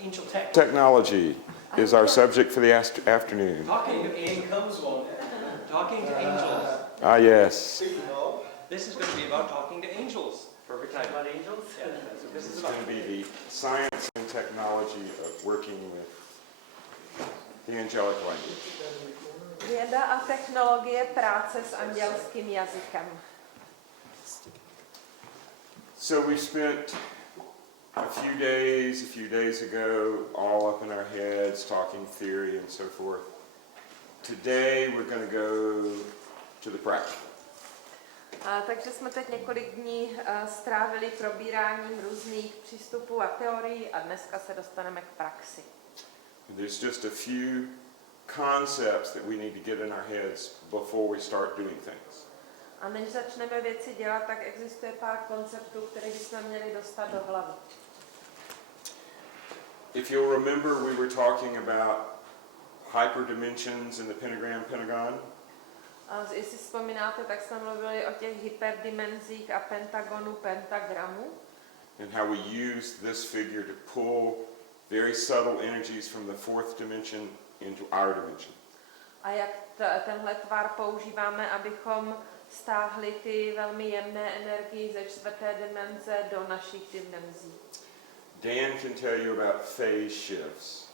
Angel tech. Technology is our subject for the afternoon. Talking to Talking to angels. Ah, yes. This is going to be about talking to angels. Perfect time. About angels? Yeah. So this is going to be the science and technology of working with the angelic language. Věda a technologie práce s andělským jazykem. So we spent a few days ago, all up in our heads, talking theory and so forth. Today we're going to go to the practical. Takže jsme teď několik dní strávili probíráním různých přístupů a teorií a dneska se dostaneme k praxi. There's just a few concepts that we need to get in our heads before we start doing things. A než začneme věci dělat, tak existuje pár konceptů, které bychom měli dostat do hlavy. If you'll remember, we were talking about hyperdimensions in the pentagon. A jestli vzpomínáte, tak jsme mluvili o těch hyperdimenzích a pentagramu. And how we use this figure to pull very subtle energies from the fourth dimension into our dimension. A jak tenhle tvar používáme, abychom stáhli ty velmi jemné energie ze čtvrté dimenze do našich dimenzí. Dan can tell you about phase shifts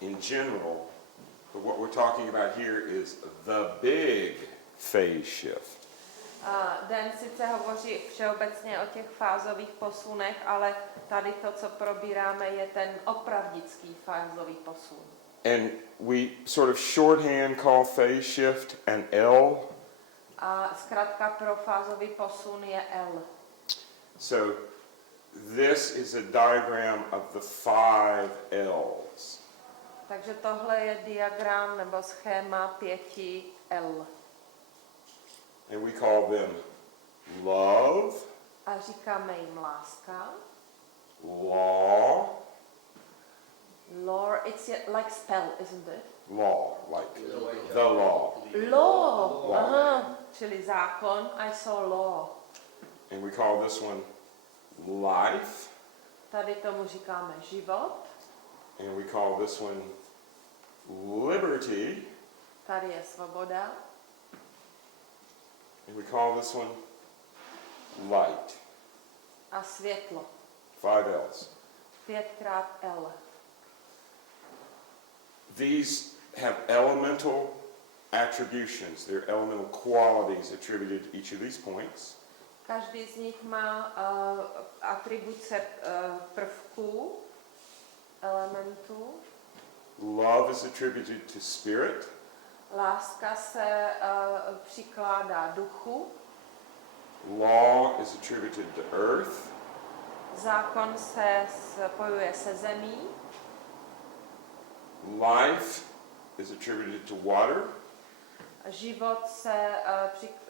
in general, but what we're talking about here is the big phase shift. Dan sice hovoří všeobecně o těch fázových posunech, ale tady to, co probíráme, je ten opravdický fázový posun. And we sort of shorthand call phase shift an L. A zkrátka pro fázový posun je L. So this is a diagram of the 5 L's. Takže tohle je diagram nebo schéma 5 L. And we call them love, A říkáme jim láska. law, Lore, it's like spell, isn't it? law, like the law. Law. Aha, čili zákon. I saw law. And we call this one life. Tady tomu říkáme život. And we call this one liberty. Tady je svoboda. And we call this one light. A světlo. 5 L's. 5x L. These have elemental attributions. They're elemental qualities attributed to each of these points. Každý z nich má atribuce prvků, elementů. Love is attributed to spirit. Láska se přikládá duchu. Law is attributed to earth. Zákon se spojuje se zemí. Life is attributed to water. Život se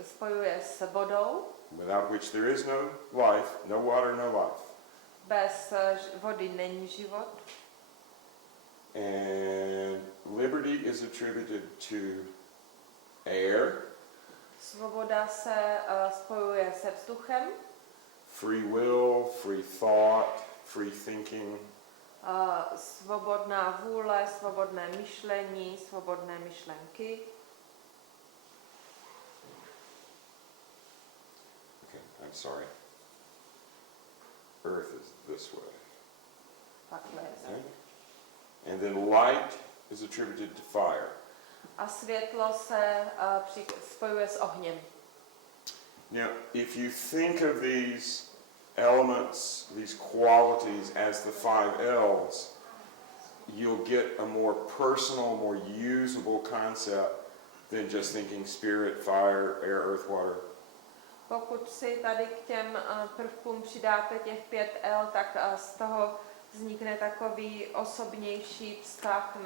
spojuje s vodou. Without which there is no life, no water, no life. Bez vody není život. And liberty is attributed to air. Svoboda se spojuje se vzduchem. Free will, free thought, free thinking. Svobodná vůle, svobodné myšlení, svobodné myšlenky. Okay, I'm sorry. Earth is this way. Takhle je. Okay? And then light is attributed to fire. A světlo se spojuje s ohněm. Now, if you think of these elements, these qualities as the 5 L's, you'll get a more personal, more usable concept than just thinking spirit, fire, air, earth, water. Pokud si tady k těm prvkům přidáte těch 5 L, tak z toho vznikne takový osobnější vztah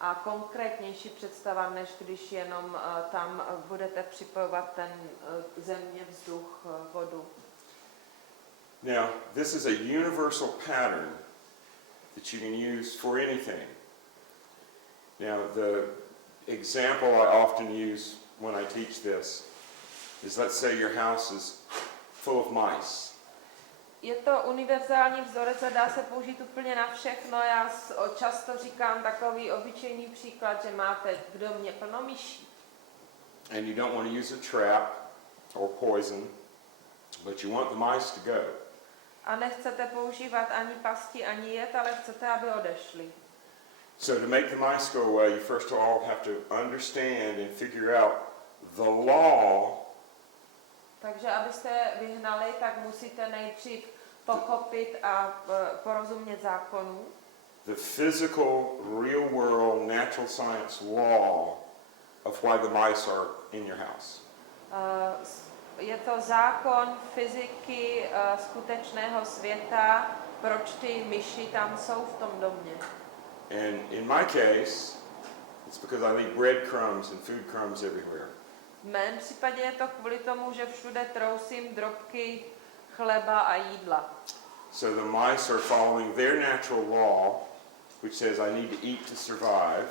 a konkrétnější představa, než když jenom tam budete připojovat ten země, vzduch, vodu. Now, this is a universal pattern that you can use for anything. Now, the example I often use when I teach this is, let's say your house is full of mice. Je to univerzální vzorec a dá se použít úplně na všechno. Já často říkám takový obyčejný příklad, že máte v domě plno myší. And you don't want to use a trap or poison, but you want the mice to go. A nechcete používat ani pasti, ani jed, ale chcete, aby odešli. So to make the mice go away, you first of all have to understand and figure out the law. Takže abyste vyhnali, tak musíte nejdřív pochopit a porozumět zákonu. The physical, real world, natural science law of why the mice are in your house. Je to zákon fyziky skutečného světa, proč ty myši tam jsou v tom domě. And in my case, it's because I leave breadcrumbs and food crumbs everywhere. V mém případě je to kvůli tomu, že všude trousím drobky chleba a jídla. So the mice are following their natural law, which says I need to eat to survive.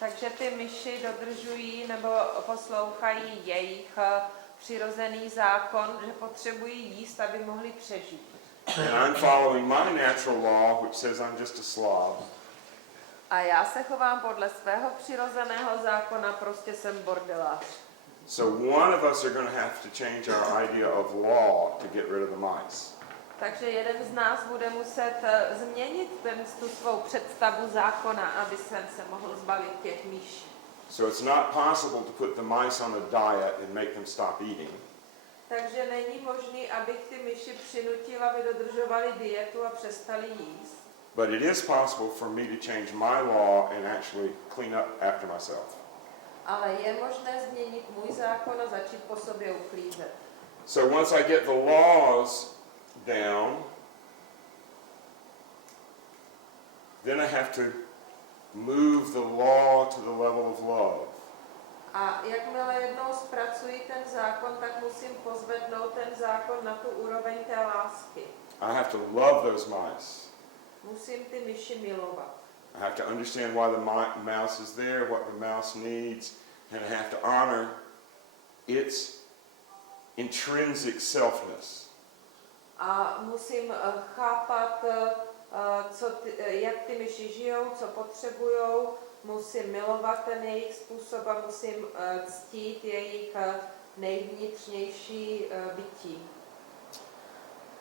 Takže ty myši dodržují nebo poslouchají jejich přirozený zákon, že potřebují jíst, aby mohli přežít. And I'm following my natural law, which says I'm just a slob. A já se chovám podle svého přirozeného zákona, prostě jsem bordelář. So one of us are going to have to change our idea of law to get rid of the mice. Takže jeden z nás bude muset změnit tu svou představu zákona, aby jsem se mohl zbavit těch myší. So it's not possible to put the mice on a diet and make them stop eating. Takže není možné, abych ty myši přinutil, aby dodržovali dietu a přestali jíst. But it is possible for me to change my law and actually clean up after myself. Ale je možné změnit můj zákon a začít po sobě uklízet. So once I get the laws down, then I have to move the law to the level of love. A jakmile jednou zpracuji ten zákon, tak musím pozvednout ten zákon na tu úroveň té lásky. I have to love those mice. Musím ty myši milovat. I have to understand why the mouse is there, what the mouse needs, and I have to honor its intrinsic selfness. A musím chápat, jak ty myši žijou, co potřebujou, musím milovat ten jejich způsob a musím ctít jejich nejvnitřnější bytí.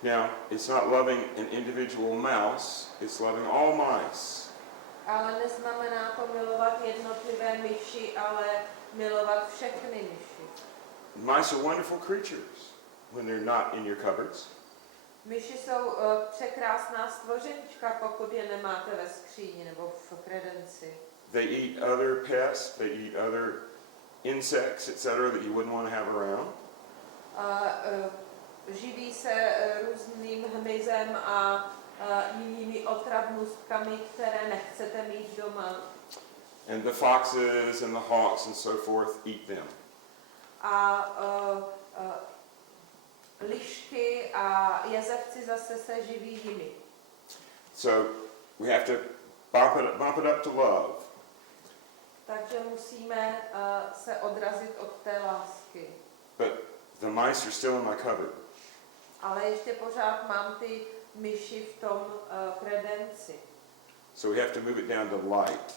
Now, it's not loving an individual mouse, it's loving all mice. Ale neznamená to milovat jednotlivé myši, ale milovat všechny myši. Mice are wonderful creatures when they're not in your cupboards. Myši jsou překrásná stvořenička, pokud je nemáte ve skříni nebo v kredenci. They eat other pests, they eat other insects, etc. that you wouldn't want to have around. Živí se různým hmyzem a jinými otravnostkami, které nechcete mít doma. And the foxes and the hawks and so forth eat them. A lišky a jezevci zase se živí jimi. So we have to bump it up to love. Takže musíme se odrazit od té lásky. But the mice are still in my cupboard. Ale ještě pořád mám ty myši v tom kredenci. So we have to move it down to light.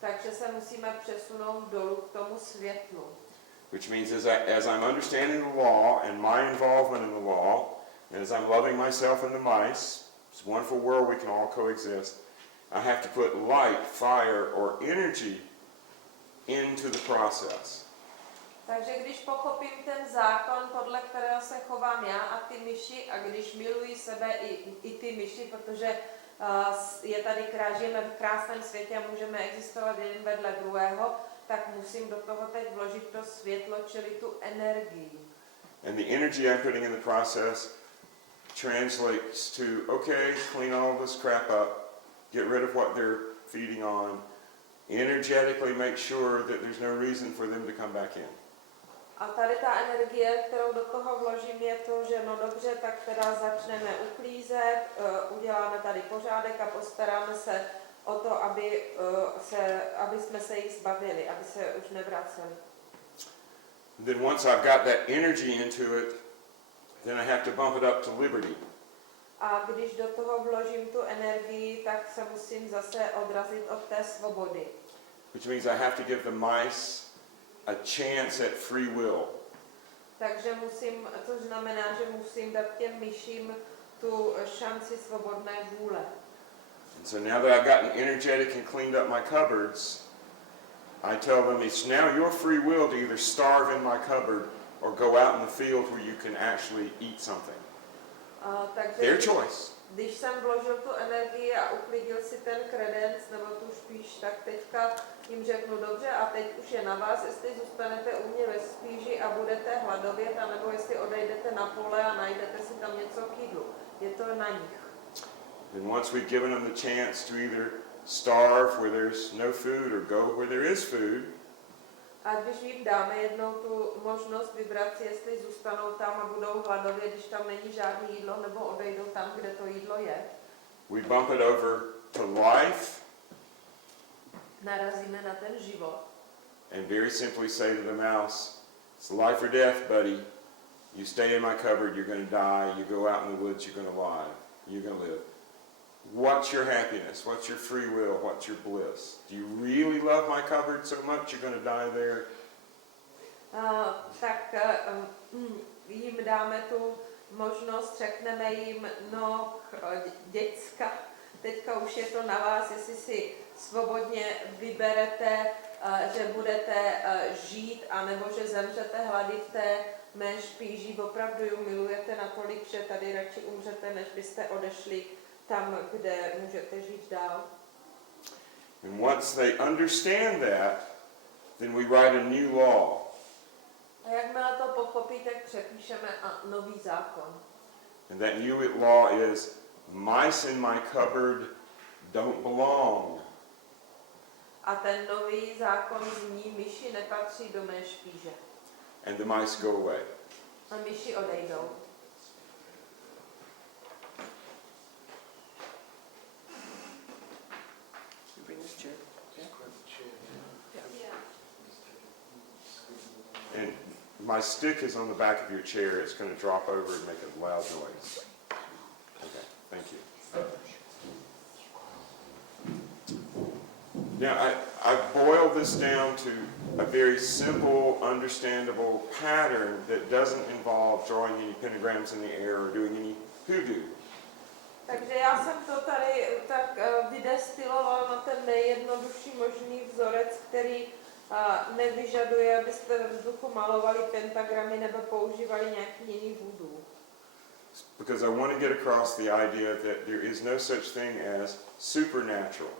Takže se musíme přesunout dolů k tomu světlu. Which means as I'm understanding the law and my involvement in the law, and as I'm loving myself and the mice, it's a wonderful world we can all coexist, I have to put light, fire, or energy into the process. Takže když pochopím ten zákon, podle kterého se chovám já a ty myši, a když miluji sebe i ty myši, protože je tady žijeme v krásném světě a můžeme existovat jeden vedle druhého, tak musím do toho teď vložit to světlo, čili tu energii. And the energy I'm putting in the process translates to, okay, clean all this crap up, get rid of what they're feeding on, energetically make sure that there's no reason for them to come back in. A tady ta energie, kterou do toho vložím, je to, že no dobře, tak teda začneme uklízet, uděláme tady pořádek a postaráme se o to, aby jsme se jich zbavili, aby se už nevraceli. Then once I've got that energy into it, then I have to bump it up to liberty. A když do toho vložím tu energii, tak se musím zase odrazit od té svobody. Which means I have to give the mice a chance at free will. Takže což znamená, že musím dát těm myším tu šanci svobodné vůle. And so now that I've gotten energetic and cleaned up my cupboards, I tell them it's now your free will to either starve in my cupboard or go out in the field where you can actually eat something. Takže Their choice. Když jsem vložil tu energii a uklidil si ten kredenc, nebo tu špíš, tak teďka jim řeknu dobře a teď už je na vás, jestli zůstanete u mě ve spíži a budete hladovět, anebo jestli odejdete na pole a najdete si tam něco k jídlu. Je to na nich. And once we've given them the chance to either starve where there's no food or go where there is food, A když jim dáme jednou tu možnost vybrat si, jestli zůstanou tam a budou hladovět, když tam není žádné jídlo, nebo odejdou tam, kde to jídlo je, we bump it over to life narazíme na ten život. and very simply say to the mouse, it's life or death, buddy. You stay in my cupboard, you're going to die. You go out in the woods, you're going to lie. You're going to live. What's your happiness? What's your free will? What's your bliss? Do you really love my cupboard so much you're going to die there? Jim dáme tu možnost, řekneme jim, no děcka, teďka už je to na vás, jestli si svobodně vyberete, že budete žít, anebo že zemřete hlady v té mé špíži, opravdu ji milujete natolik, že tady radši umřete, než byste odešli tam, kde můžete žít dál. And once they understand that, then we write a new law. A jakmile to pochopí, tak přepíšeme nový zákon. And that new law is, mice in my cupboard don't belong. A ten nový zákon zní, myši nepatří do mé špíže. And the mice go away. A myši odejdou. Bring this chair. And my stick is on the back of your chair. It's going to drop over and make a loud noise. Okay, thank you. Now, I've boiled this down to a very simple, understandable pattern that doesn't involve drawing any pentagrams in the air or doing any hoodoo. Takže já jsem to tady tak vydestiloval na ten nejjednodušší možný vzorec, který nevyžaduje, abyste ve vzduchu malovali pentagramy nebo používali nějaký jiný voodoo. Because I want to get across the idea that there is no such thing as supernatural.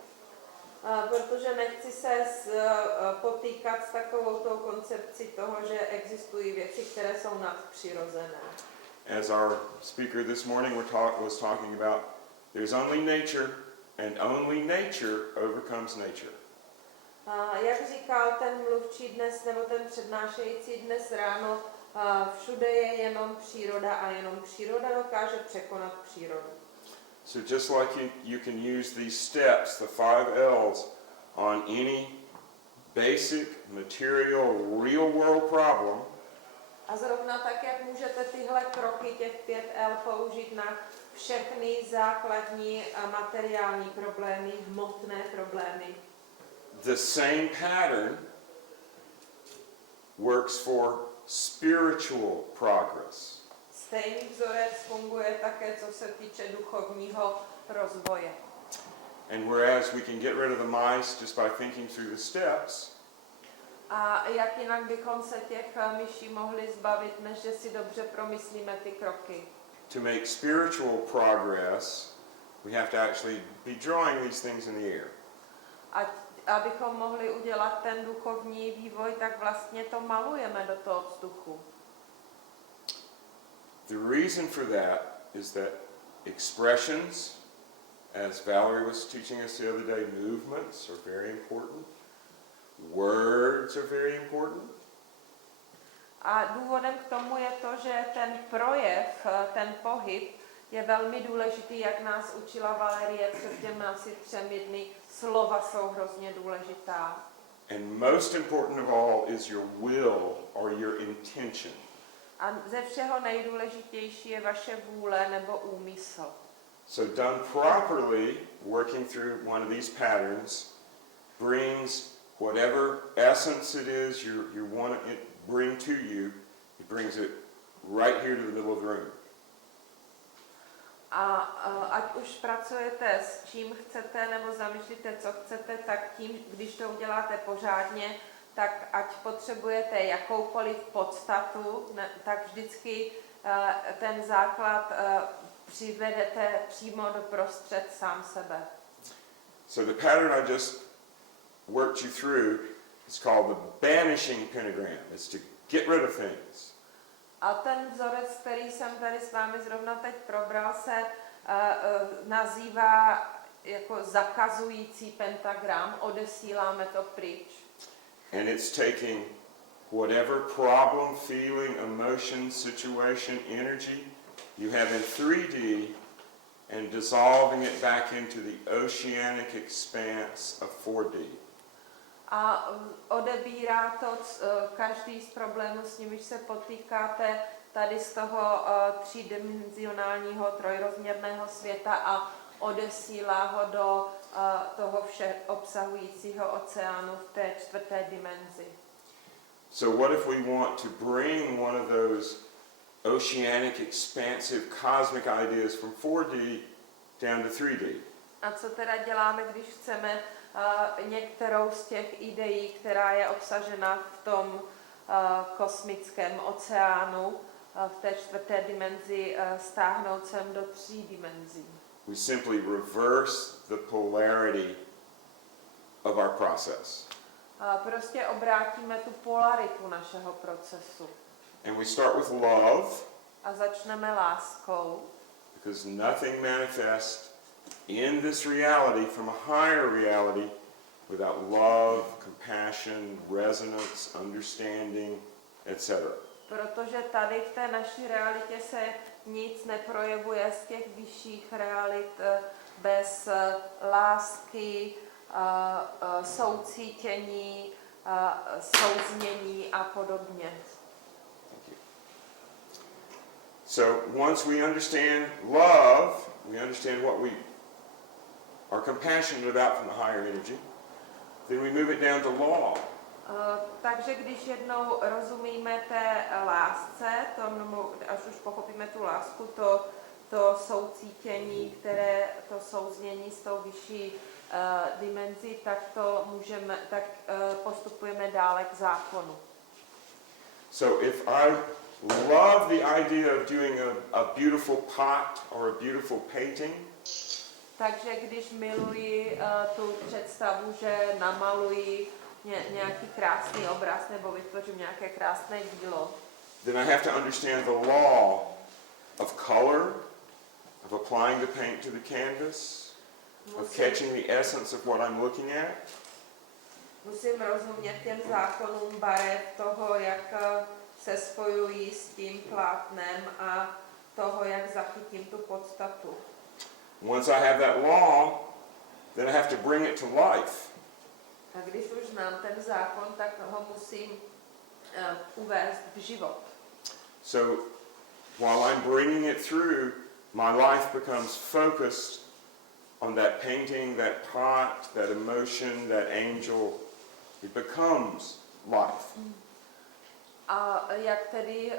Protože nechci se potýkat s takovou tou koncepcí toho, že existují věci, které jsou nadpřirozené. As our speaker this morning was talking about, there's only nature, and only nature overcomes nature. Jak říkal ten mluvčí dnes, nebo ten přednášející dnes ráno, všude je jenom příroda a jenom příroda dokáže překonat přírodu. So just like you can use these steps, the 5 L's, on any basic, material, real world problem, A zrovna tak, jak můžete tyhle kroky, těch 5 L, použít na všechny základní a materiální problémy, hmotné problémy. the same pattern works for spiritual progress. Stejný vzorec funguje také, co se týče duchovního rozvoje. And whereas we can get rid of the mice just by thinking through the steps, A jak jinak bychom se těch myší mohli zbavit, než že si dobře promyslíme ty kroky. to make spiritual progress, we have to actually be drawing these things in the air. A abychom mohli udělat ten duchovní vývoj, tak vlastně to malujeme do toho vzduchu. The reason for that is that expressions, as Valerie was teaching us the other day, movements are very important. Words are very important. A důvodem k tomu je to, že ten projev, ten pohyb je velmi důležitý, jak nás učila Valerie před těmi asi 3 dny. Slova jsou hrozně důležitá. And most important of all is your will or your intention. A ze všeho nejdůležitější je vaše vůle nebo úmysl. So done properly, working through one of these patterns brings whatever essence it is you want it bring to you, it brings it right here to the middle of the room. A ať už pracujete s čím chcete nebo zamýšlíte, co chcete, tak tím, když to uděláte pořádně, tak ať potřebujete jakoukoliv podstatu, tak vždycky ten základ přivedete přímo do prostřed sám sebe. So the pattern I just worked you through is called the banishing pentagram. It's to get rid of things. A ten vzorec, který jsem tady s vámi zrovna teď probral, se nazývá jako zakazující pentagram, odesíláme to pryč. And it's taking whatever problem, feeling, emotion, situation, energy you have in 3D and dissolving it back into the oceanic expanse of 4D. A odebírá to každý z problémů, s nimiž se potýkáte, tady z toho třídimenzionálního, trojrozměrného světa a odesílá ho do toho vše obsahujícího oceánu v té čtvrté dimenzi. So what if we want to bring one of those oceanic, expansive, cosmic ideas from 4D down to 3D? A co teda děláme, když chceme některou z těch ideí, která je obsažena v tom kosmickém oceánu, v té čtvrté dimenzi, stáhnout sem do 3 dimenzí? We simply reverse the polarity of our process. Prostě obrátíme tu polaritu našeho procesu. And we start with love, A začneme láskou, because nothing manifests in this reality from a higher reality without love, compassion, resonance, understanding, etc. protože tady v té naší realitě se nic neprojevuje z těch vyšších realit bez lásky, soucítění, souznění a podobně. Thank you. So once we understand love, we understand what we are compassionate about from the higher energy, then we move it down to law. Takže když jednou rozumíme té lásce, tomu, až už pochopíme tu lásku, to soucítění, které to souznění s tou vyšší dimenzi, tak postupujeme dále k zákonu. So if I love the idea of doing a beautiful pot or a beautiful painting, Takže když miluji tu představu, že namaluji nějaký krásný obraz nebo vytvořím nějaké krásné dílo, then I have to understand the law of color, of applying the paint to the canvas, of catching the essence of what I'm looking at. Musím rozumět těm zákonům barev, toho, jak se spojují s tím plátnem a toho, jak zachytím tu podstatu. Once I have that law, then I have to bring it to life. A když už znám ten zákon, tak ho musím uvést v život. So while I'm bringing it through, my life becomes focused on that painting, that pot, that emotion, that angel. It becomes life. A jak tedy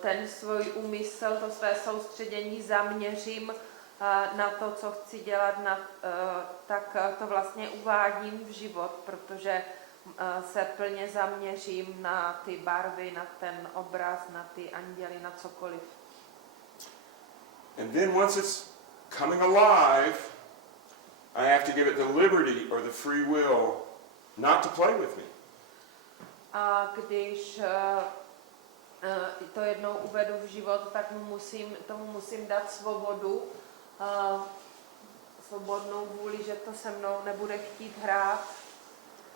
ten svůj úmysl, to své soustředění zaměřím na to, co chci dělat, tak to vlastně uvádím v život, protože se plně zaměřím na ty barvy, na ten obraz, na ty anděly, na cokoliv. And then once it's coming alive, I have to give it the liberty or the free will not to play with me. A když to jednou uvedu v život, tak tomu musím dát svobodu, svobodnou vůli, že to se mnou nebude chtít hrát.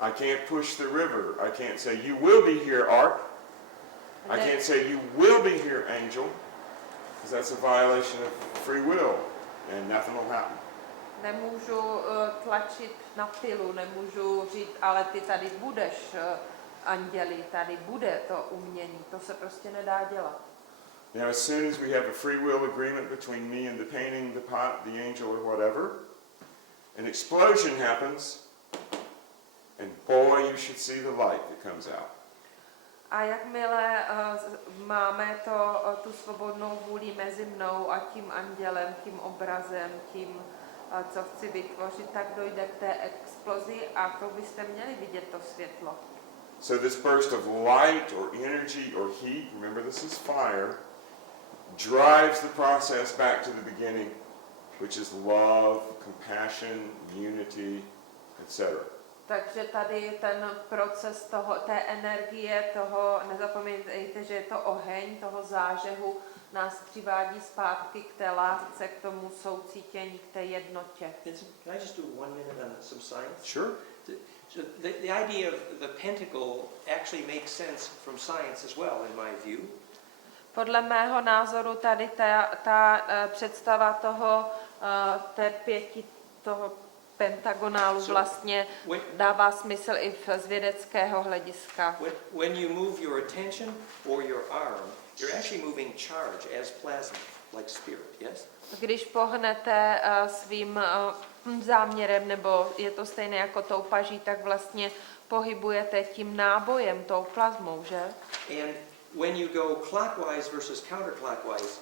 I can't push the river. I can't say, you will be here, Art. I can't say, you will be here, Angel, because that's a violation of free will, and nothing will happen. Nemůžu tlačit na pilu, nemůžu říct, ale ty tady budeš, anděli, tady bude to umění. To se prostě nedá dělat. Now, as soon as we have a free will agreement between me and the painting, the pot, the angel, or whatever, an explosion happens, and boy, you should see the light that comes out. A jakmile máme tu svobodnou vůli mezi mnou a tím andělem, tím obrazem, tím, co chci vytvořit, tak dojde k té explozi a to byste měli vidět to světlo. So this burst of light or energy or heat, remember this is fire, drives the process back to the beginning, which is love, compassion, unity, etc. Takže tady ten proces té energie, nezapomeňte, že je to oheň, toho zážehu, nás přivádí zpátky k té lásce, k tomu soucítění, k té jednotě. Can I just do 1 minute on some science? Sure. So the idea of the pentacle actually makes sense from science as well, in my view. Podle mého názoru tady ta představa toho pentagonálu vlastně dává smysl i z vědeckého hlediska. When you move your attention or your arm, you're actually moving charge as plasma, like spirit, yes? Když pohnete svým záměrem, nebo je to stejné jako tou paží, tak vlastně pohybujete tím nábojem, tou plazmou, že? And when you go clockwise versus counterclockwise,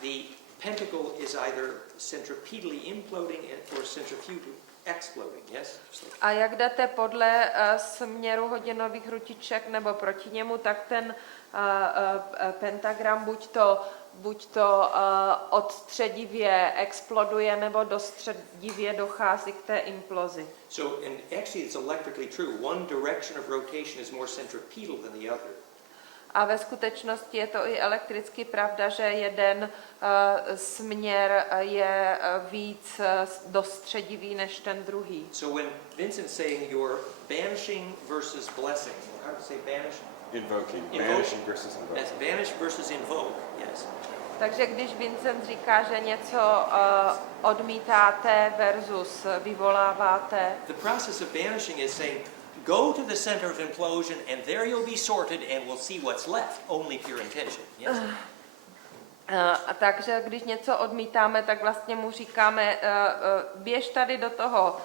the pentacle is either centripetally imploding or centrifugally exploding, yes? A jak jdete podle směru hodinových ručiček nebo proti němu, tak ten pentagram buď to odstředivě exploduje, nebo dostředivě dochází k té implozi. So, and actually it's electrically true. One direction of rotation is more centripetal than the other. A ve skutečnosti je to i elektricky pravda, že jeden směr je víc dostředivý než ten druhý. So when Vincent's saying you're banishing versus blessing, how to say banish? Invoking. Banishing versus invoking. That's banish versus invoke, yes. Takže když Vincent říká, že něco odmítáte versus vyvoláváte, The process of banishing is saying, go to the center of implosion and there you'll be sorted and we'll see what's left, only pure intention, yes? Takže když něco odmítáme, tak vlastně mu říkáme, běž tady do toho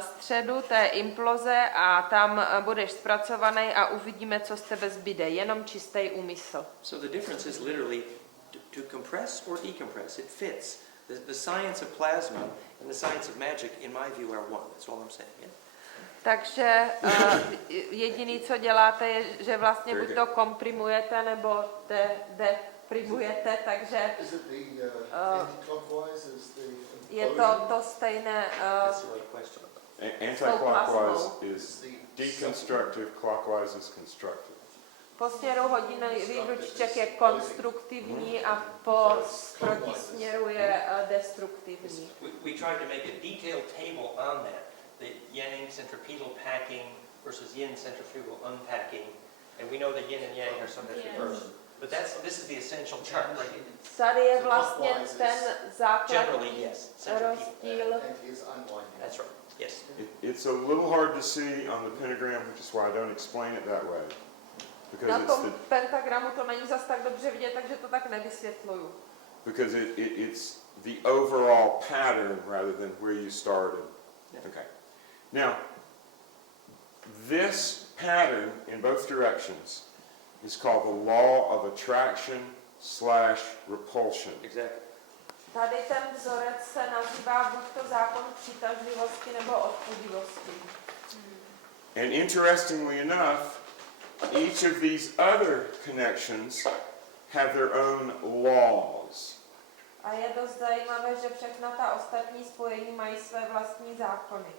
středu té imploze a tam budeš zpracovaný a uvidíme, co z tebe zbyde, jenom čistý úmysl. So the difference is literally to compress or decompress, it fits. The science of plasma and the science of magic, in my view, are one. That's all I'm saying, yeah? Takže jediný, co děláte, je, že vlastně buď to komprimujete, nebo deprimujete, takže je to stejné. Anti-clockwise is deconstructive, clockwise is constructive. Po směru hodinových ručiček je konstruktivní a proti směru je destruktivní. We tried to make a detailed table on that. The yang centripetal packing versus yin centrifugal unpacking, and we know that yin and yang are sometimes reversed. But this is the essential chart, right? Tady je vlastně ten základní rozdíl. That's right. Yes. It's a little hard to see on the pentagram, which is why I don't explain it that way. Na tom pentagramu to není zas tak dobře vidět, takže to tak nevysvětluju. Because it's the overall pattern rather than where you started. Okay. Now, this pattern in both directions is called the law of attraction/repulsion. Exactly. Tady ten vzorec se nazývá buď to zákon přitažlivosti nebo odpudivosti. And interestingly enough, each of these other connections have their own laws. A je dost zajímavé, že všechna ta ostatní spojení mají své vlastní zákony.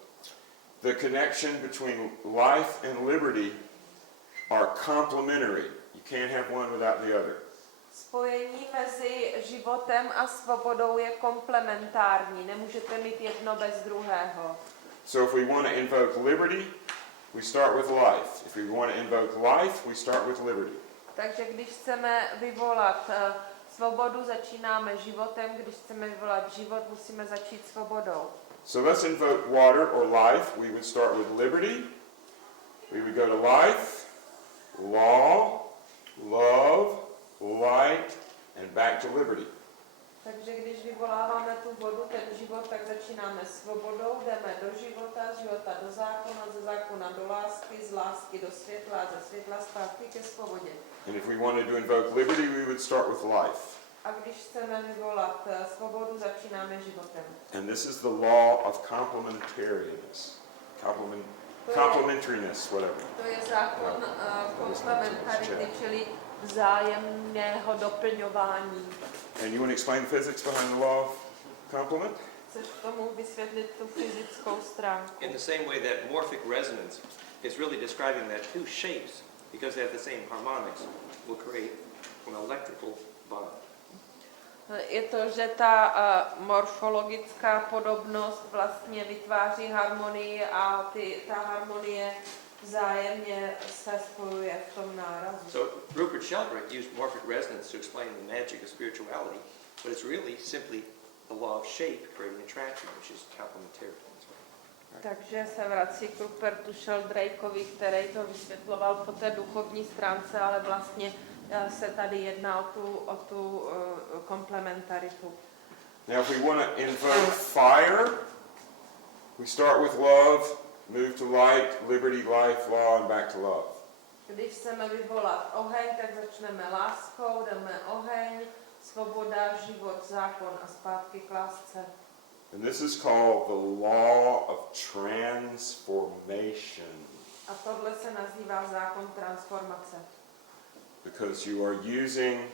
The connection between life and liberty are complementary. You can't have one without the other. Spojení mezi životem a svobodou je komplementární. Nemůžete mít jedno bez druhého. So if we want to invoke liberty, we start with life. If we want to invoke life, we start with liberty. Takže když chceme vyvolat svobodu, začínáme životem. Když chceme vyvolat život, musíme začít svobodou. So let's invoke water or life. We would start with liberty. We would go to life, law, love, light, and back to liberty. Takže když vyvoláváme tu vodu, ten život, tak začínáme svobodou, jdeme do života, z života do zákona, ze zákona do lásky, z lásky do světla, ze světla zpátky ke svobodě. And if we wanted to invoke liberty, we would start with life. A když chceme vyvolat svobodu, začínáme životem. And this is the law of complementarianism. Complementariness, whatever. To je zákon komplementarity, čili vzájemného doplňování. And you want to explain the physics behind the law of complement? Chceš tomu vysvětlit tu fyzickou stránku? In the same way that morphic resonance is really describing that two shapes, because they have the same harmonics, will create an electrical bond. Je to, že ta morfologická podobnost vlastně vytváří harmonii a ta harmonie vzájemně se spojuje v tom nárazu. So Rupert Sheldrake used morphic resonance to explain the magic of spirituality, but it's really simply the law of shape creating attraction, which is complementary. Takže se vrací k Rupertu Sheldrakeovi, který to vysvětloval po té duchovní stránce, ale vlastně se tady jedná o tu komplementaritu. Now, if we want to invoke fire, we start with love, move to light, liberty, life, law, and back to love. Když chceme vyvolat oheň, tak začneme láskou, jdeme oheň, svoboda, život, zákon a zpátky k lásce. And this is called the law of transformation. A tohle se nazývá zákon transformace. Because you are using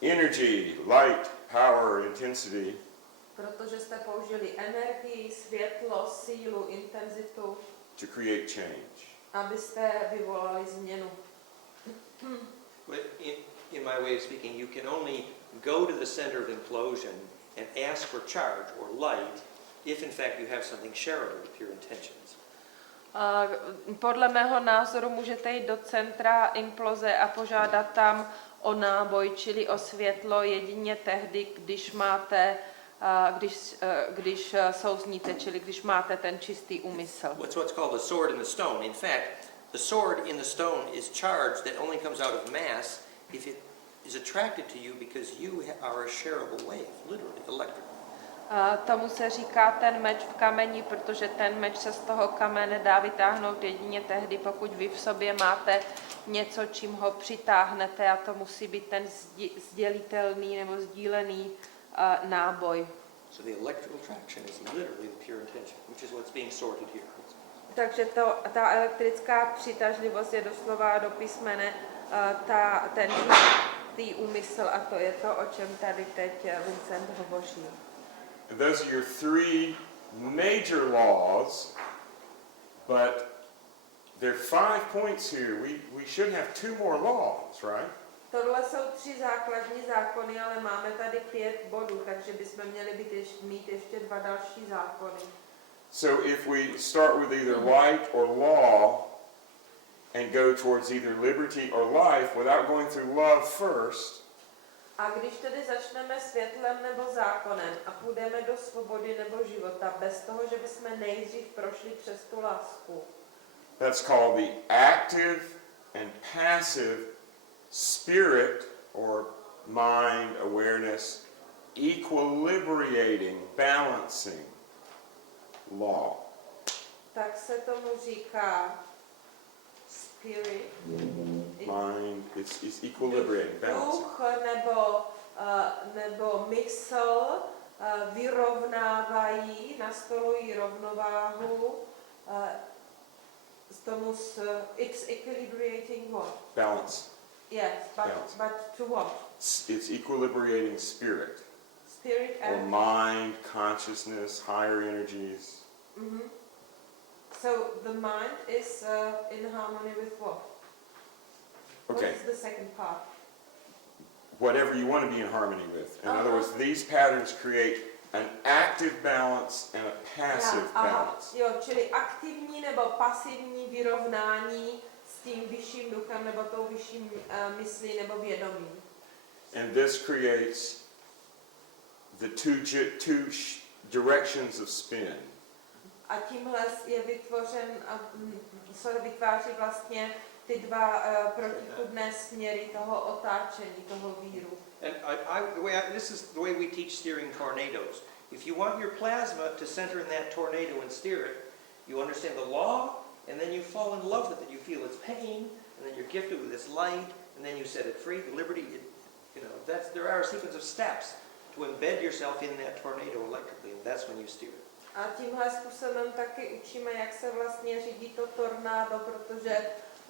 energy, light, power, intensity Protože jste použili energii, světlo, sílu, intenzitu, to create change. abyste vyvolali změnu. But in my way of speaking, you can only go to the center of implosion and ask for charge or light if in fact you have something shareable with your intentions. Podle mého názoru můžete jít do centra imploze a požádat tam o náboj, čili o světlo, jedině tehdy, když máte, když souzníte, čili když máte ten čistý úmysl. What's called the sword in the stone. In fact, the sword in the stone is charged that only comes out of mass if it is attracted to you because you are a shareable wave, literally electrical. Tomu se říká ten meč v kameni, protože ten meč se z toho kamene dá vytáhnout jedině tehdy, pokud vy v sobě máte něco, čím ho přitáhnete, a to musí být ten sdělitelný nebo sdílený náboj. So the electrical attraction is literally the pure intention, which is what's being sorted here. Takže ta elektrická přitažlivost je doslova do písmene ten čistý úmysl, a to je to, o čem tady teď Vincent hovoří. And those are your three major laws, but there are 5 points here. We should have 2 more laws, right? Tohle jsou 3 základní zákony, ale máme tady 5 bodů, takže bychom měli mít ještě 2 další zákony. So if we start with either light or law and go towards either liberty or life without going through love first, A když tedy začneme světlem nebo zákonem a půjdeme do svobody nebo života bez toho, že bychom nejdřív prošli přes tu lásku, that's called the active and passive spirit or mind awareness equilibrating, balancing law. tak se tomu říká spirit, Mind, it's equilibrating, balancing. duch nebo mysl vyrovnávají, nastolují rovnováhu, it's equilibrating what? Balance. Yes, Balance. but to what? It's equilibrating spirit. Spirit Or and mind, consciousness, higher energies. Mm-hmm. So the mind is in harmony with what? Okay, What is the second part? whatever you want to be in harmony with. In other words, these patterns create an active balance and a passive balance. Jo, čili aktivní nebo pasivní vyrovnání s tím vyšším duchem nebo tou vyšším myslí nebo vědomím. And this creates the two directions of spin. A tímhle je vytvořen, se vytváří vlastně ty 2 protichůdné směry toho otáčení, toho víru. And this is the way we teach steering tornadoes. If you want your plasma to center in that tornado and steer it, you understand the law, and then you fall in love with it. You feel its pain, and then you're gifted with its light, and then you set it free. The liberty, there are a sequence of steps to embed yourself in that tornado electrically, and that's when you steer it. A tímhle způsobem taky učíme, jak se vlastně řídí to tornádo, protože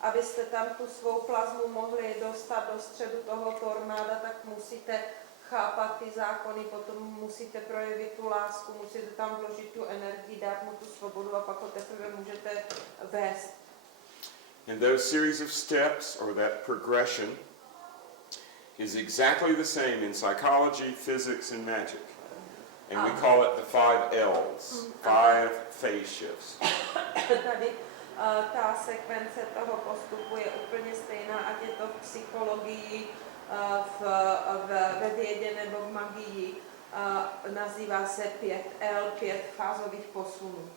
abyste tam tu svou plazmu mohli dostat do středu toho tornáda, tak musíte chápat ty zákony, potom musíte projevit tu lásku, musíte tam vložit tu energii, dát mu tu svobodu a pak ho teprve můžete vést. And those series of steps, or that progression, is exactly the same in psychology, physics, and magic. And we call it the 5 L's, 5 phase shifts. Tady ta sekvence toho postupu je úplně stejná, ať je to v psychologii, ve vědě nebo v magii. Nazývá se 5L, 5 fázových posunů.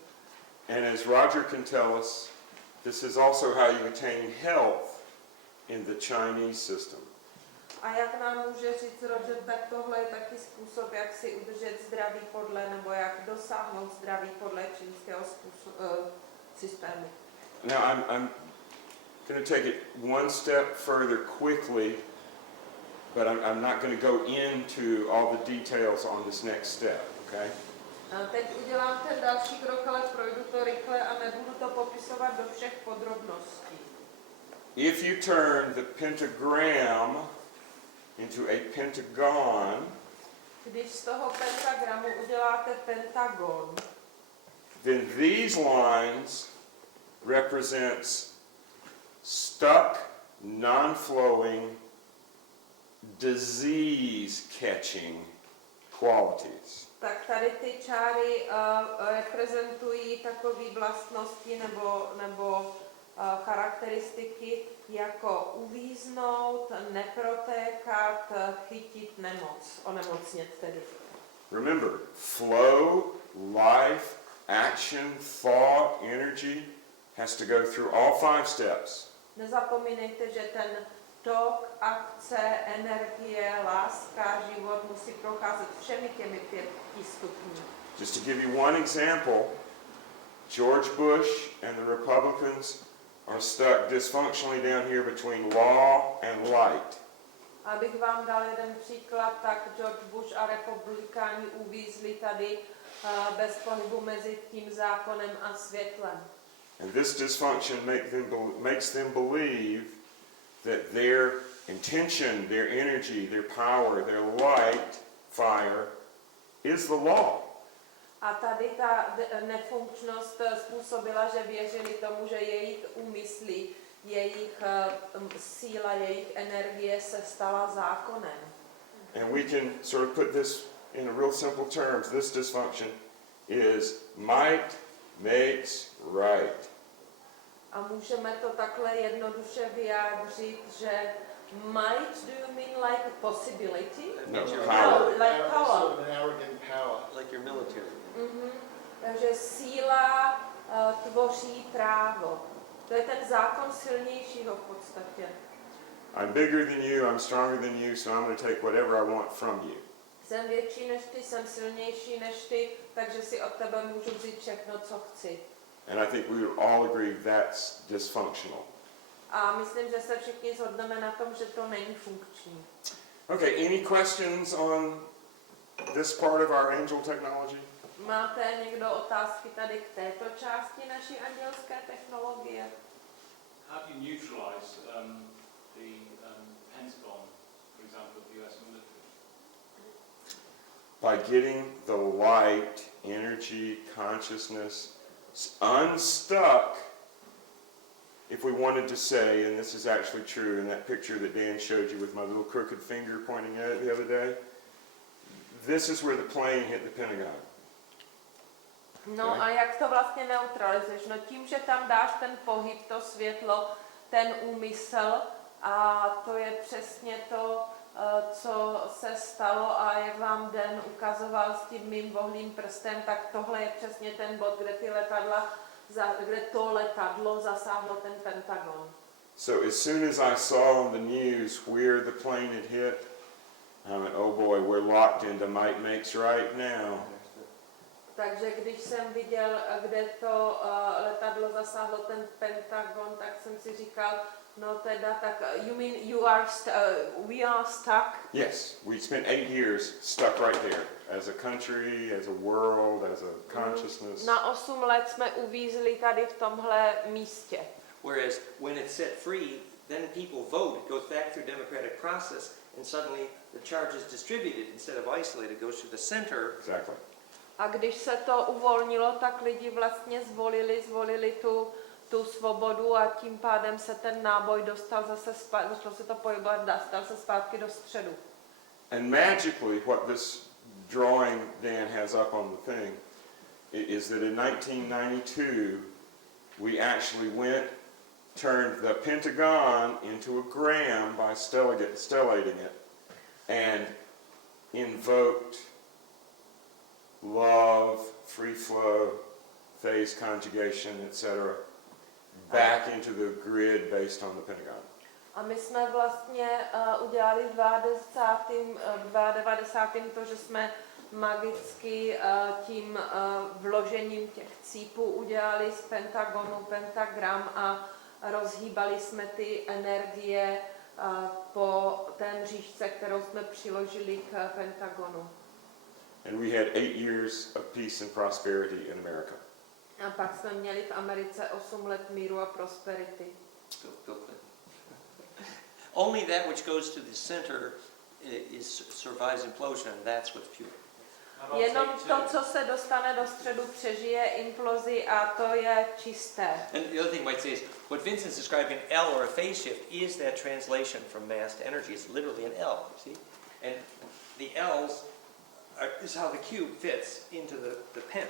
And as Roger can tell us, this is also how you attain health in the Chinese system. A jak nám může říct Roger, tak tohle je taky způsob, jak si udržet zdraví podle, nebo jak dosáhnout zdraví podle čínského systému. Now I'm going to take it one step further quickly, but I'm not going to go into all the details on this next step, okay? Teď udělám ten další krok, ale projdu to rychle a nebudu to popisovat do všech podrobností. If you turn the pentagram into a pentagon, když z toho pentagramu uděláte pentagon, then these lines represents stuck, non-flowing, disease-catching qualities. tak tady ty čáry reprezentují takové vlastnosti nebo charakteristiky jako uvíznout, neprotékat, chytit nemoc, onemocnět tedy. Remember, flow, life, action, thought, energy has to go through all 5 steps. Nezapomínejte, že ten tok, akce, energie, láska, život musí procházet všemi těmi 5 stupni. Just to give you one example, George Bush and the Republicans are stuck dysfunctionally down here between law and light. Abych vám dal jeden příklad, tak George Bush a republikáni uvízli tady bez pohybu mezi tím zákonem a světlem. And this dysfunction makes them believe that their intention, their energy, their power, their light, fire, is the law. A tady ta nefunkčnost způsobila, že věřili tomu, že jejich úmysly, jejich síla, jejich energie se stala zákonem. And we can sort of put this in a real simple terms. This dysfunction is might makes right. A můžeme to takhle jednoduše vyjádřit, že might, do you mean like possibility? No, power. Like power. Sort of an arrogant power. Like your military. Takže síla tvoří právo. To je ten zákon silnějšího v podstatě. I'm bigger than you, I'm stronger than you, so I'm going to take whatever I want from you. Jsem větší než ty, jsem silnější než ty, takže si od tebe můžu vzít všechno, co chci. And I think we would all agree that's dysfunctional. A myslím, že se všichni shodneme na tom, že to není funkční. Okay, any questions on this part of our angel technology? Máte někdo otázky tady k této části naší andělské technologie? How do you neutralize the Pentagon, for example, of the US military? By getting the light, energy, consciousness unstuck, if we wanted to say, and this is actually true in that picture that Dan showed you with my little crooked finger pointing at it the other day, this is where the plane hit the Pentagon. No a jak to vlastně neutralizuješ? No tím, že tam dáš ten pohyb, to světlo, ten úmysl a to je přesně to, co se stalo a jak vám Den ukazoval s tím mým vohlým prstem, tak tohle je přesně ten bod, kde to letadlo zasáhlo ten Pentagon. So as soon as I saw on the news where the plane had hit, I went, oh boy, we're locked into might makes right now. Takže když jsem viděl, kde to letadlo zasáhlo ten Pentagon, tak jsem si říkal, no teda, tak you mean we are stuck? Yes, we spent 8 years stuck right there, as a country, as a world, as a consciousness. Na 8 let jsme uvízli tady v tomhle místě. Whereas when it's set free, then people vote, it goes back through democratic process, and suddenly the charge is distributed instead of isolated, it goes through the center. Exactly. A když se to uvolnilo, tak lidi vlastně zvolili tu svobodu a tím pádem se ten náboj dostal zase začalo se to pohybovat, dostal se zpátky do středu. And magically, what this drawing Dan has up on the thing is that in 1992, we actually turned the Pentagon into a gram by stellating it, and invoked love, free flow, phase conjugation, etc., back into the grid based on the Pentagon. A my jsme vlastně udělali v 92. to, že jsme magicky tím vložením těch cípů udělali z Pentagonu pentagram a rozhýbali jsme ty energie po té mřížce, kterou jsme přiložili k Pentagonu. And we had 8 years of peace and prosperity in America. A pak jsme měli v Americe 8 let míru a prosperity. Only that which goes to the center survives implosion, and that's what's pure. Jenom to, co se dostane do středu, přežije implozi a to je čisté. And the other thing I might say is, what Vincent's describing L or a phase shift is that translation from mass to energy. It's literally an L, you see? And the L's is how the cube fits into the pen.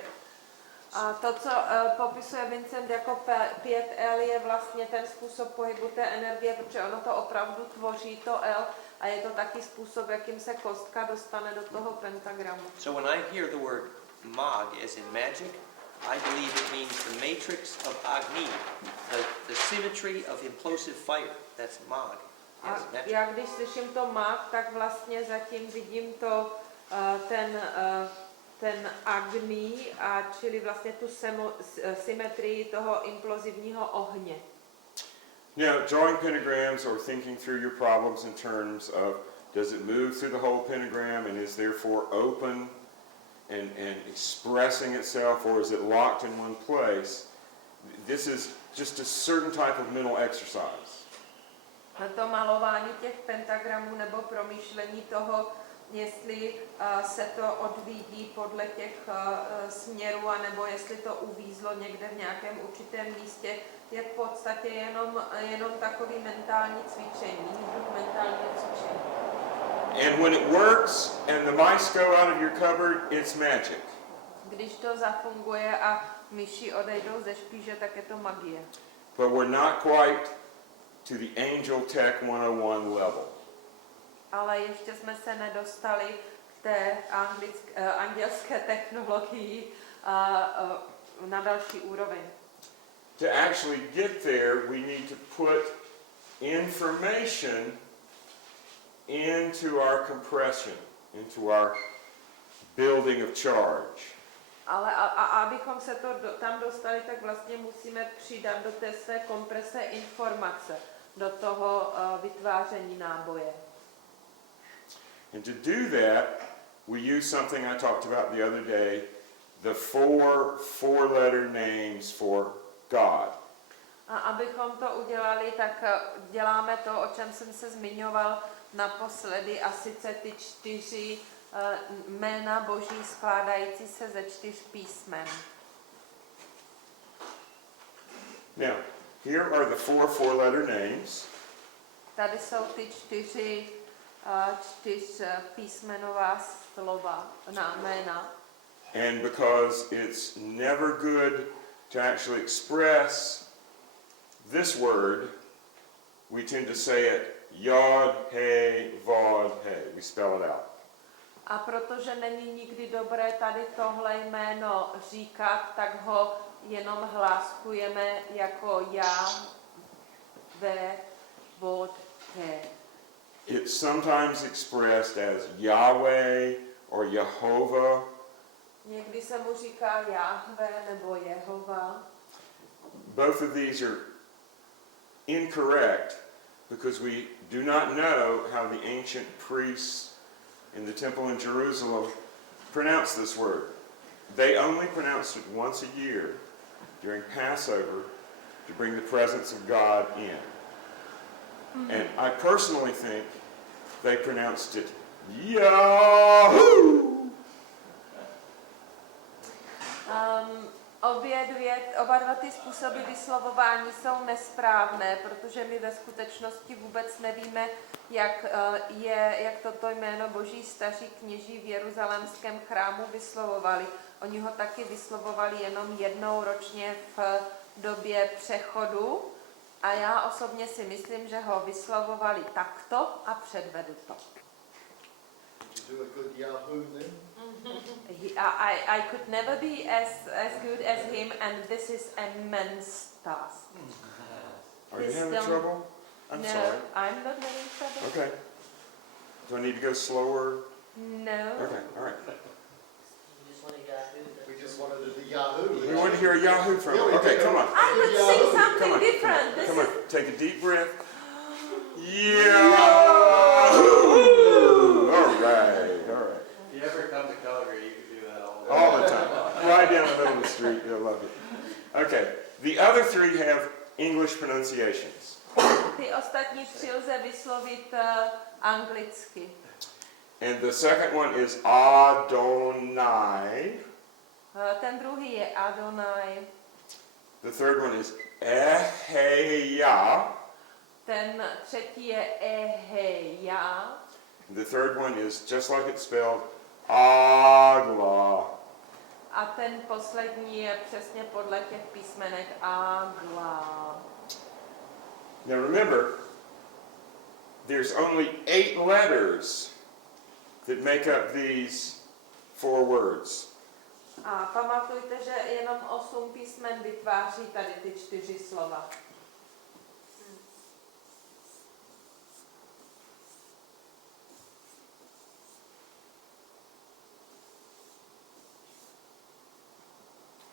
A to, co popisuje Vincent jako 5L, je vlastně ten způsob pohybu té energie, protože ono to opravdu tvoří to L a je to taky způsob, jakým se kostka dostane do toho pentagramu. So when I hear the word mag as in magic, I believe it means the matrix of Agni, the symmetry of implosive fire. That's mag. A já když slyším to mag, tak vlastně zatím vidím to ten Agni, čili vlastně tu symetrii toho implozivního ohně. Now, drawing pentagrams or thinking through your problems in terms of does it move through the whole pentagram and is therefore open and expressing itself, or is it locked in one place? This is just a certain type of mental exercise. To malování těch pentagramů nebo promýšlení toho, jestli se to odvíjí podle těch směrů, anebo jestli to uvízlo někde v nějakém určitém místě, je v podstatě jenom takový mentální cvičení, mentální cvičení. And when it works and the mice go out of your cupboard, it's magic. Když to zafunguje a myši odejdou ze špíže, tak je to magie. But we're not quite to the Angel Tech 101 level. Ale ještě jsme se nedostali k té andělské technologii na další úroveň. To actually get there, we need to put information into our compression, into our building of charge. Ale abychom se tam dostali, tak vlastně musíme přidat do té své komprese informace, do toho vytváření náboje. And to do that, we use something I talked about the other day, the four-letter names for God. A abychom to udělali, tak děláme to, o čem jsem se zmiňoval naposledy, a sice ty 4 jména Boží skládající se ze 4 písmen. Now, here are the four-letter names. Tady jsou ty 4 písmenová slova, jména. And because it's never good to actually express this word, we tend to say it yod, he, vod, he. We spell it out. A protože není nikdy dobré tady tohle jméno říkat, tak ho jenom hláskujeme jako já, ve, vod, he. It's sometimes expressed as Yahweh or Jehovah. Někdy se mu říká Jahve nebo Jehova. Both of these are incorrect because we do not know how the ancient priests in the temple in Jerusalem pronounced this word. They only pronounced it once a year during Passover to bring the presence of God in. And I personally think they pronounced it Yahoo! Oba dva ty způsoby vyslovování jsou nesprávné, protože my ve skutečnosti vůbec nevíme, jak toto jméno Boží staří kněží v jeruzalémském chrámu vyslovovali. Oni ho taky vyslovovali jenom jednou ročně v době přechodu a já osobně si myslím, že ho vyslovovali takto a předvedu to. Do a good Yahoo then? I could never be as good as him, and this is immense task. Are you This having don't- trouble? I'm no, sorry. I'm not having trouble. Okay. Do I need to go slower? No. Okay, all right. We just wanted the Yahoo. We want to hear a Yahoo from Yeah, you. we Okay, did. come on. I would Yahoo. sing Come something on. different. This Come on. is Take a deep breath. Yahoo! All right, all right. If you ever come to Calgary, you can do that all day. All the time. Right down the middle of the street. You'll love it. Okay. The other three have English pronunciations. Ty ostatní tři lze vyslovit anglicky. And the second one is Adonai. Ten druhý je Adonai. The third one is Eheya. Ten třetí je Eheja. The third one is just like it's spelled, Agla. A ten poslední je přesně podle těch písmenek Agla. Now remember, there's only 8 letters that make up these 4 words. A pamatujte, že jenom 8 písmen vytváří tady ty 4 slova.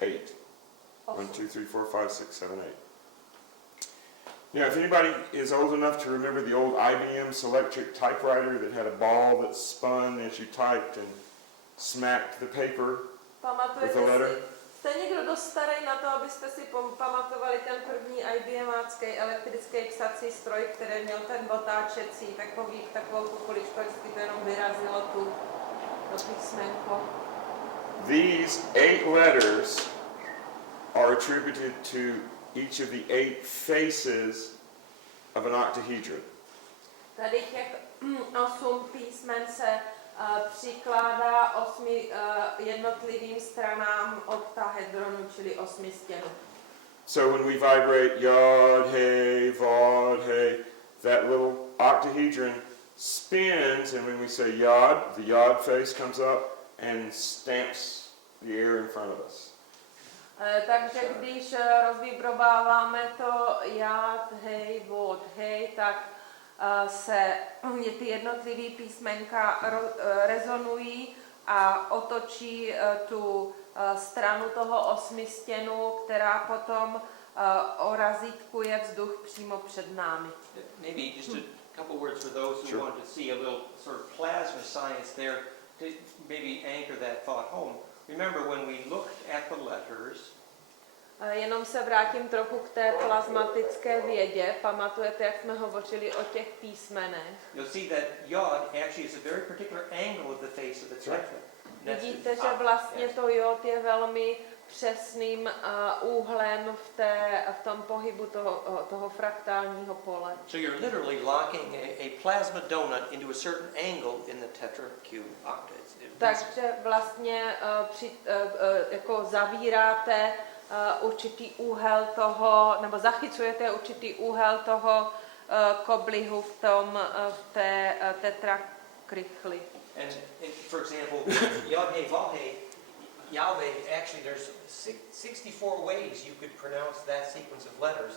Eight. 1, 8. 2, 3, 4, 5, 6, 7, 8. Now, if anybody is old enough to remember the old IBM Selectric typewriter that had a ball that spun as you typed and smacked the paper with Pamatujete a letter? si, jste někdo dost starý na to, abyste si pamatovali ten první IBMácký elektrický psací stroj, který měl ten otáčecí, takovou tu kuličku, vždycky to jenom vyrazilo tu písmenko. These 8 letters are attributed to each of the 8 faces of an octahedron. Tady těch 8 písmen se přikládá 8 jednotlivým stranám oktahedronu, čili 8 stěnu. So when we vibrate yod, hey, vod, hey, that little octahedron spins, and when we say yod, the yod face comes up and stamps the air in front of us. Takže když rozvibrováváme to jád, hej, vod, hej, tak se ty jednotlivé písmenka rezonují a otočí tu stranu toho 8 stěnu, která potom orazítkuje vzduch přímo před námi. Maybe just a couple words for those who Sure. want to see a little sort of plasma science there to maybe anchor that thought home. Remember when we looked at the letters, Jenom se vrátím trochu k té plazmatické vědě. Pamatujete, jak jsme hovořili o těch písmenech? you'll see that yod actually is a very particular angle of the face of the tetra. Vidíte, že vlastně to jod je velmi přesným úhlem v tom pohybu toho fraktálního pole. So you're literally locking a plasma donut into a certain angle in the tetracube octa. Takže vlastně jako zavíráte určitý úhel toho, nebo zachycujete určitý úhel toho koblihu v té tetrakrychli. And for example, Yahweh, Vahe, Yahweh, actually there's 64 ways you could pronounce that sequence of letters.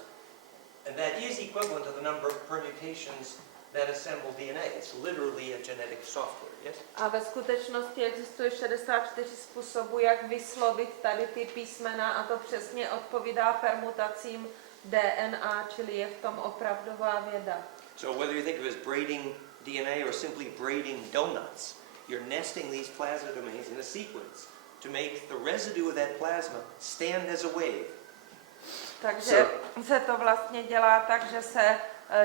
And that is equivalent to the number of permutations that assemble DNA. It's literally a genetic software, yes? A ve skutečnosti existuje 64 způsobů, jak vyslovit tady ty písmena a to přesně odpovídá permutacím DNA, čili je v tom opravdová věda. So whether you think of it as braiding DNA or simply braiding donuts, you're nesting these plasma domains in a sequence to make the residue of that plasma stand as a wave. Takže se to vlastně dělá tak,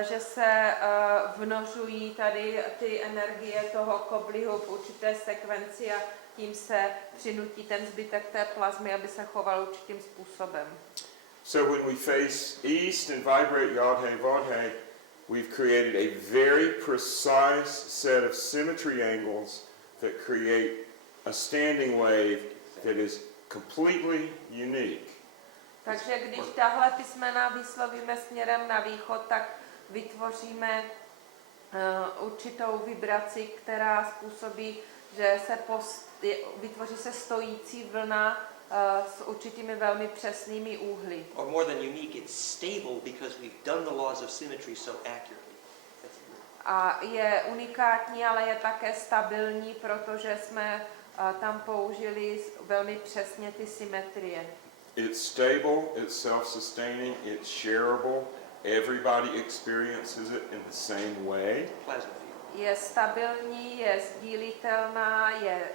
že se vnožují tady ty energie toho koblihu v určité sekvenci a tím se přinutí ten zbytek té plazmy, aby se choval určitým způsobem. So when we face east and vibrate Yod-He Vod-He, we've created a very precise set of symmetry angles that create a standing wave that is completely unique. Takže když tahle písmena vyslovíme směrem na východ, tak vytvoříme určitou vibraci, která způsobí, že se vytvoří se stojící vlna s určitými velmi přesnými úhly. Or more than unique, it's stable because we've done the laws of symmetry so accurately. A je unikátní, ale je také stabilní, protože jsme tam použili velmi přesně ty symetrie. It's stable, it's self-sustaining, it's shareable. Everybody experiences it in the same way. Plasma field. Je stabilní, je sdílitelná, je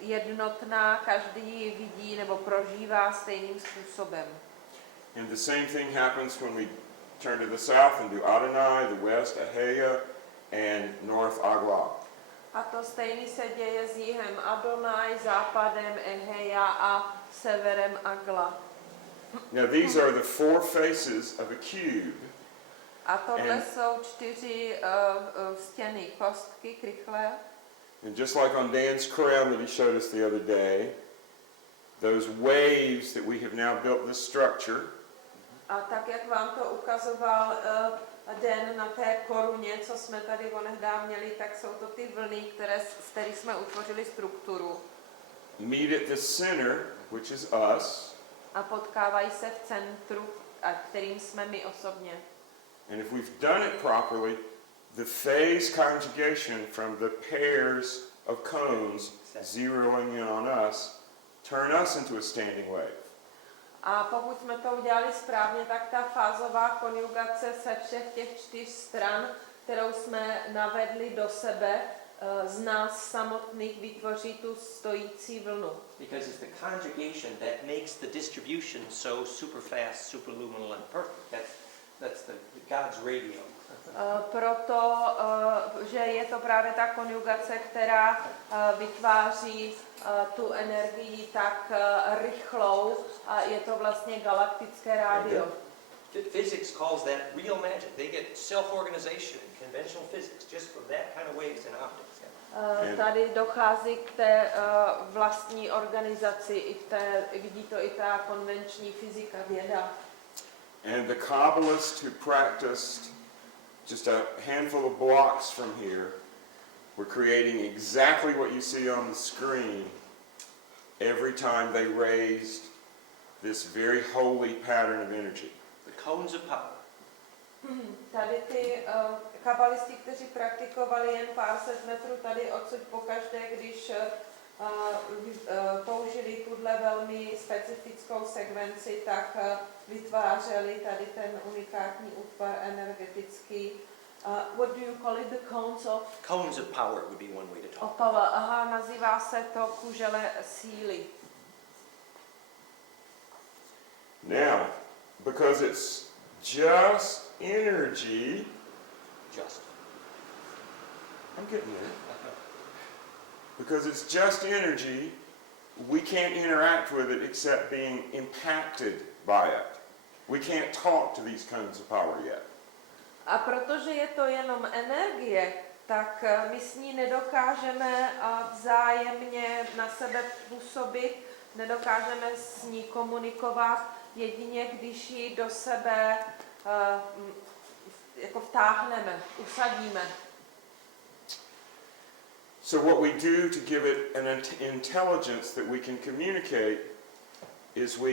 jednotná, každý ji vidí nebo prožívá stejným způsobem. And the same thing happens when we turn to the south and do Adonai, the west, Aheya, and north, Agla. A to stejný se děje s jihem Adonai, západem Eheja a severem Agla. Now these are the four faces of a cube. A tohle jsou 4 stěny kostky, krychlé. And just like on Dan's crown that he showed us the other day, those waves that we have now built this structure, A tak, jak vám to ukazoval Den na té koruně, co jsme tady onehdá měli, tak jsou to ty vlny, z kterých jsme utvořili strukturu. meet at the center, which is us. A potkávají se v centru, kterým jsme my osobně. And if we've done it properly, the phase conjugation from the pairs of cones zeroing in on us turn us into a standing wave. A pokud jsme to udělali správně, tak ta fázová konjugace se všech těch 4 stran, kterou jsme navedli do sebe, z nás samotných vytvoří tu stojící vlnu. Because it's the conjugation that makes the distribution so super fast, superluminal and perfect. That's the God's radio. Proto, že je to právě ta konjugace, která vytváří tu energii tak rychlou a je to vlastně galaktické rádio. Physics calls that real magic. They get self-organization, conventional physics, just from that kind of waves in optics. Tady dochází k té vlastní organizaci, vidí to i ta konvenční fyzika, věda. And the Kabbalists who practiced just a handful of blocks from here were creating exactly what you see on the screen every time they raised this very holy pattern of energy. The cones of power. Tady ty kabalisti, kteří praktikovali jen pár set metrů tady odsud pokaždé, když použili tuhle velmi specifickou sekvenci, tak vytvářeli tady ten unikátní útvar energetický. What do you call it? The cones of? Cones of power would be one way to talk. Power. Aha, nazývá se to kužele síly. Now, because it's just energy, I'm getting there. Because it's just energy, we can't interact with it except being impacted by it. We can't talk to these kinds of power yet. A protože je to jenom energie, tak my s ní nedokážeme vzájemně na sebe působit, nedokážeme s ní komunikovat, jedině když ji do sebe jako vtáhneme, usadíme. So what we do to give it an intelligence that we can communicate is we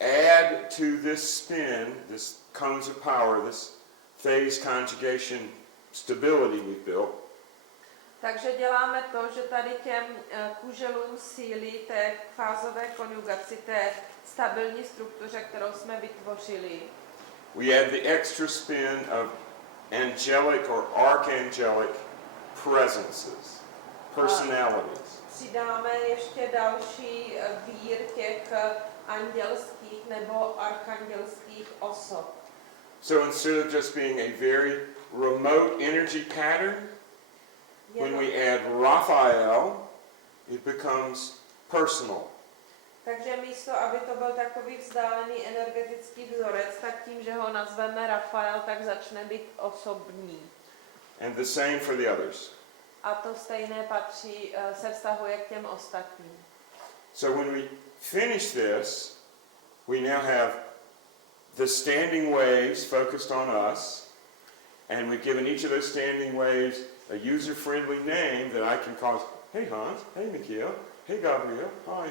add to this spin, this cones of power, this phase conjugation stability we've built. Takže děláme to, že tady těm kuželům síly té fázové konjugaci, té stabilní struktuře, kterou jsme vytvořili, We add the extra spin of angelic or archangelic presences, personalities. přidáme ještě další vír těch andělských nebo archandělských osob. So instead of just being a very remote energy pattern, when we add Raphael, it becomes personal. Takže místo, aby to byl takový vzdálený energetický vzorec, tak tím, že ho nazveme Rafael, tak začne být osobní. And the same for the others. A to stejné patří, se vztahuje k těm ostatním. So when we finish this, we now have the standing waves focused on us, and we've given each of those standing waves a user-friendly name that I can call, hey Hans, hey Mikhail, hey Gabriel, hi,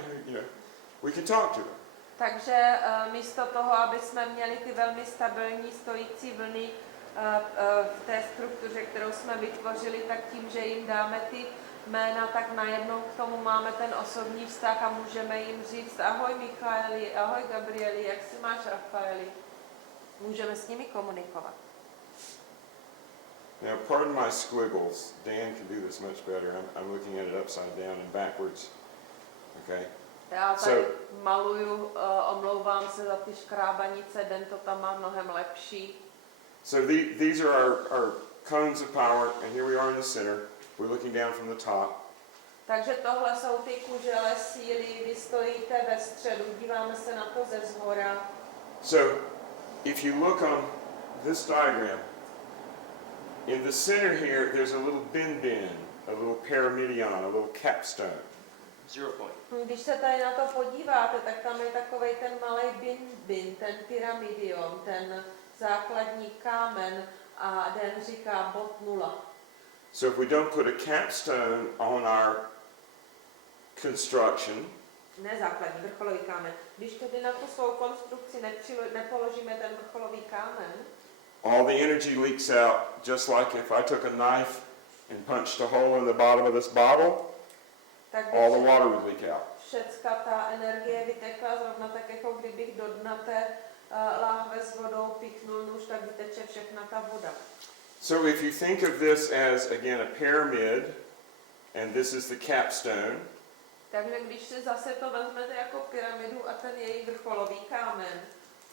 we can talk to them. Takže místo toho, aby jsme měli ty velmi stabilní stojící vlny v té struktuře, kterou jsme vytvořili, tak tím, že jim dáme ty jména, tak najednou k tomu máme ten osobní vztah a můžeme jim říct ahoj Michaeli, ahoj Gabrieli, jak si máš Rafaeli. Můžeme s nimi komunikovat. Now, pardon my squiggles. Dan can do this much better. I'm looking at it upside down and backwards. Okay. Já tady maluju, omlouvám se za ty škrábanice, Den to tam má mnohem lepší. So these are our cones of power, and here we are in the center. We're looking down from the top. Takže tohle jsou ty kužele síly, vy stojíte ve středu, díváme se na to ze zhora. So, if you look on this diagram, in the center here, there's a little bin, a little pyramidion, a little capstone. 0 point. Když se tady na to podíváte, tak tam je takovej ten malý bin, ten pyramidion, ten základní kámen a Den říká bod 0. So if we don't put a capstone on our construction, Ne základní, vrcholový kámen. Když tedy na tu svou konstrukci nepoložíme ten vrcholový kámen, all the energy leaks out, just like if I took a knife and punched a hole in the bottom of this bottle, tak all the water would leak out. všecka ta energie vytekla zrovna tak, jako kdybych do dna té láhve s vodou píchnul nůž, tak vyteče všechna ta voda. So if you think of this as, again, a pyramid, and this is the capstone, Takže když si zase to vezmete jako pyramidu a ten její vrcholový kámen,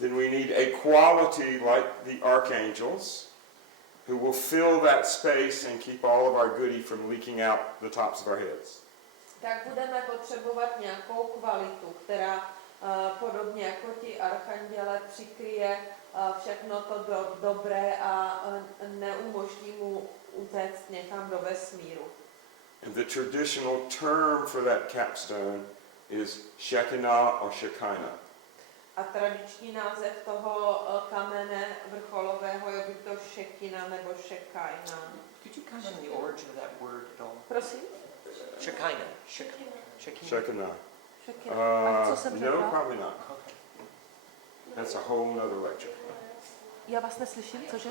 then we need a quality like the archangels, who will fill that space and keep all of our goodie from leaking out the tops of our heads. tak budeme potřebovat nějakou kvalitu, která podobně jako ti archanděle přikryje všechno to dobré a neumožní mu utéct někam do vesmíru. And the traditional term for that capstone is Shekinah or Shekinah. A tradiční název toho kamene vrcholového je buď to Šekina nebo Šekajna. Could you comment on the origin of that word at all? Prosím? Shekinah. Shekinah. Šekina. A co jsem No, řekla? probably not. Okay. That's a whole other lecture. Já vás neslyším, cože?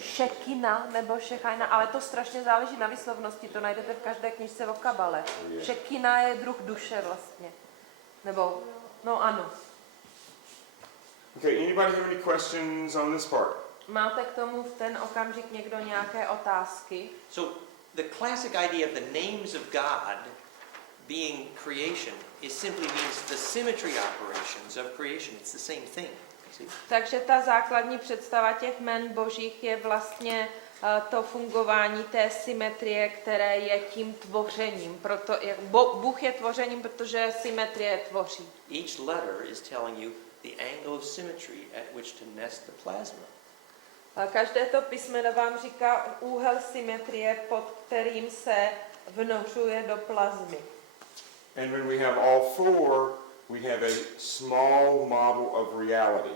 Šekina nebo Šekajna, ale to strašně záleží na výslovnosti, to najdete v každé knižce o kabale. Šekina je druh duše vlastně. Nebo, no ano. Okay, anybody have any questions on this part? Máte k tomu v ten okamžik někdo nějaké otázky? So the classic idea of the names of God being creation is simply means the symmetry operations of creation. It's the same thing. Takže ta základní představa těch jmen božích je vlastně to fungování té symetrie, které je tím tvořením. Proto Bůh je tvořením, protože symetrie tvoří. Each letter is telling you the angle of symmetry at which to nest the plasma. Každé to písmeno vám říká úhel symetrie, pod kterým se vnořuje do plazmy. And when we have all four, we have a small model of reality.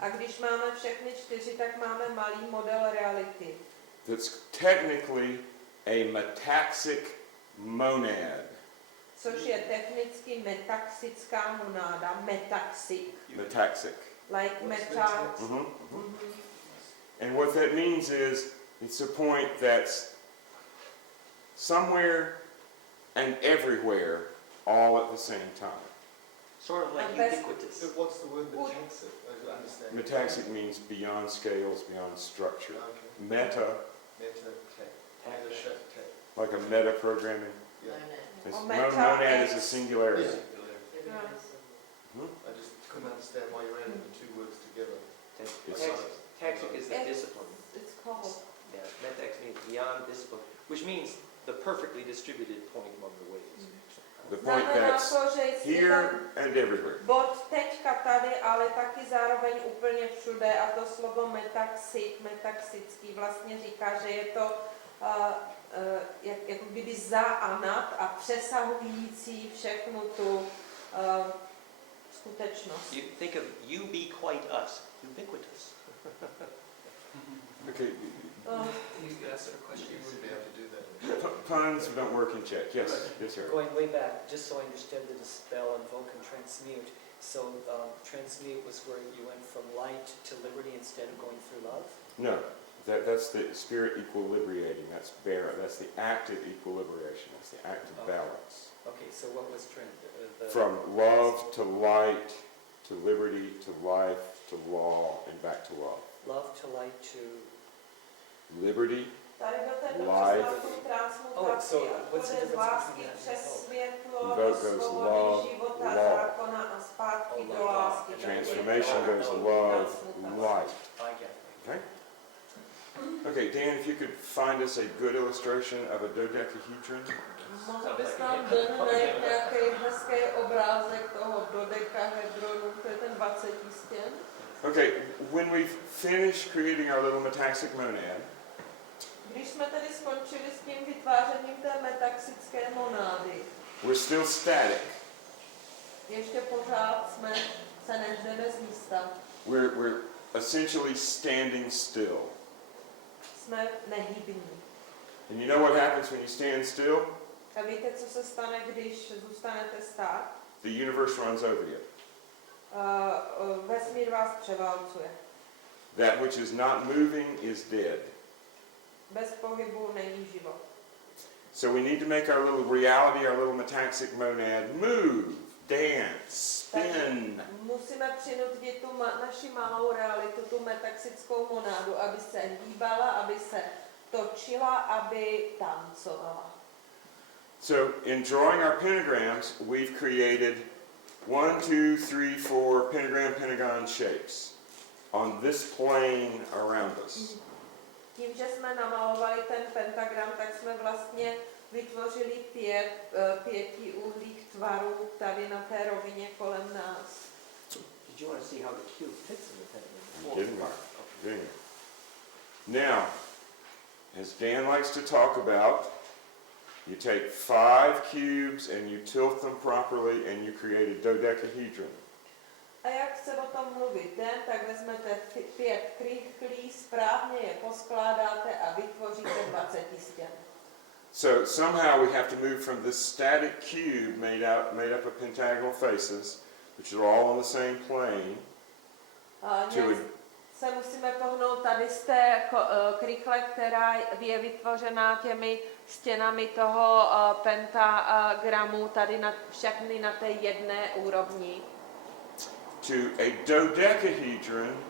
A když máme všechny 4, tak máme malý model reality. That's technically a metaxic monad. Což je technicky metaxická monáda, metaxic. Metaxic. like metal. And what that means is it's a point that's somewhere and everywhere all at the same time. Sort of like And that's- ubiquitous. So what's the word metaxic? I don't understand. Metaxic means beyond scales, beyond structure. Okay. Meta, Meta-tech. like a meta programming. Yeah. It's, Or meta monad is a X. singularity. Yeah. Yeah. I just couldn't understand why you're adding the two words together. Taxic is the It's- discipline. It's called. Yeah, metax means beyond discipline, which means the perfectly distributed point among the waves. The point Znamená that's to, že je tam here and everywhere. bod teďka tady, ale taky zároveň úplně všude a to slovo metaxit, metaxický vlastně říká, že je to jako kdyby za a nad a přesahující všechnu tu skutečnost. You think of you be quite us, ubiquitous. Okay, You asked a question. You wouldn't be able to do that. puns don't work in Czech. Yes, yes, sir. Going way back, just so I understood the dispel, invoke, and transmute. So transmute was where you went from light to liberty instead of going through love? No, that's the spirit equilibrating. That's that's the active equilibration. That's the active Okay. balance. Okay, so what was the... From love to light, to liberty, to life, to law, and back to love. Love to light to... Liberty, Tady byl ten Life. proces transmutací Oh, so a what's the půjde z difference lásky between that přes and hope? světlo, Vote do goes svobody, love, života, law. zákona a zpátky Oh, do love. lásky. transformation Oh, goes oh, love, transmutace. light. I get it. Okay? Okay, Dan, if you could find us a good illustration of a dodecahedron. Mohl bys nám donést nějaký hezký obrázek toho dodekahedronu, to je ten 20 stěn? Okay, when we finish creating our little metaxic monad, Když jsme tedy skončili s tím vytvářením té metaxické monády, we're still static. ještě pořád se nehneme z místa. We're essentially standing still. Jsme nehybní. And you know what happens when you stand still? A víte, co se stane, když zůstanete stát? The universe runs over you. Vesmír vás převálcuje. That which is not moving is dead. Bez pohybu není život. So we need to make our little reality, our little metaxic monad move, dance, spin. Musíme přinutit tu naši malou realitu, tu metaxickou monádu, aby se hýbala, aby se točila, aby tancovala. So in drawing our pentagrams, we've created 1, 2, 3, 4 pentagram, pentagon shapes on this plane around us. Tím, že jsme namalovali ten pentagram, tak jsme vlastně vytvořili 5 pětiúhlých tvarů tady na té rovině kolem nás. Did you want to see how the cube fits in the pentagram? Didn't we? Didn't we? Now, as Dan likes to talk about, you take 5 cubes and you tilt them properly and you create a dodecahedron. A jak se o tom mluví den, tak vezmete 5 krychlí, správně je poskládáte a vytvoříte 20 stěn. So somehow we have to move from this static cube made up of pentagonal faces, which are all on the same plane, Nějak se musíme pohnout tady z té krychle, která je vytvořená těmi stěnami toho pentagramu, tady všechny na té jedné úrovni. to a dodecahedron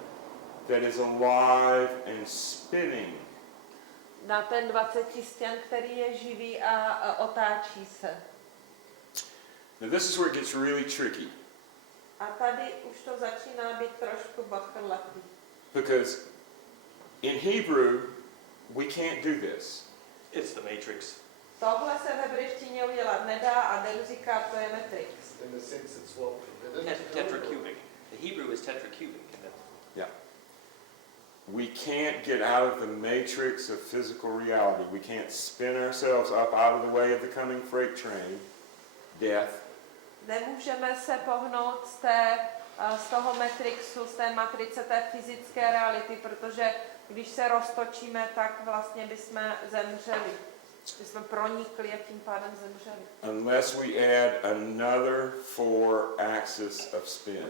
that is alive and spinning. Na ten 20 stěn, který je živý a otáčí se. Now this is where it gets really tricky, A tady už to začíná být trošku bachrlatý. because in Hebrew we can't do this. It's the matrix. Tohle se v hebrejštině udělat nedá a Den říká, to je matrix. In the sense it's what? Tetracubic. The Hebrew is tetracubic. We can't get out of the matrix of physical reality. We can't spin ourselves up out of the way of the coming freight train, death. Nemůžeme se pohnout z toho matrixu, z té matrice té fyzické reality, protože když se roztočíme, tak vlastně bychom zemřeli. Bychom pronikli a tím pádem zemřeli. Unless we add another 4 axis of spin.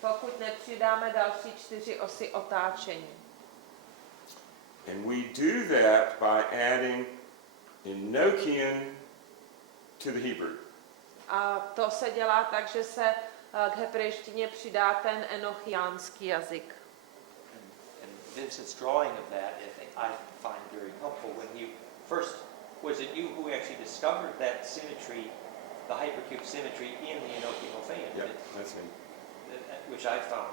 pokud nepřidáme další 4 osy otáčení. And we do that by adding Enochian to the Hebrew. A to se dělá tak, že se k hebrejštině přidá ten enochiánský jazyk. And Vincent's drawing of that, I find very helpful. When he first, was it you who actually discovered that symmetry, the hypercube symmetry in the Enochian Ophanic? Yep, that's me. Which I found,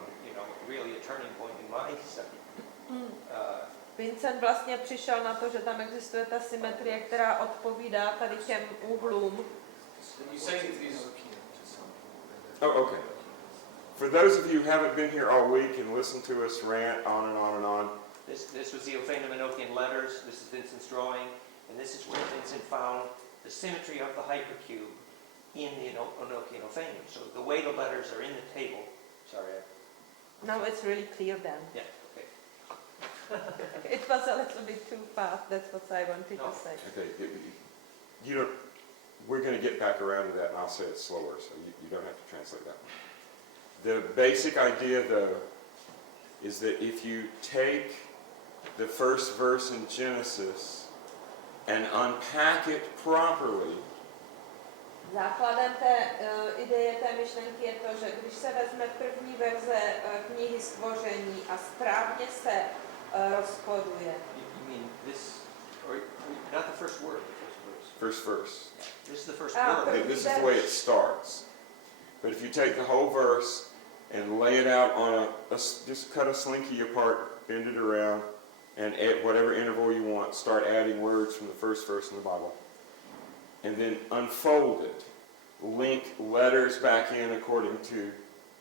really a turning point in my study. Vincent vlastně přišel na to, že tam existuje ta symetrie, která odpovídá tady těm úhlům. You say these. Oh, okay. For those of you who haven't been here all week and listened to us rant on and on and on, This was the Ophanic Enochian letters. This is Vincent's drawing, and this is where Vincent found the symmetry of the hypercube in the Enochian Ophanic. So the way the letters are in the table. Sorry. Now it's really clear then. Yeah. Okay. It was a little bit too fast, that's what I wanted to say. okay, we're going to get back around to that, and I'll say it slower, so you don't have to translate that one. The basic idea, though, is that if you take the first verse in Genesis and unpack it properly, Základem té ideje, té myšlenky je to, že když se vezme první verze knihy Stvoření a správně se rozkoduje. You mean this, or not the first word, the first verse. This is the first Ah, word. This is the way it starts. But if you take the whole verse and lay it out on just cut a slinky apart, bend it around, and at whatever interval you want, start adding words from the first verse in the Bible. And then unfold it. Link letters back in according to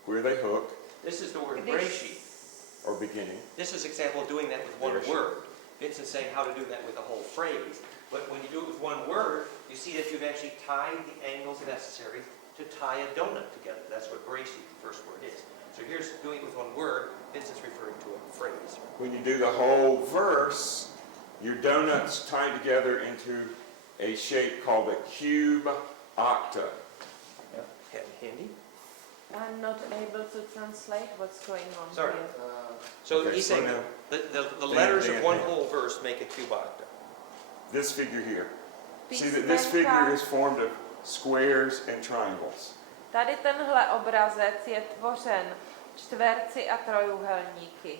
where they hook This is the word Breshit. or beginning. This is an example of doing that with one Breshit. word. Vincent's saying how to do that with a whole phrase. But when you do it with one word, you see that you've actually tied the angles necessary to tie a donut together. That's what Breshit, the first word, is. So here's doing it with one word. Vincent's referring to a phrase. When you do the whole verse, your donut's tied together into a shape called a cube octa. Handy? I'm not able to translate what's going on Sorry. here. So Okay, he's slow saying down. the letters of one Dan. whole verse make a cube octa. This figure here. See that this figure is formed of squares and triangles. Tady tenhle obrazec je tvořen čtverci a trojúhelníky.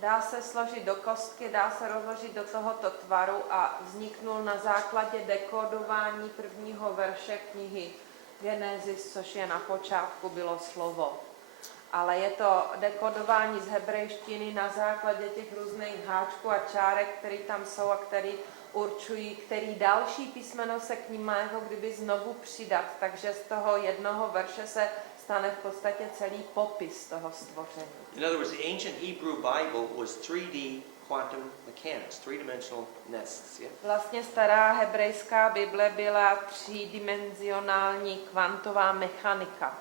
Dá se složit do kostky, dá se rozložit do tohoto tvaru a vzniknul na základě dekodování prvního verše knihy Genesis, což je na počátku bylo slovo. Ale je to dekodování z hebrejštiny na základě těch různých háčků a čárek, které tam jsou a které určují, který další písmeno se k ním má jako kdyby znovu přidat. Takže z toho jednoho verše se stane v podstatě celý popis toho stvoření. In other words, the ancient Hebrew Bible was 3D quantum mechanics, three-dimensional nests. Yeah? Vlastně stará hebrejská Bible byla třídimenzionální kvantová mechanika.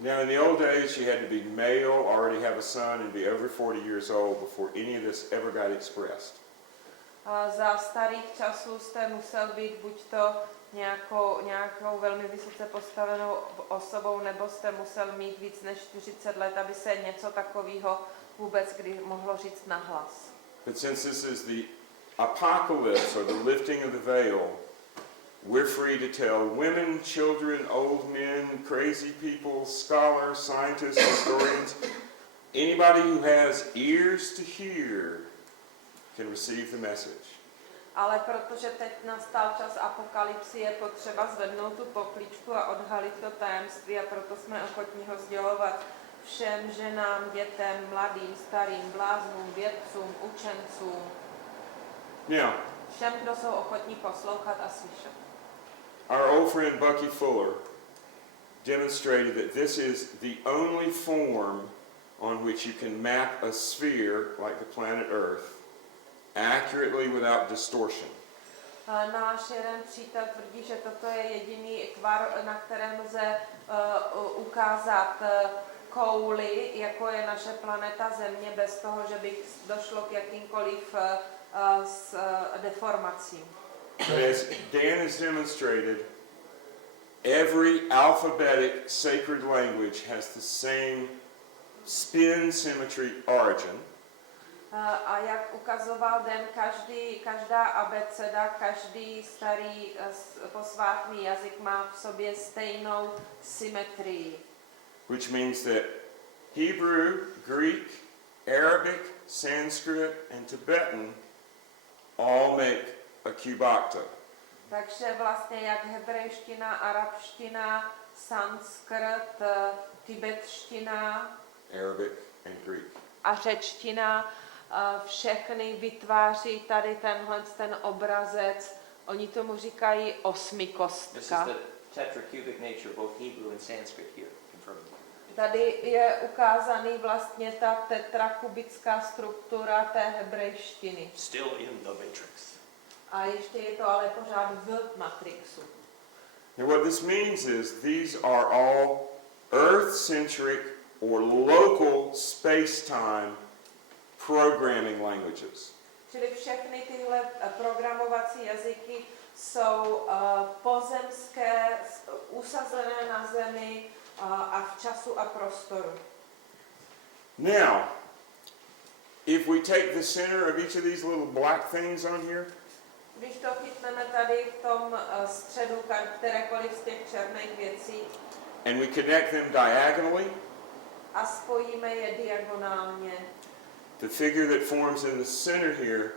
Now in the old days you had to be male, already have a son, and be over 40 years old before any of this ever got expressed. A za starých časů jste musel být buď to nějakou velmi vysoce postavenou osobou, nebo jste musel mít víc než 40 let, aby se něco takového vůbec kdy mohlo říct nahlas. But since this is the apocalypse or the lifting of the veil, we're free to tell women, children, old men, crazy people, scholars, scientists, historians, anybody who has ears to hear can receive the message. Ale protože teď nastal čas apokalypsy, je potřeba zvednout tu poklíčku a odhalit to tajemství a proto jsme ochotní ho sdělovat všem ženám, dětem, mladým, starým, bláznům, vědcům, učencům. Now, Všem, kdo jsou ochotní poslouchat a slyšet. our old friend Bucky Fuller demonstrated that this is the only form on which you can map a sphere like the planet Earth accurately without distortion. Náš jeden přítel tvrdí, že toto je jediný tvar, na kterém lze ukázat kouli, jako je naše planeta Země, bez toho, že by došlo k jakýmkoliv deformacím. But as Dan has demonstrated, every alphabetic sacred language has the same spin, symmetry, origin. A jak ukazoval Den, každá abeceda, každý starý posvátný jazyk má v sobě stejnou symetrii. Which means that Hebrew, Greek, Arabic, Sanskrit, and Tibetan all make a cubocta. Takže vlastně jak hebrejština, arabština, sanskrt, tibetština, Arabic and Greek. a řečtina, všechny vytváří tady ten obrazec. Oni tomu říkají This is osmikostka. the tetracubic nature of both Hebrew and Sanskrit here, confirmed. Tady je ukázaný vlastně ta tetrakubická struktura té hebrejštiny. Still in the matrix. A ještě je to ale pořád v matrixu. Now what this means is these are all earth-centric or local space-time programming languages. Čili všechny tyhle programovací jazyky jsou pozemské, usazené na zemi a v času a prostoru. Now, if we take the center of each of these little black things on here, Když to chytneme tady v tom středu kterékoliv z těch černých věcí and we connect them diagonally, a spojíme je diagonálně, the figure that forms in the center here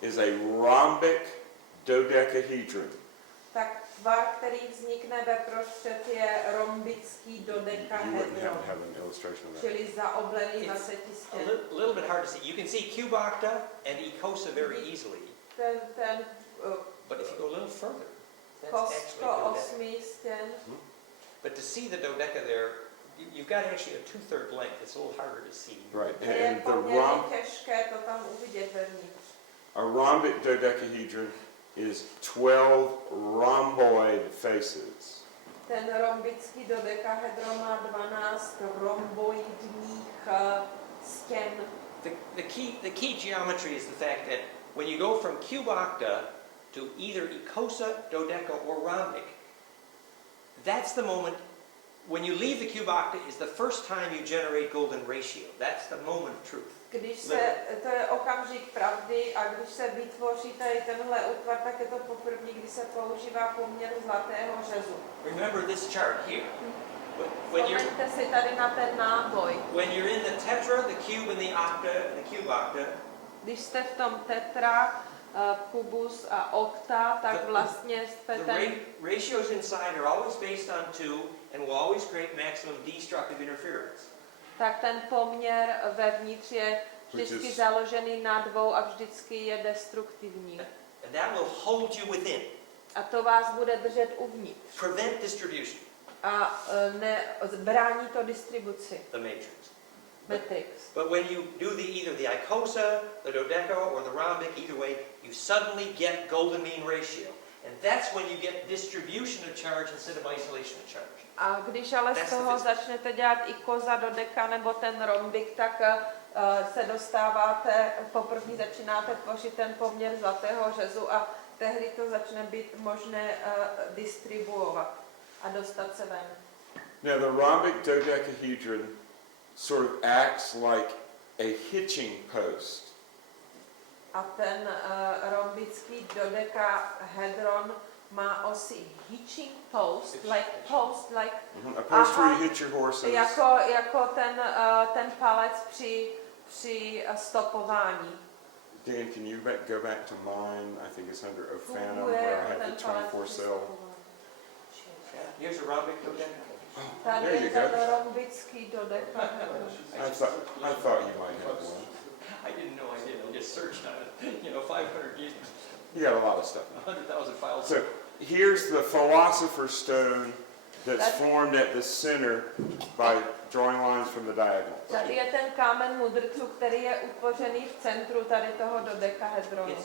is a rhombic dodecahedron. tak tvar, který vznikne ve prostřed, je rombický You wouldn't dodekahedron, have an illustration of that. čili zaoblený na A setistěn. little bit hard to see. You can see cubocta and icosa very easily, Ten but if you go a little further, that's actually kostko dodeca. osmístěn. But to see the dodeca there, you've got actually a 2/3 length. It's a little harder to see. Right, Je and the poměrně těžké to tam uvidět vevnitř. a rhombic dodecahedron is 12 rhomboid faces. Ten rombický dodekahedron má 12 romboidních stěn. The key geometry is the fact that when you go from cubocta to either icosa, dodeca, or rhombic, that's the moment when you leave the cubocta is the first time you generate golden ratio. That's the moment of truth. To je okamžik pravdy a když se vytvoří tady tenhle útvar, tak je to poprvé, kdy se používá poměr zlatého řezu. Remember this chart here. Vzpomeňte si tady na ten náboj. When you're in the tetra, the cube, and the octa, and the cubocta, Když jste v tom tetra, kubus a okta, tak vlastně jste the ten... ratios inside are always based on 2 and will always create maximum destructive interference. Tak ten poměr vevnitř je vždycky založený na 2 a vždycky je destruktivní. And that will hold you within. A to vás bude držet uvnitř. Prevent distribution. A brání to distribuci. The matrix. Matrix. But when you do either the icosa, the dodeca, or the rhombic, either way, you suddenly get golden mean ratio. And that's when you get distribution of charge instead of isolation of charge. A když ale z toho začnete dělat i koza, dodeka nebo ten rombik, tak se dostáváte, poprvé začínáte tvořit ten poměr zlatého řezu a tehdy to začne být možné distribuovat a dostat se ven. Now the rhombic dodecahedron sort of acts like a hitching post. A ten rombický dodekahedron má osy hitching post, like A post where you hitch your horses. jako ten palec při stopování. Dan, can you go back to mine? I think it's under Ophanum where I have the 24 cell. Here's a rhombic dodeca. Tady There je you ten go. rombický dodekahedron. I thought you might have one. I didn't know I did. I just searched on it. 500 years, You got a lot of stuff. 100,000 files. So here's the philosopher's stone that's formed at the center by drawing lines from the diagonal. Tady je ten kámen mudrců, který je utvořený v centru tady toho dodekahedronu.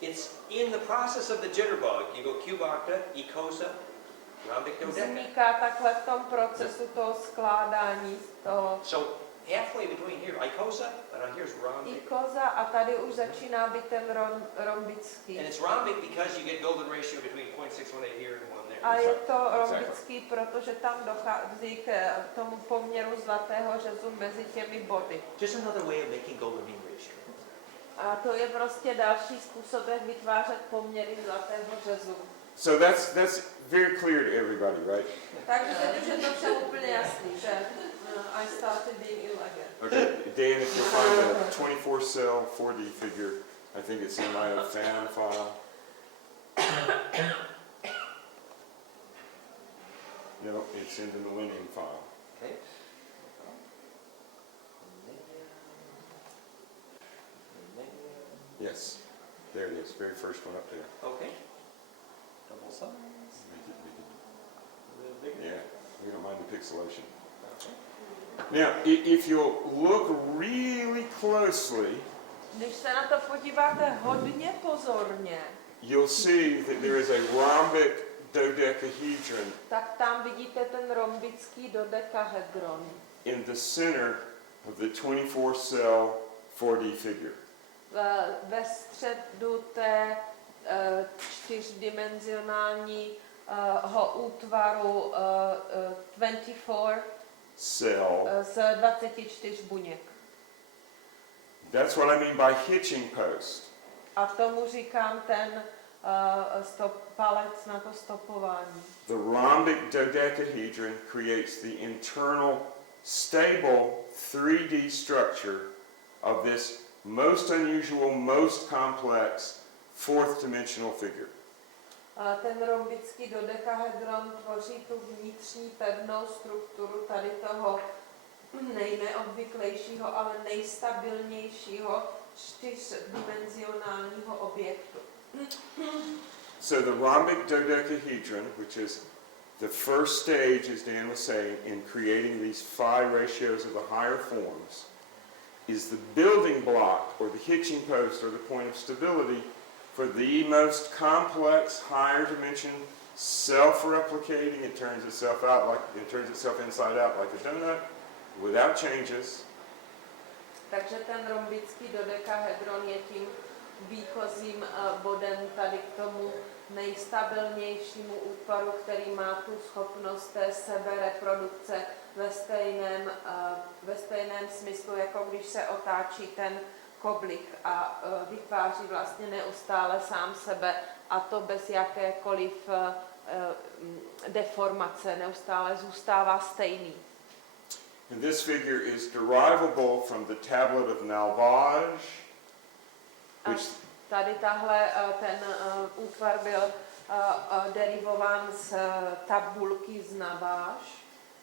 It's in the process of the jitterbug. You go cubocta, icosa, rhombic dodeca. Vzniká takhle v tom procesu toho skládání toho. So halfway between here, icosa, and here's rhombic. Ikoza a tady už začíná být ten rombický. And it's rhombic because you get golden ratio between 0.618 here and 1 there. A je to rombický, protože tam dochází k tomu poměru zlatého řezu mezi těmi body. Just another way of making golden mean ratio. A to je prostě další způsob, jak vytvářet poměry zlatého řezu. So that's very clear to everybody, right? Takže teď už je to všem úplně jasný, že I started being ill again. Okay, Dan, if you find a 24-cell 4D figure, I think it's in my fan file. No, it's in the Millennium file. Okay. Yes, there it is, very first one up there. Okay. Double size. Make it bigger. A little bigger. Yeah, we don't mind the pixelation. Okay. Now, if you'll look really closely, Když se na to podíváte hodně pozorně, you'll see that there is a rhombic dodecahedron tak tam vidíte ten rombický dodekahedron in the center of the 24-cell 4D figure. ve středu té čtyřdimenzionálního útvaru 24 Cell. z 24 buněk. That's what I mean by hitching post. A tomu říkám ten palec na to stopování. The rhombic dodecahedron creates the internal stable 3D structure of this most unusual, most complex fourth dimensional figure. Ten rombický dodekahedron tvoří tu vnitřní pevnou strukturu tady toho nejneobvyklejšího, ale nejstabilnějšího čtyřdimenzionálního objektu. So the rhombic dodecahedron, which is the first stage, as Dan was saying, in creating these phi ratios of the higher forms, is the building block, or the hitching post, or the point of stability for the most complex higher dimension self-replicating. It turns itself inside out like a donut without changes. Takže ten rombický dodekahedron je tím výchozím bodem tady k tomu nejstabilnějšímu útvaru, který má tu schopnost té sebereprodukce ve stejném smyslu, jako když se otáčí ten koblich a vytváří vlastně neustále sám sebe, a to bez jakékoliv deformace, neustále zůstává stejný. And this figure is derivable from the tablet of Malvage, which Tady ten útvar byl derivován z tabulky z Naváž,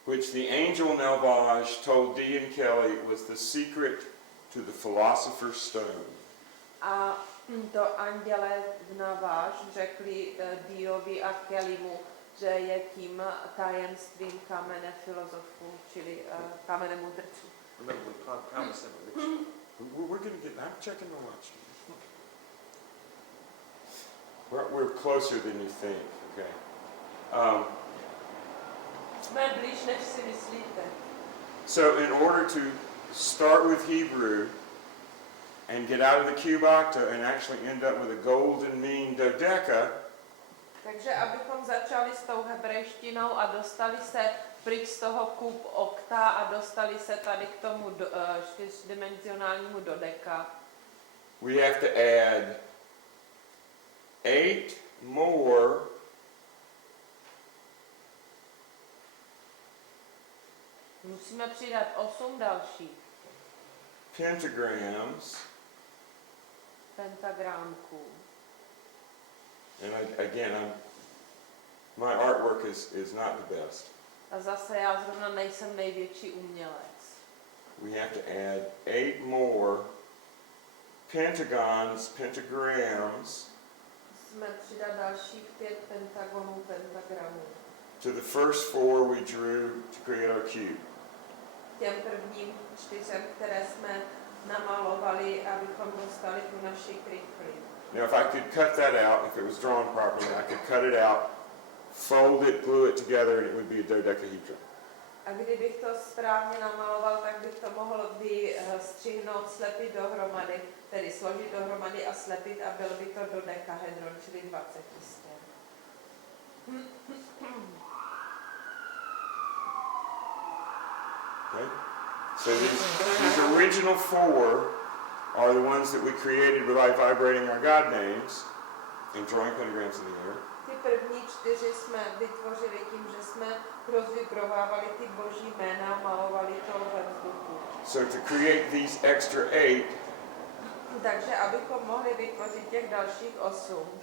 which the angel Malvage told Dee and Kelly was the secret to the Philosopher's Stone. a to anděle v Naváž řekli Diovi a Kellymu, že je tím tajemstvím kamene filozofů, čili kamene mudrců. Remember, we promised them a ritual. We're going to get, I'm checking the watch. We're closer than you think, okay? Jsme blíž, než si myslíte. So in order to start with Hebrew and get out of the cube octa and actually end up with a golden mean dodeca, Takže abychom začali s tou hebrejštinou a dostali se pryč z toho kub okta a dostali se tady k tomu čtyřdimenzionálnímu dodeka, we have to add 8 more musíme přidat 8 dalších pentagrams. pentagramků. And my artwork is not the best. A zase já zrovna nejsem největší umělec. We have to add 8 more pentagrams Musíme přidat dalších 5 pentagonů, pentagramů. to the first 4 we drew to create our cube. Těm prvním 4, které jsme namalovali, abychom dostali tu naši krychli. Now if I could cut that out, if it was drawn properly, I could cut it out, fold it, glue it together, and it would be a dodecahedron. A kdybych to správně namaloval, tak bych to mohl vystřihnout, slepit dohromady, tedy složit dohromady a slepit a byl by to dodekahedron, čili 20 stěn. Okay? So these original four are the ones that we created by vibrating our God names and drawing pentagrams in the air. Ty první 4 jsme vytvořili tím, že jsme rozvibrovávali ty boží jména, malovali to ve vzduchu. So to create these extra 8, Takže abychom mohli vytvořit těch dalších 8,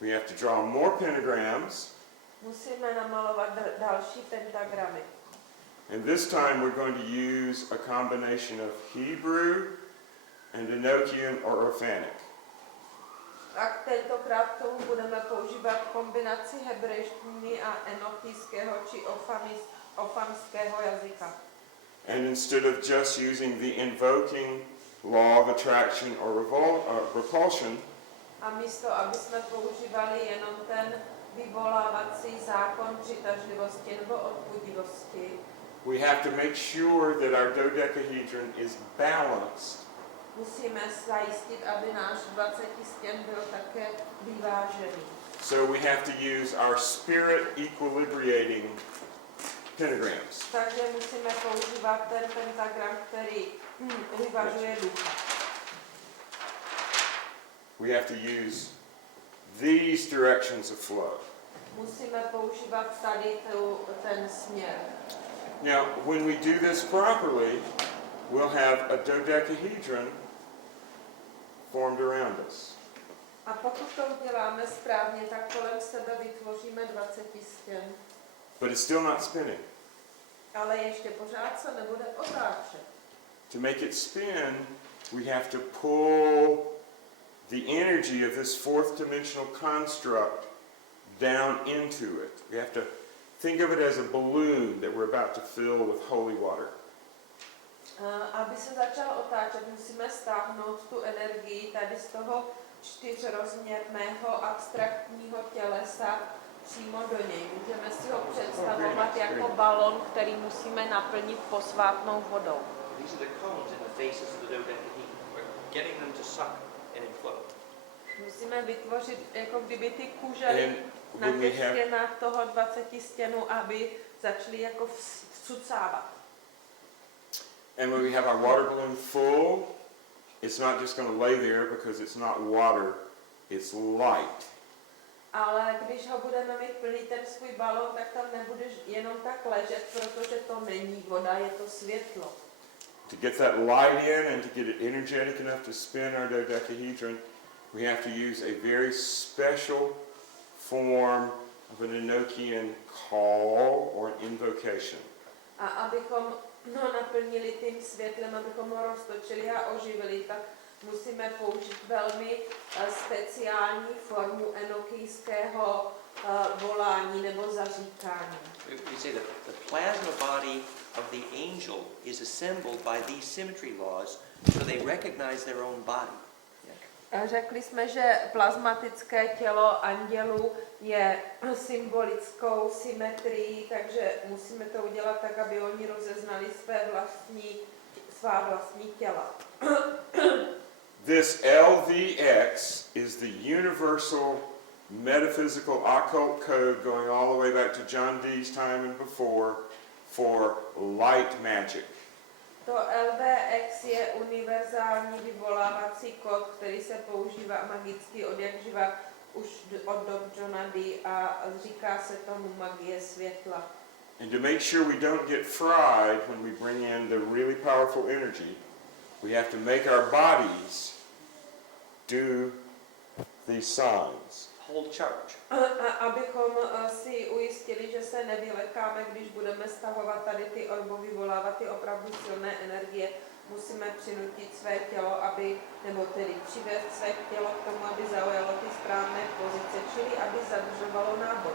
we have to draw more pentagrams. musíme namalovat další pentagramy. And this time we're going to use a combination of Hebrew and Enochian or Ophanic. A tentokrát k tomu budeme používat kombinaci hebrejštiny a enochijského či ofanského jazyka. And instead of just using the invoking law of attraction or repulsion, A místo, aby jsme používali jenom ten vyvolávací zákon přitažlivosti nebo odpudivosti, we have to make sure that our dodecahedron is balanced. musíme zajistit, aby náš 20 stěn byl také vyvážený. So we have to use our spirit equilibrating pentagrams. Takže musíme používat ten pentagram, který vyvažuje ducha. We have to use these directions of flow. Musíme používat tady ten směr. Now, when we do this properly, we'll have a dodecahedron formed around us. A pokud to uděláme správně, tak kolem sebe vytvoříme 20 stěn. But it's still not spinning. Ale ještě pořád se nebude otáčet. To make it spin, we have to pull the energy of this fourth dimensional construct down into it. We have to think of it as a balloon that we're about to fill with holy water. Aby se začal otáčet, musíme stáhnout tu energii tady z toho 4rozměrného abstraktního tělesa přímo do něj. Můžeme si ho představovat jako balon, který musíme naplnit posvátnou vodou. These are the cones in the faces of the dodecahedron. We're getting them to suck and inflow. Musíme vytvořit jako kdyby ty kužely na těch stěnách toho 20 stěnu, aby začaly jako vcucávat. And when we have our water balloon full, it's not just going to lay there because it's not water, it's light. Ale když ho budeme mít plný ten svůj balon, tak tam nebude jenom tak ležet, protože to není voda, je to světlo. To get that light in and to get it energetic enough to spin our dodecahedron, we have to use a very special form of an Enochian call or an invocation. A abychom ho naplnili tím světlem, abychom ho roztočili a oživili, tak musíme použít velmi speciální formu enochijského volání nebo zaříkání. We say that the plasma body of the angel is assembled by these symmetry laws, so they recognize their own body. Řekli jsme, že plazmatické tělo andělů je symbolickou symetrií, takže musíme to udělat tak, aby oni rozeznali svá vlastní těla. This LVX is the universal metaphysical occult code going all the way back to John Dee's time and before for light magic. To LVX je univerzální vyvolávací kód, který se používá magicky od jak živa už od dob Johna Dee a říká se tomu magie světla. And to make sure we don't get fried when we bring in the really powerful energy, we have to make our bodies do these signs. Hold charge. Abychom si ujistili, že se nevylekáme, když budeme stahovat tady ty orbo, vyvolávat ty opravdu silné energie, musíme přinutit své tělo, nebo tedy přivést své tělo k tomu, aby zaujalo ty správné pozice, čili aby zadržovalo náboj.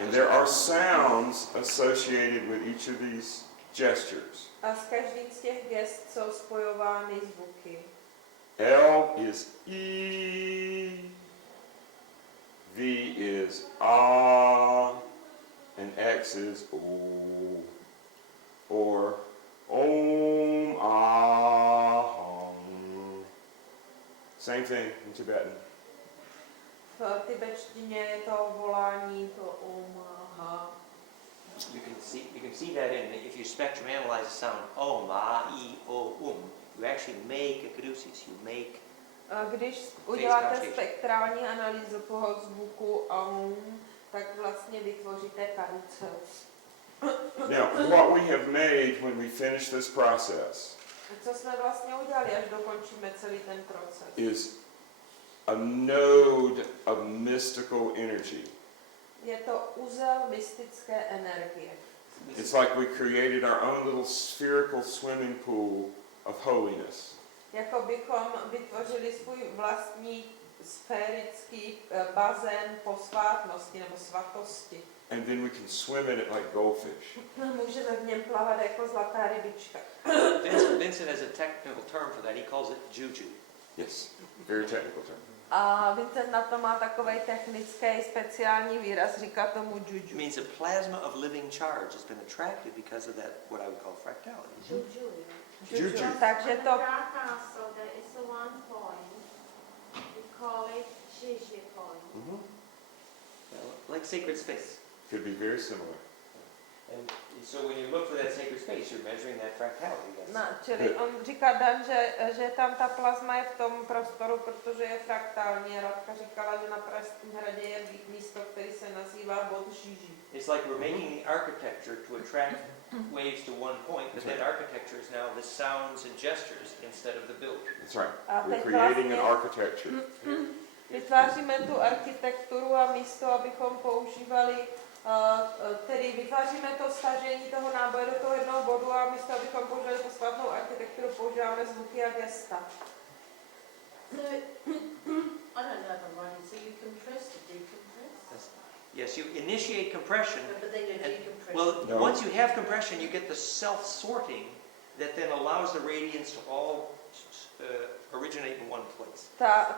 And there are sounds associated with each of these gestures. A s každým z těch gest jsou spojovány zvuky. L is E, V is A, and X is O, or Om Aham. Same thing in Tibetan. V tibetštině je to volání, to Om-ha. You can see that if you spectrum analyze the sound Om, A, I, O, you actually make a caduceus. You make. Když uděláte spektrální analýzu toho zvuku Om, tak vlastně vytvoříte caduceus. Now, what we have made when we finish this process Co jsme vlastně udělali, až dokončíme celý ten proces? is a node of mystical energy. Je to uzel mystické energie. It's like we created our own little spherical swimming pool of holiness. Jako bychom vytvořili svůj vlastní sférický bazén posvátnosti nebo svatosti. And then we can swim in it like goldfish. Můžeme v něm plavat jako zlatá rybička. Vincent has a technical term for that. He calls it juju. Yes, very technical term. A Vincent na to má takový technický speciální výraz, říká tomu juju. It means a plasma of living charge has been attracted because of that, what I would call fractality. Juju. Takže to So there is a one point. We call it Shishi point. Mm-hmm. Like sacred space. Could be very similar. And so when you look for that sacred space, you're measuring that fractality. čili on říká Dan, že tam ta plazma je v tom prostoru, protože je fraktální. Radka říkala, že na Pražském hradě je místo, který se nazývá bod Žiží. It's like we're making the architecture to attract waves to one point, but that architecture is now the sounds and gestures instead of the building. That's right. A We're teď creating an vlastně architecture. vytváříme tu architekturu a místo, abychom používali, tedy vytváříme to stažení toho náboje do toho jednoho bodu a místo, abychom používali posvátnou architekturu, používáme zvuky a gesta. So, I don't know if I'm right. So you compress to decompress? Yes, you initiate compression. But then you And- decompress. Well, No. once you have compression, you get the self-sorting that then allows the radiance to all originate in one place. Ta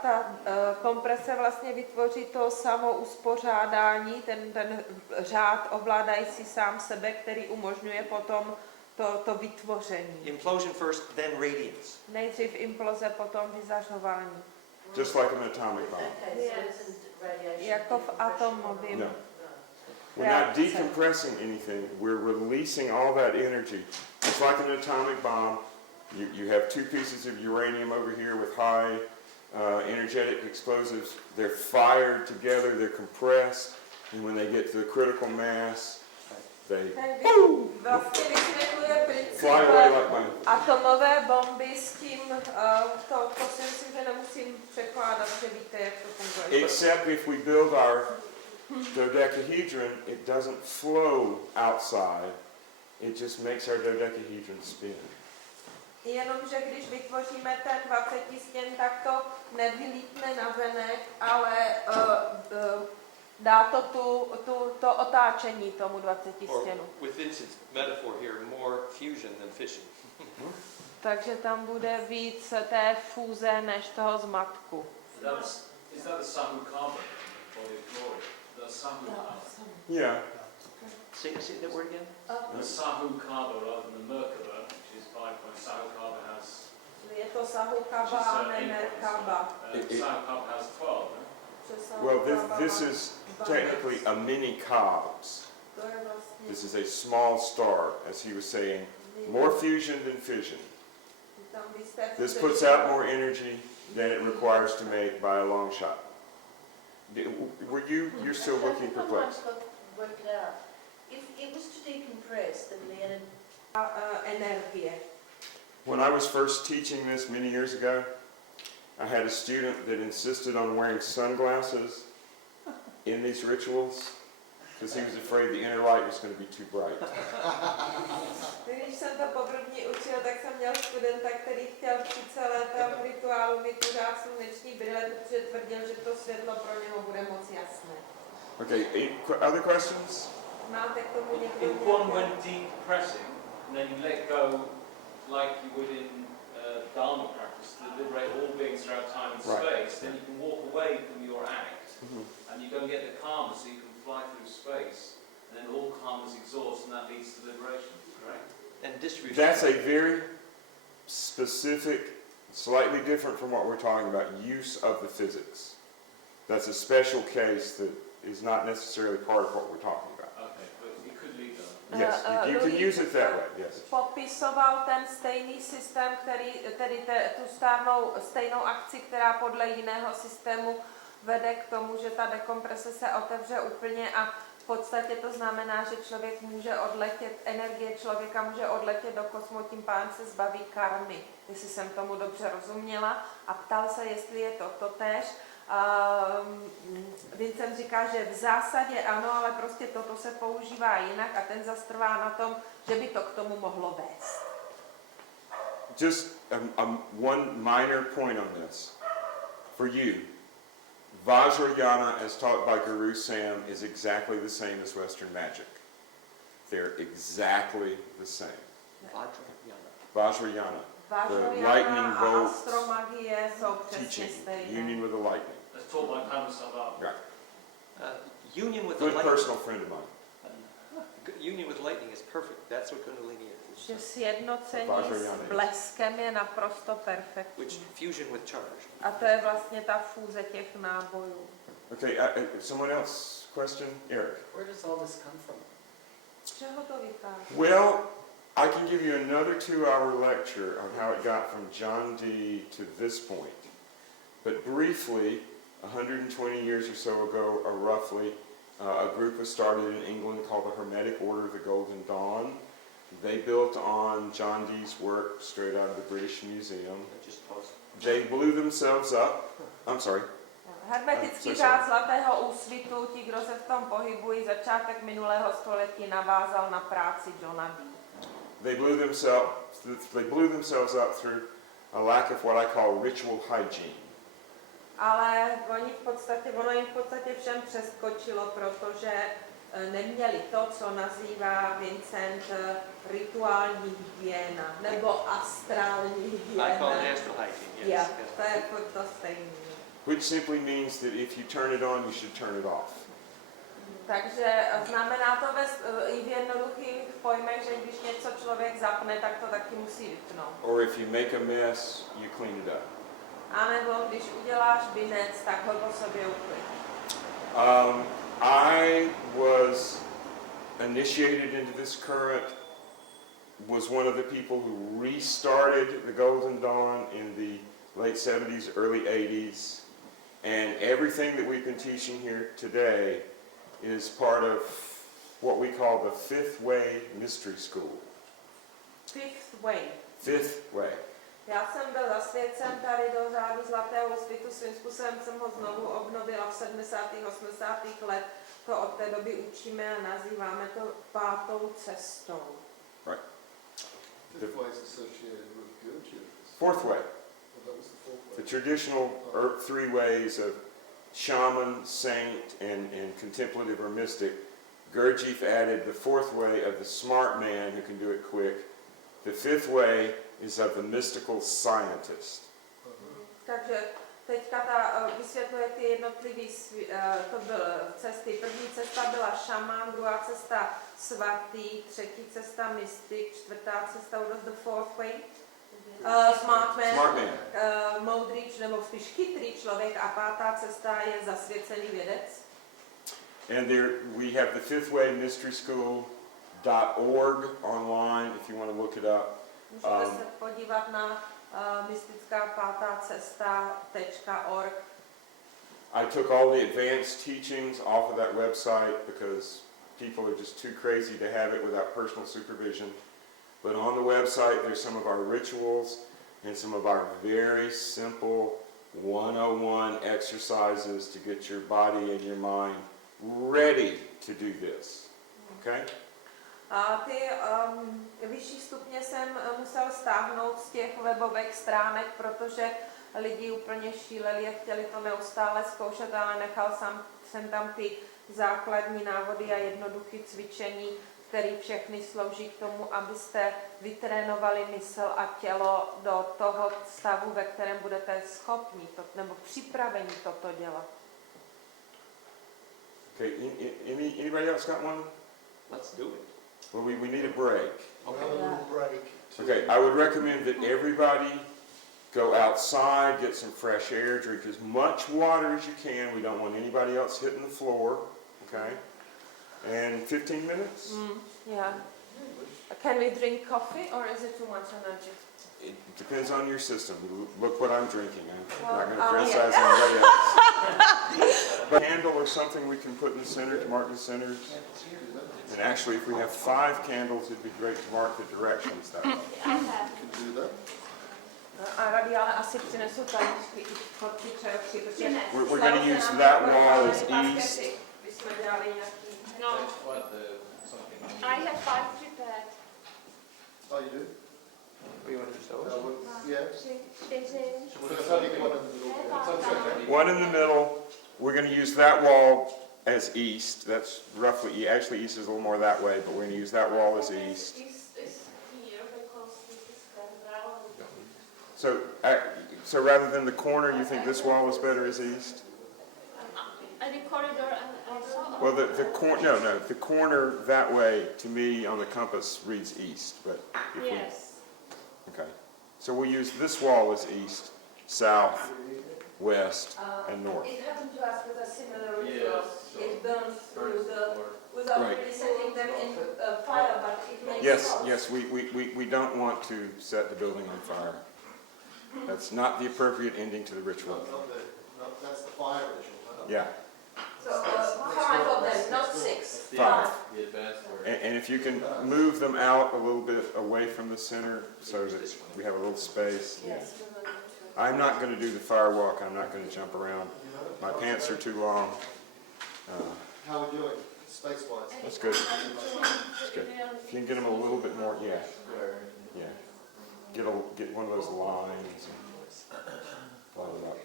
komprese vlastně vytvoří to samouspořádání, ten řád ovládající sám sebe, který umožňuje potom to vytvoření. Implosion first, then radiance. Nejdřív imploze, potom vyzařování. Just like an atomic bomb. Okay, so Yes. it's radiation. Jako v decompression. atomovém. No. Right. We're not reakce. decompressing anything. We're releasing all that energy. It's like an atomic bomb. You have two pieces of uranium over here with high energetic explosives. They're fired together, they're compressed, and when they get to the critical mass, they Vlastně vysvětluje princip fly away like money. atomové bomby s tím, to si myslím, že nemusím překládat, že víte, jak to funguje. Except if we build our dodecahedron, it doesn't flow outside. It just makes our dodecahedron spin. Jenomže když vytvoříme ten 20 stěn, tak to nevylítne na venek, ale dá to to otáčení tomu 20 Or stěnu. with Vincent's metaphor here, more fusion than fission. Takže tam bude víc té fúze než toho zmatku. Is that the Sahu Karma body of glory? The Sahu Karma. Yeah. Say that word again. The Sahu Karma rather than the Merkaba, which is 5 points. Sahu Karma has, Je to Sahukaba, which is ne 8 Merkaba. points. Sahu Karma has 12, no? Well, this is technically a mini cosmos. To je vlastně This is a small star, as he was saying. More fusion than fission. tam byste This puts out more energy than it requires to make by a long shot. You're still looking perplexed? Work it out. If it was to decompress, then the energy. energie. When I was first teaching this many years ago, I had a student that insisted on wearing sunglasses in these rituals because he was afraid the inner light was going to be too bright. Když jsem to podrobně učil, tak jsem měl studenta, který chtěl při celé tom rituálu mít pořád sluneční brýle, protože tvrdil, že to světlo pro něho bude moc jasné. Okay, other questions? Máte k tomu někdo If one nějaké? went decompressing, and then you let go like you would in Dharma practice to liberate all beings throughout time and Right. space, then you can walk away from your act and you go and get the karma so you can fly through space and then all karmas exhaust, and that leads to liberation, correct? And distribution. That's a very specific, slightly different from what we're talking about, use of the physics. That's a special case that is not necessarily part of what we're talking about. Okay, but it could lead them. Yes, you can use it that way, yes. Popisoval ten stejný systém, tedy tu stejnou akci, která podle jiného systému vede k tomu, že ta dekomprese se otevře úplně a v podstatě to znamená, že člověk může odletět, energie člověka může odletět do kosmu, tím pádem se zbaví karmy, jestli jsem tomu dobře rozuměla. A ptal se, jestli je to totéž. Vincent říká, že v zásadě ano, ale prostě toto se používá jinak a ten zastrvá na tom, že by to k tomu mohlo vést. Just one minor point on this. For you, Vajrayana as taught by Guru Sam is exactly the same as Western magic. They're exactly the same. Vajrayana. lightning Vajrayana a bolt astromagie jsou přesně teaching, stejné. union with the lightning. That's taught by Padmasambhava. Right. Union with the Good lightning. personal friend of mine. Union with lightning is perfect. That's what Kundalini is. Že sjednocení Vajrayana s is. bleskem je naprosto perfektní. Which fusion with charge. A to je vlastně ta fúze těch nábojů. Okay, someone else question? Eric. Where does all this come from? Z čeho to vychází? Well, I can give you another 2-hour lecture on how it got from John Dee to this point. But briefly, 120 years or so ago, or roughly, a group was started in England called the Hermetic Order of the Golden Dawn. They built on John Dee's work straight out of the British Museum. They blew themselves up. I'm sorry. Hermetický řád Zlatého úsvitu, ti, kdo se v tom pohybují, začátek minulého století navázal na práci Johna Dee. They blew themselves up through a lack of what I call ritual hygiene. Ale ono jim v podstatě všem přeskočilo, protože neměli to, co nazývá Vincent rituální hygiena, nebo astrální hygiena. I call it astral hygiene, yes. Yeah, to je to stejné. Which simply means that if you turn it on, you should turn it off. Takže znamená to i v jednoduchých pojmech, že když něco člověk zapne, tak to taky musí vypnout. Or if you make a mess, you clean it up. A nebo když uděláš binec, tak ho po sobě uklid. I was initiated into this current, was one of the people who restarted the Golden Dawn in the late 70s, early 80s, and everything that we've been teaching here today is part of what we call the Fifth Way Mystery School. Fifth Way. Fifth Way. Já jsem byl zasvěcen tady do řádu Zlatého úsvitu, svým způsobem jsem ho znovu obnovila v 70. 80. let. To od té doby učíme a nazýváme to pátou cestou. Right. Fifth way is associated with Gurdjieff. Fourth way. Well, that was the fourth way. The traditional 3 ways of shaman, saint, and contemplative or mystic. Gurdjieff added the 4th way of the smart man who can do it quick. The 5th way is of the mystical scientist. Takže teďka vysvětluje ty jednotlivý to byly cesty. První cesta byla šamán, druhá cesta svatý, třetí cesta mystik, čtvrtá cesta was the 4th way. Smart man. Moudrý, nebo spíš chytrý člověk a pátá cesta je zasvěcený vědec. And there we have the 5th way mystery school.org online if you want to look it up. Můžete se podívat na mystická pátá cesta.org. I took all the advanced teachings off of that website because people are just too crazy to have it without personal supervision. But on the website there's some of our rituals and some of our very simple 101 exercises to get your body and your mind ready to do this. Okay? A ty vyšší stupně jsem musel stáhnout z těch webových stránek, protože lidi úplně šíleli a chtěli to neustále zkoušet, ale nechal jsem tam ty základní návody a jednoduché cvičení, které všechny slouží k tomu, abyste vytrénovali mysl a tělo do toho stavu, ve kterém budete schopni nebo připraveni toto dělat. Okay, anybody else got one? Let's do it. Well, we need a break. We'll have a little break. Okay, I would recommend that everybody go outside, get some fresh air, drink as much water as you can. We don't want anybody else hitting the floor, okay? And 15 minutes? Yeah. Can we drink coffee or is it too much energy? It depends on your system. Look what I'm drinking. I'm not going to Oh, criticize anybody else. But a candle or something we can put in the center to mark the centers. And actually, if we have 5 candles, it'd be great to mark the directions that way. Can do that. A radiále asi přinesu tajíčky, chodky, čajovky, protože We're going to use that wall as east. My jsme dělali nějaký... No, What something. I have 5 prepared. Oh, you do? What, you want to do those? Yeah. 4. First, I think one in the middle. One in the middle. We're going to use that wall as east. That's roughly, actually east is a little more that way, but we're going to use that wall as east. East is here because this is central. So rather than the corner, you think this wall is better as east? Any corridor and also? Well, the corner that way, to me, on the compass, reads east, but if we... Yes. Okay. So we'll use this wall as east, south, west, and north. It happened to us with a similar Yes, ritual. so It burns through First the, floor. without Right. really setting them in fire, but it makes Yes, smoke. yes, we don't want to set the building on fire. That's not the appropriate ending to the ritual. That's the fire ritual, huh? Yeah, So 5 of them, not 6. 5. The advanced word. And if you can move them out a little bit away from the center so that we have a little space. Yeah. Yes, we will do it. I'm not going to do the firewalk. I'm not going to jump around. My pants are too long. How are we doing, space-wise? That's good. That's good. If you can get them a little bit more, yeah. Get one of those lines and line it up.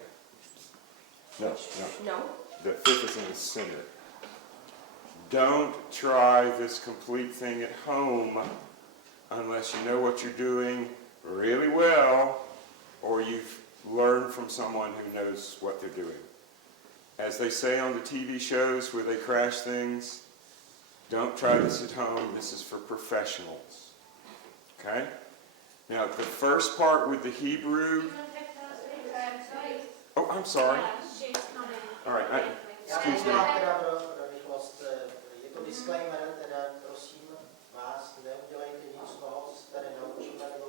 No. No? The 5th is in the center. Don't try this complete thing at home unless you know what you're doing really well or you've learned from someone who knows what they're doing. As they say on the TV shows where they crash things, don't try this at home. This is for professionals. Okay? Now, the first part with the Hebrew... Oh, I'm sorry. She's coming. All right. Já Excuse me. mám teda pro rychlost, je to disclaimer, teda prosím vás, neudělejte nic z toho, co se tady naučíme, nebo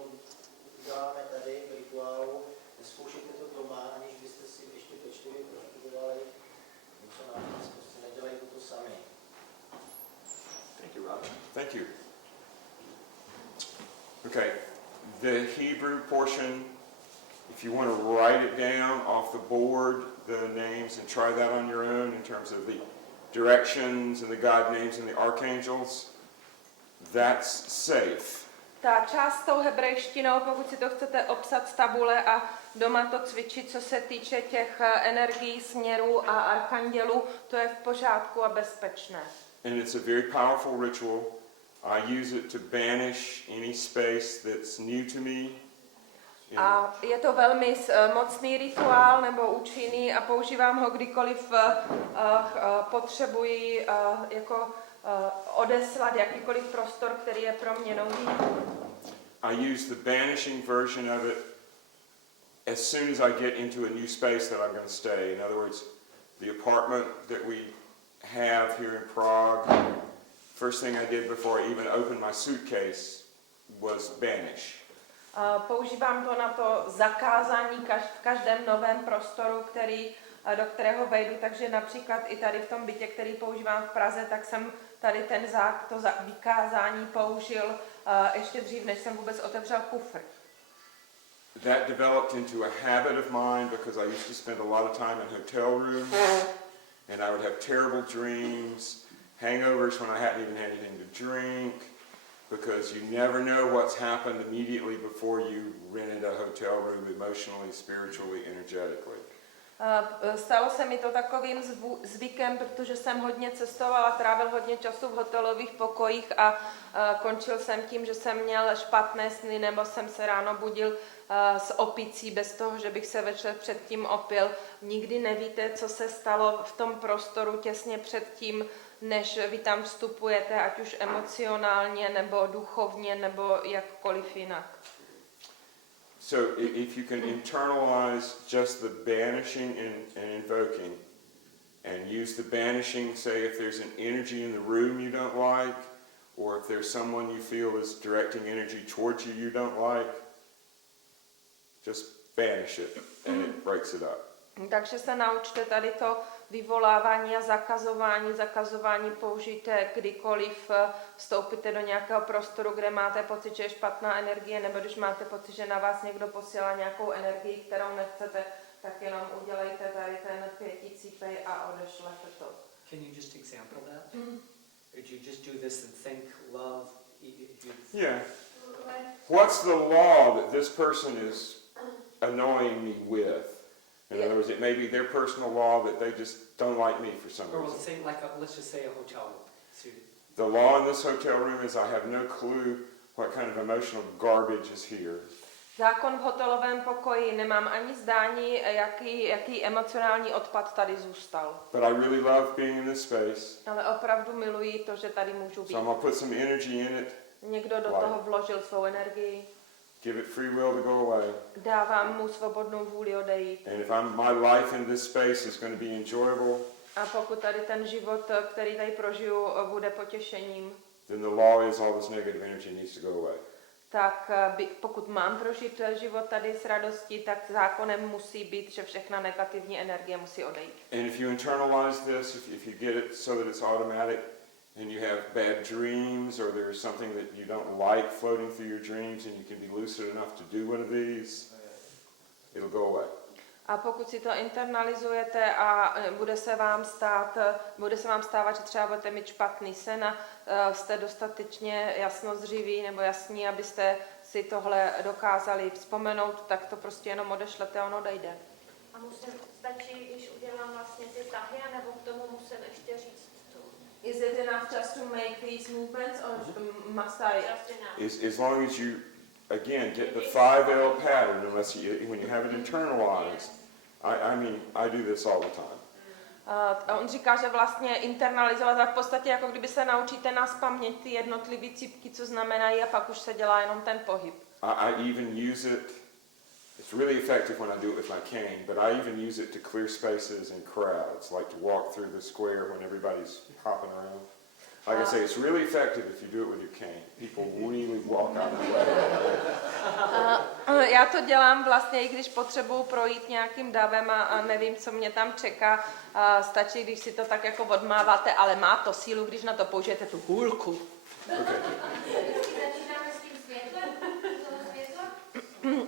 uděláme tady v rituálu, neskoušejte to doma, aniž byste si ještě pečlivě prostudovali něco na nás, prostě nedělejte to sami. Thank you, Robin. Thank you. Okay, the Hebrew portion, if you want to write it down off the board, the names, and try that on your own in terms of the directions and the God names and the archangels, that's safe. Ta část s tou hebrejštinou, pokud si to chcete obsat z tabule a doma to cvičit, co se týče těch energií, směrů a archandělů, to je v pořádku a bezpečné. And it's a very powerful ritual. I use it to banish any space that's new to me. A je to velmi mocný rituál nebo účinný a používám ho kdykoliv potřebuji odeslat jakýkoliv prostor, který je pro mě nový. I use the banishing version of it as soon as I get into a new space that I'm going to stay. In other words, the apartment that we have here in Prague, first thing I did before I even opened my suitcase was banish. Používám to na to zakázání v každém novém prostoru, do kterého vejdu, takže například i tady v tom bytě, který používám v Praze, tak jsem tady to vykázání použil ještě dřív, než jsem vůbec otevřel kufr. That developed into a habit of mine because I used to spend a lot of time in hotel rooms and I would have terrible dreams, hangovers when I hadn't even had anything to drink, because you never know what's happened immediately before you rented a hotel room emotionally, spiritually, energetically. Stalo se mi to takovým zvykem, protože jsem hodně cestovala, trávil hodně času v hotelových pokojích a končil jsem tím, že jsem měl špatné sny nebo jsem se ráno budil s opicí bez toho, že bych se večer předtím opil. Nikdy nevíte, co se stalo v tom prostoru těsně předtím, než vy tam vstupujete, ať už emocionálně, nebo duchovně, nebo jakkoliv jinak. So if you can internalize just the banishing and invoking, and use the banishing, say if there's an energy in the room you don't like, or if there's someone you feel is directing energy towards you don't like, just banish it and it breaks it up. Takže se naučte tady to vyvolávání a zakazování použijte kdykoliv vstoupíte do nějakého prostoru, kde máte pocit, že je špatná energie, nebo když máte pocit, že na vás někdo posílá nějakou energii, kterou nechcete, tak jenom udělejte tady ten pěticípej a odešlete to. Can you just example that? Or do you just do this and think love? Yeah. What's the law that this person is annoying me with? In other words, it may be their personal law that they just don't like me for some Or we'll reason. say let's just say a hotel room. So The law in this hotel room is I have no clue what kind of emotional garbage is here. Zákon v hotelovém pokoji, nemám ani zdání, jaký emocionální odpad tady zůstal. But I really love being in this space. Ale opravdu miluji to, že tady můžu být. So I'm going to put some energy in it, Někdo do toho vložil svou energii, give it free will to go away. dávám mu svobodnou vůli odejít. And if my life in this space is going to be enjoyable, A pokud tady ten život, který tady prožiju, bude potěšením, then the law is all this negative energy needs to go away. tak pokud mám prožít život tady s radostí, tak zákonem musí být, že všechna negativní energie musí odejít. And if you internalize this, if you get it so that it's automatic, and you have bad dreams, or there's something that you don't like floating through your dreams, and you can be lucid enough to do one of these, it'll go away. A pokud si to internalizujete a bude se vám stávat, že třeba budete mít špatný sen a jste dostatečně jasnozřiví nebo jasní, abyste si tohle dokázali vzpomenout, tak to prostě jenom odešlete a ono odejde. A stačí, když udělám vlastně ty tahy, nebo k tomu musím ještě říct tu? Is it enough just to make these movements or must I? Just enough. As long as you, again, get the 5L pattern, unless when you have it internalized. I mean, I do this all the time. On říká, že vlastně internalizovat, tak v podstatě jako kdyby se naučíte nazpaměť ty jednotlivé cípky, co znamenají, a pak už se dělá jenom ten pohyb. I even use it, it's really effective when I do it with my cane, but I even use it to clear spaces in crowds, like to walk through the square when everybody's hopping around. Like I say, it's really effective if you do it with your cane. People really walk out of the way. Já to dělám vlastně, i když potřebuju projít nějakým davem a nevím, co mě tam čeká. Stačí, když si to tak jako odmáváte, ale má to sílu, když na to použijete tu hůlku. Okay. Začínáme s tím světlem?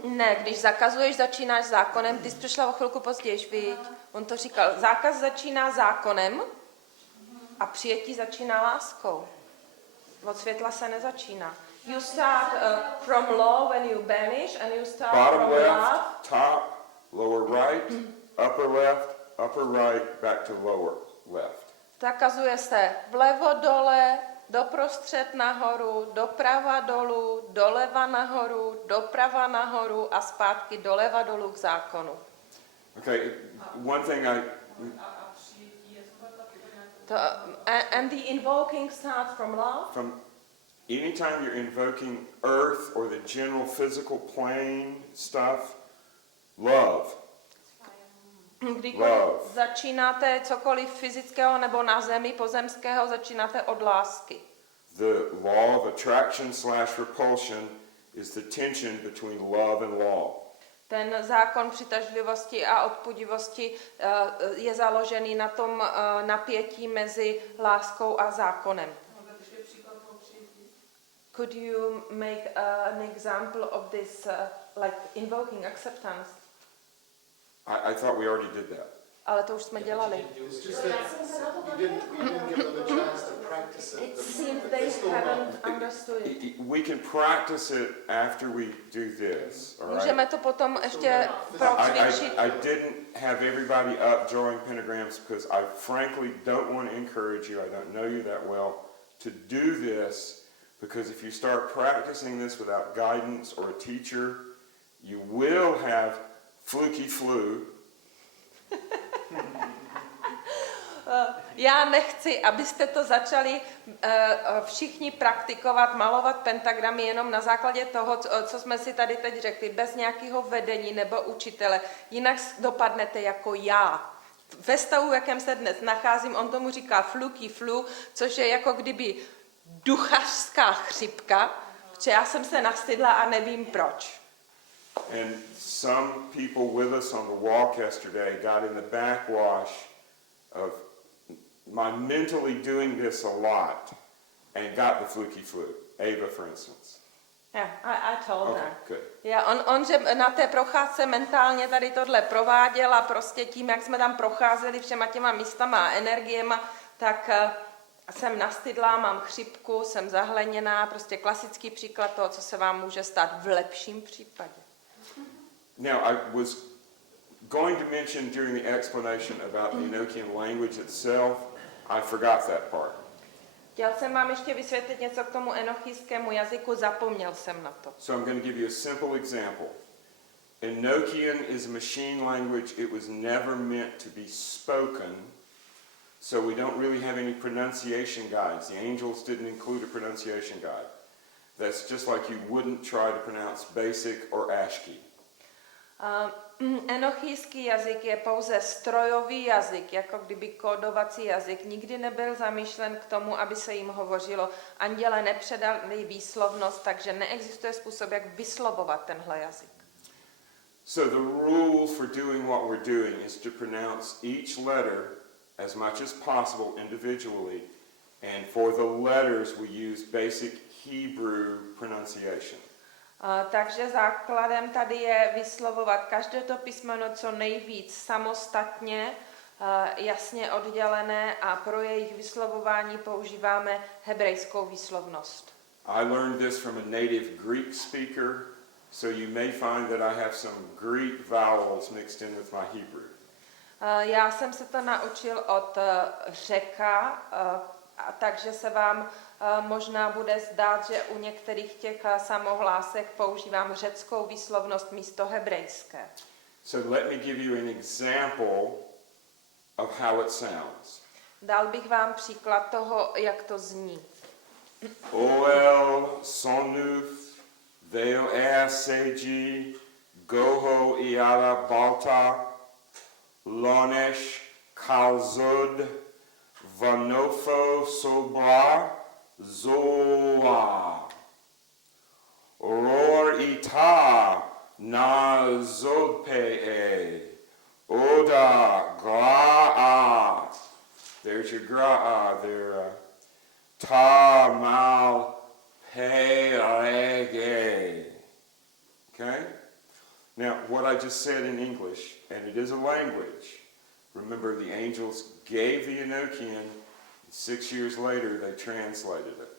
Ne, když zakazuješ, začínáš zákonem. Ty jsi přišla o chvilku později, viď? On to říkal, zákaz začíná zákonem a přijetí začíná láskou. Od světla se nezačíná. You start from law when you banish and you start Bottom from left, love. top, lower right, upper right, back to lower left. Zakazuje se vlevo dole, doprostřed nahoru, doprava dolů, doleva nahoru, doprava nahoru a zpátky doleva dolů k zákonu. Okay, one thing And the invoking starts from love. from anytime you're invoking earth or the general physical plane stuff, love. Kdykoliv začínáte cokoliv fyzického nebo na zemi, pozemského, začínáte od lásky. The law of attraction / repulsion is the tension between love and law. Ten zákon přitažlivosti a odpudivosti je založený na tom napětí mezi láskou a zákonem. Could you make an example of this, like invoking acceptance? I thought we already did that. Ale to už jsme dělali. It's just that you didn't give them a chance to practice it. It seems they haven't understood it. We can practice it after we do this, all right? Můžeme to potom ještě procvičit. I didn't have everybody up drawing pentagrams because I frankly don't want to encourage you, I don't know you that well, to do this, because if you start practicing this without guidance or a teacher, You will have fluky flu. Já nechci, abyste to začali všichni praktikovat, malovat pentagramy jenom na základě toho, co jsme si tady teď řekli, bez nějakého vedení nebo učitele. Jinak dopadnete jako já. Ve stavu, v jakém se dnes nacházím, on tomu říká fluky flu, což je jako kdyby duchařská chřipka, protože já jsem se nastydla a nevím proč. And some people with us on the walk yesterday got in the backwash of my mentally doing this a lot and got the fluky flu. Ava, for instance. Yeah, I told Okay, her. good. On, že na té procházce mentálně tady tohle prováděl a prostě tím, jak jsme tam procházeli všema těma místama a energiema, tak jsem nastydlá, mám chřipku, jsem zahleněná, prostě klasický příklad toho, co se vám může stát v lepším případě. Now, I was going to mention during the explanation about the Enochian language itself, I forgot that part. Chtěl jsem vám ještě vysvětlit něco k tomu enochijskému jazyku, zapomněl jsem na to. So I'm going to give you a simple example. Enochian is a machine language. It was never meant to be spoken, so we don't really have any pronunciation guides. The angels didn't include a pronunciation guide. That's just like you wouldn't try to pronounce basic or ASCII. Enochijský jazyk je pouze strojový jazyk, jako kdyby kódovací jazyk. Nikdy nebyl zamýšlen k tomu, aby se jim hovořilo. Anděle nepředali výslovnost, takže neexistuje způsob, jak vyslovovat tenhle jazyk. So the rule for doing what we're doing is to pronounce each letter as much as possible individually, and for the letters we use basic Hebrew pronunciation. Takže základem tady je vyslovovat každé to písmeno co nejvíc samostatně, jasně oddělené a pro jejich vyslovování používáme hebrejskou výslovnost. I learned this from a native Greek speaker, so you may find that I have some Greek vowels mixed in with my Hebrew. Já jsem se to naučil od Řeka, takže se vám možná bude zdát, že u některých těch samohlásek používám řeckou výslovnost místo hebrejské. So let me give you an example of how it sounds. Dal bych vám příklad toho, jak to zní. Oel sonuf veo seji goho iara balta lonesh kalzod vanofo sobra zoa ror ita na zodpe oda gra. There's your gra there. Ta mal pelege. Okay? Now, what I just said in English, and it is a language. Remember, the angels gave the Enochian, 6 years later they translated it.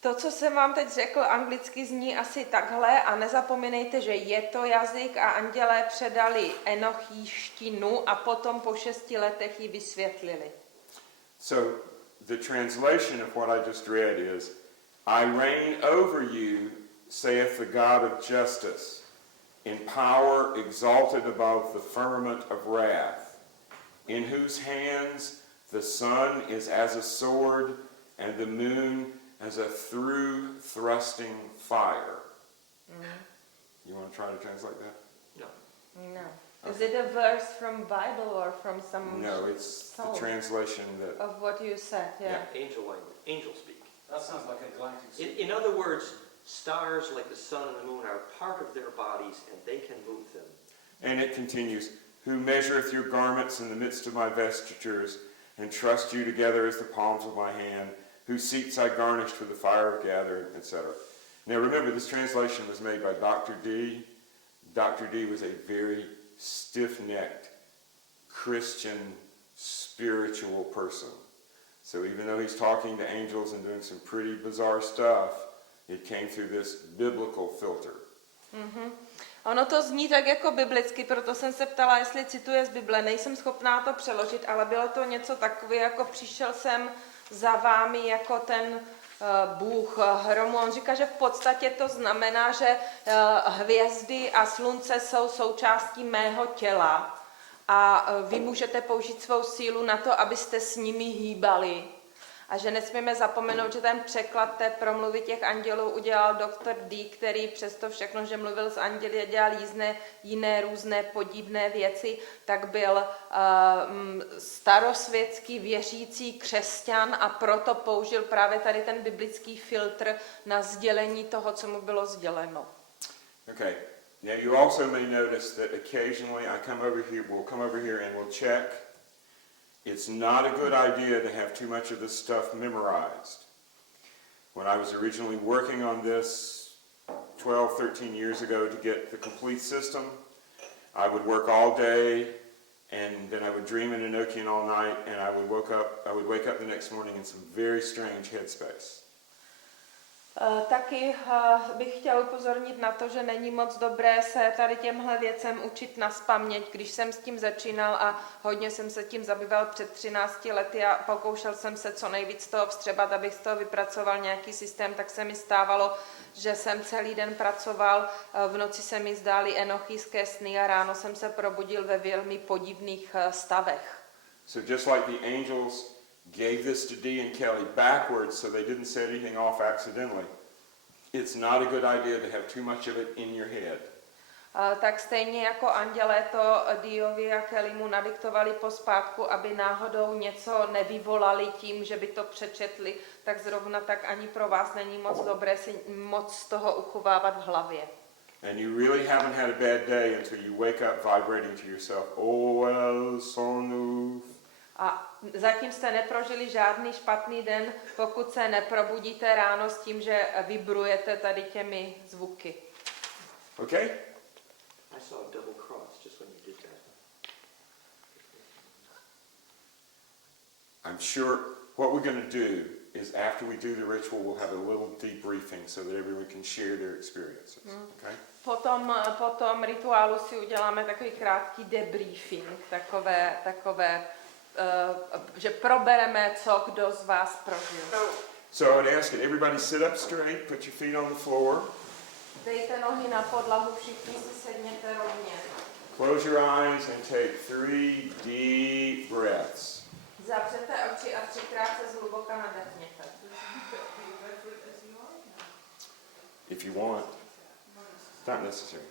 To, co jsem vám teď řekl, anglicky zní asi takhle a nezapomínejte, že je to jazyk a andělé předali enochíštinu a potom po 6 letech ji vysvětlili. So, the translation of what I just read is, I reign over you, saith the God of justice, in power exalted above the firmament of wrath, in whose hands the sun is as a sword, and the moon as a through-thrusting fire. You want to try to translate that? No. Is it a verse from Bible or from some No, it's the soul translation that... of what you said? Yeah. Angel language, angel speak. That sounds like a galactic. In other words, stars like the sun and the moon are part of their bodies and they can move them. And it continues, who measureth your garments in the midst of my vestitures, and trust you together as the palms of my hand, whose seats I garnished with the fire of gathering, etc. Now remember, this translation was made by Dr. D. Dr. D was a very stiff-necked, Christian, spiritual person. So even though he's talking to angels and doing some pretty bizarre stuff, it came through this biblical filter. Ono to zní tak jako biblicky, proto jsem se ptala, jestli cituje z Bible. Nejsem schopná to přeložit, ale bylo to něco takové, jako přišel jsem za vámi jako ten bůh hromu. On říká, že v podstatě to znamená, že hvězdy a slunce jsou součástí mého těla a vy můžete použít svou sílu na to, abyste s nimi hýbali. A že nesmíme zapomenout, že ten překlad té promluvy těch andělů udělal doktor D, který přesto všechno, že mluvil s anděli a dělal jiné různé podivné věci, tak byl starosvětský věřící křesťan a proto použil právě tady ten biblický filtr na sdělení toho, co mu bylo sděleno. Okay. Now you also may notice that occasionally we'll come over here and we'll check. It's not a good idea to have too much of this stuff memorized. When I was originally working on this 12, 13 years ago to get the complete system, I would work all day and then I would dream in Enochian all night and I would wake up the next morning in some very strange headspace. Taky bych chtěla upozornit na to, že není moc dobré se tady těmhle věcem učit nazpaměť. Když jsem s tím začínal a hodně jsem se tím zabýval před 13 lety a pokoušel jsem se co nejvíc toho vstřebat, abych z toho vypracoval nějaký systém, tak se mi stávalo, že jsem celý den pracoval, v noci se mi zdály enochijské sny a ráno jsem se probudil ve velmi podivných stavech. So just like the angels gave this to Dee and Kelly backwards so they didn't set anything off accidentally, it's not a good idea to have too much of it in your head. Tak stejně jako andělé to Diovi a Kellymu nadiktovali pospátku, aby náhodou něco nevyvolali tím, že by to přečetli, tak zrovna tak ani pro vás není moc dobré si moc z toho uchovávat v hlavě. And you really haven't had a bad day until you wake up vibrating to yourself, oh, well, sonuf. A zatím jste neprožili žádný špatný den, pokud se neprobudíte ráno s tím, že vibrujete tady těmi zvuky. Okay? I saw a double cross just when you did that. I'm sure what we're going to do is after we do the ritual, we'll have a little debriefing so that everyone can share their experiences. Okay? Po tom rituálu si uděláme takový krátký debriefing, takové že probereme, co kdo z vás prožil. So I would ask that everybody sit up straight, put your feet on the floor, Dejte nohy na podlahu, všichni si sedněte rovně. close your eyes and take 3 deep breaths. Zavřete oči a 3krát se zhluboka nadechněte. If you want. It's not necessary.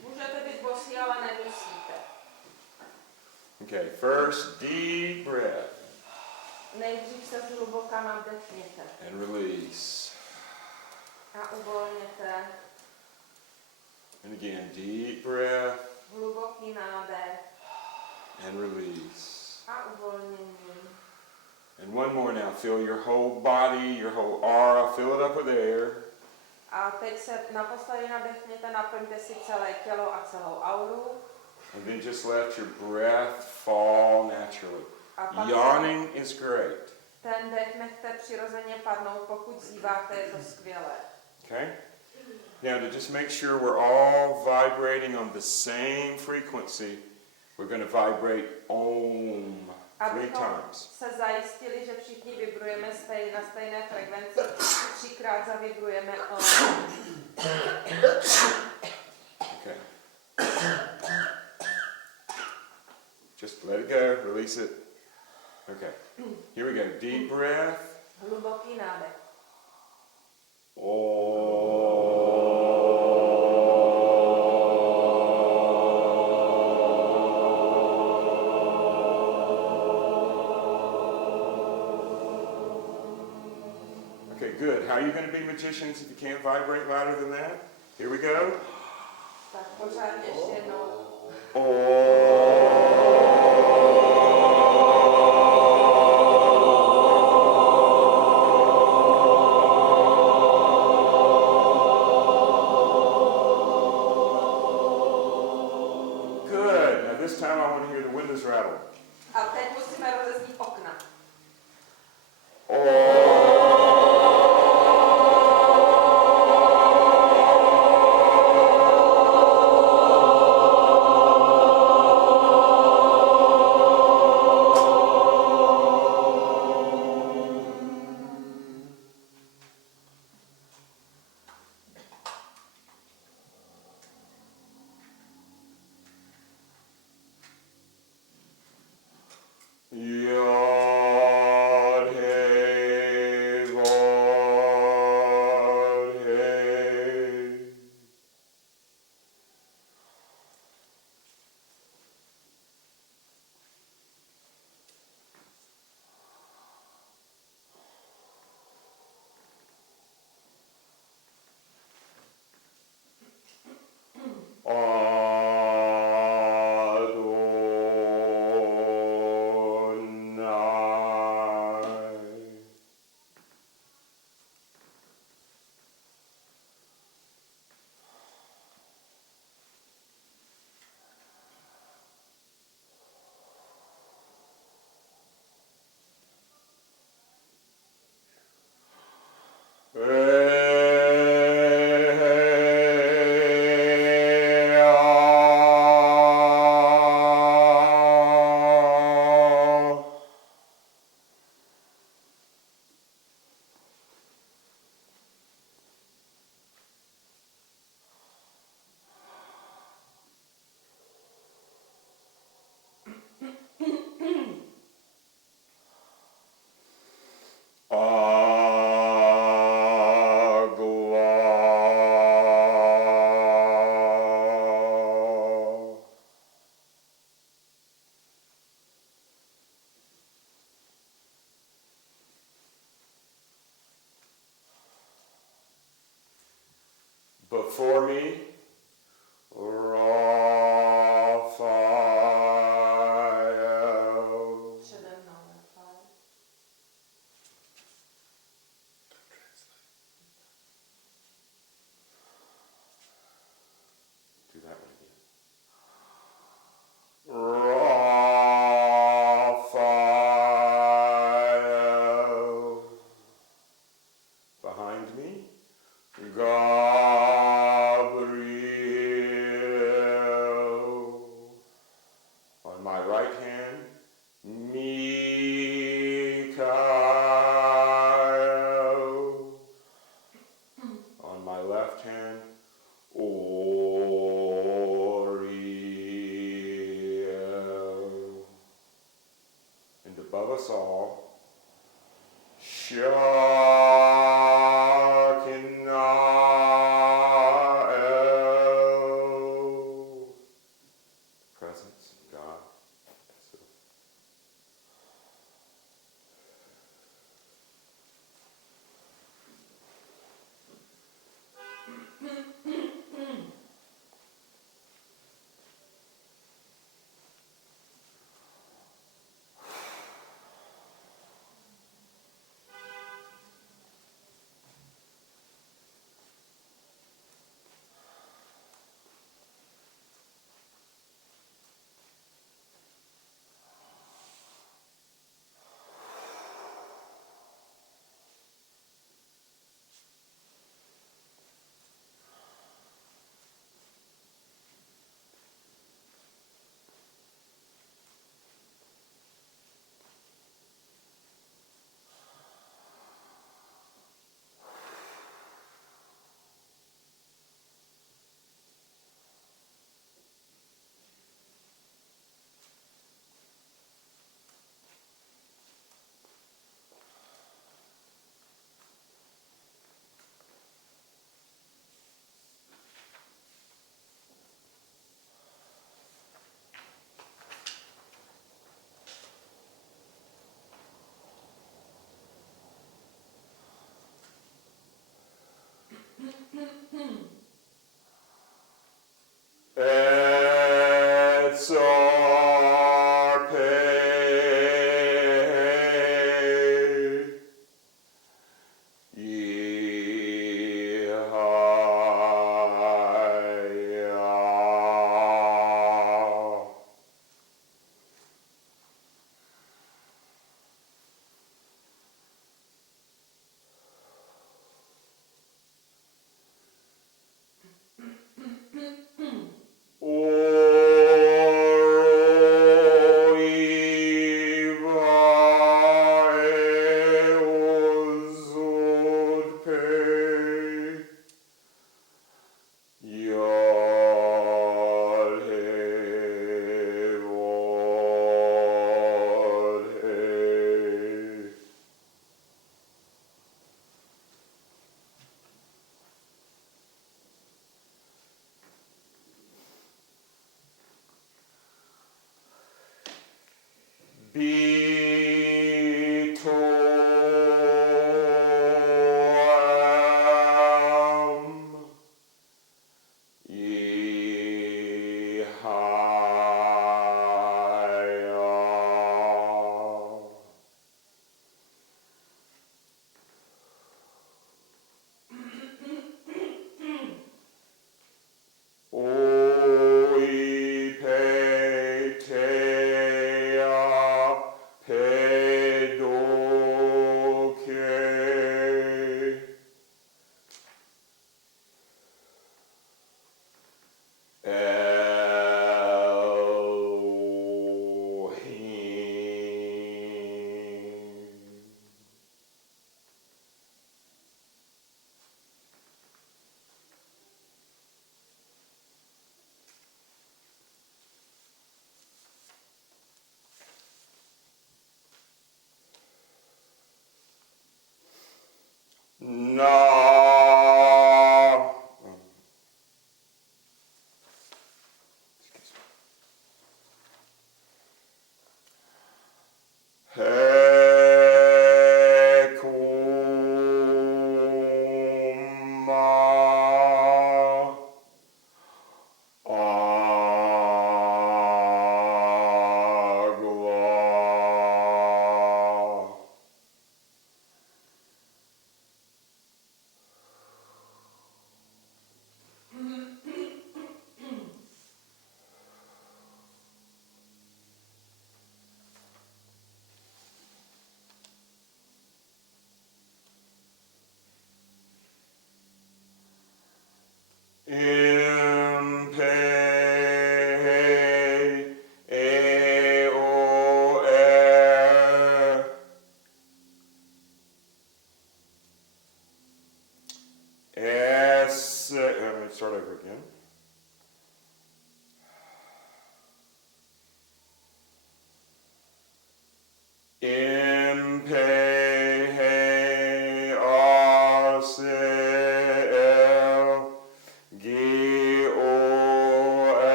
Můžete být bosí, ale nemusíte. Okay, first deep breath Nejdřív se zhluboka nadechněte. and release. A uvolněte. And again, deep breath Hluboký nádech. and release. A uvolnění. And one more now. Fill your whole body, your whole aura, fill it up with air. A teď se naposledy nadechněte, naplňte si celé tělo a celou auru. And then just let your breath fall naturally. A pak Yawning is great. ten dech nechte přirozeně padnout, pokud zíváte, je to skvělé. Okay? Now to just make sure we're all vibrating on the same frequency, we're going to vibrate Om 3 Abychom times. se zajistili, že všichni vibrujeme na stejné frekvenci, 3krát zavibrujeme Om. Okay. Just let it go, release it. Okay. Here we go. Deep breath. Hluboký nádech. Okay, good. How are you going to be magicians if you can't vibrate louder than that? Here we go. Tak pořád ještě jednou. Good. Now this time I want to hear the windows rattle. A teď musíme rozeznít okna. Before me, Raphael. Přede mnou, Rafael. Do that one again. Raphael. Behind me, Gabriel. On my right hand, Michael. On my left hand, Oriel. And above us all, Shekinah, presence of God.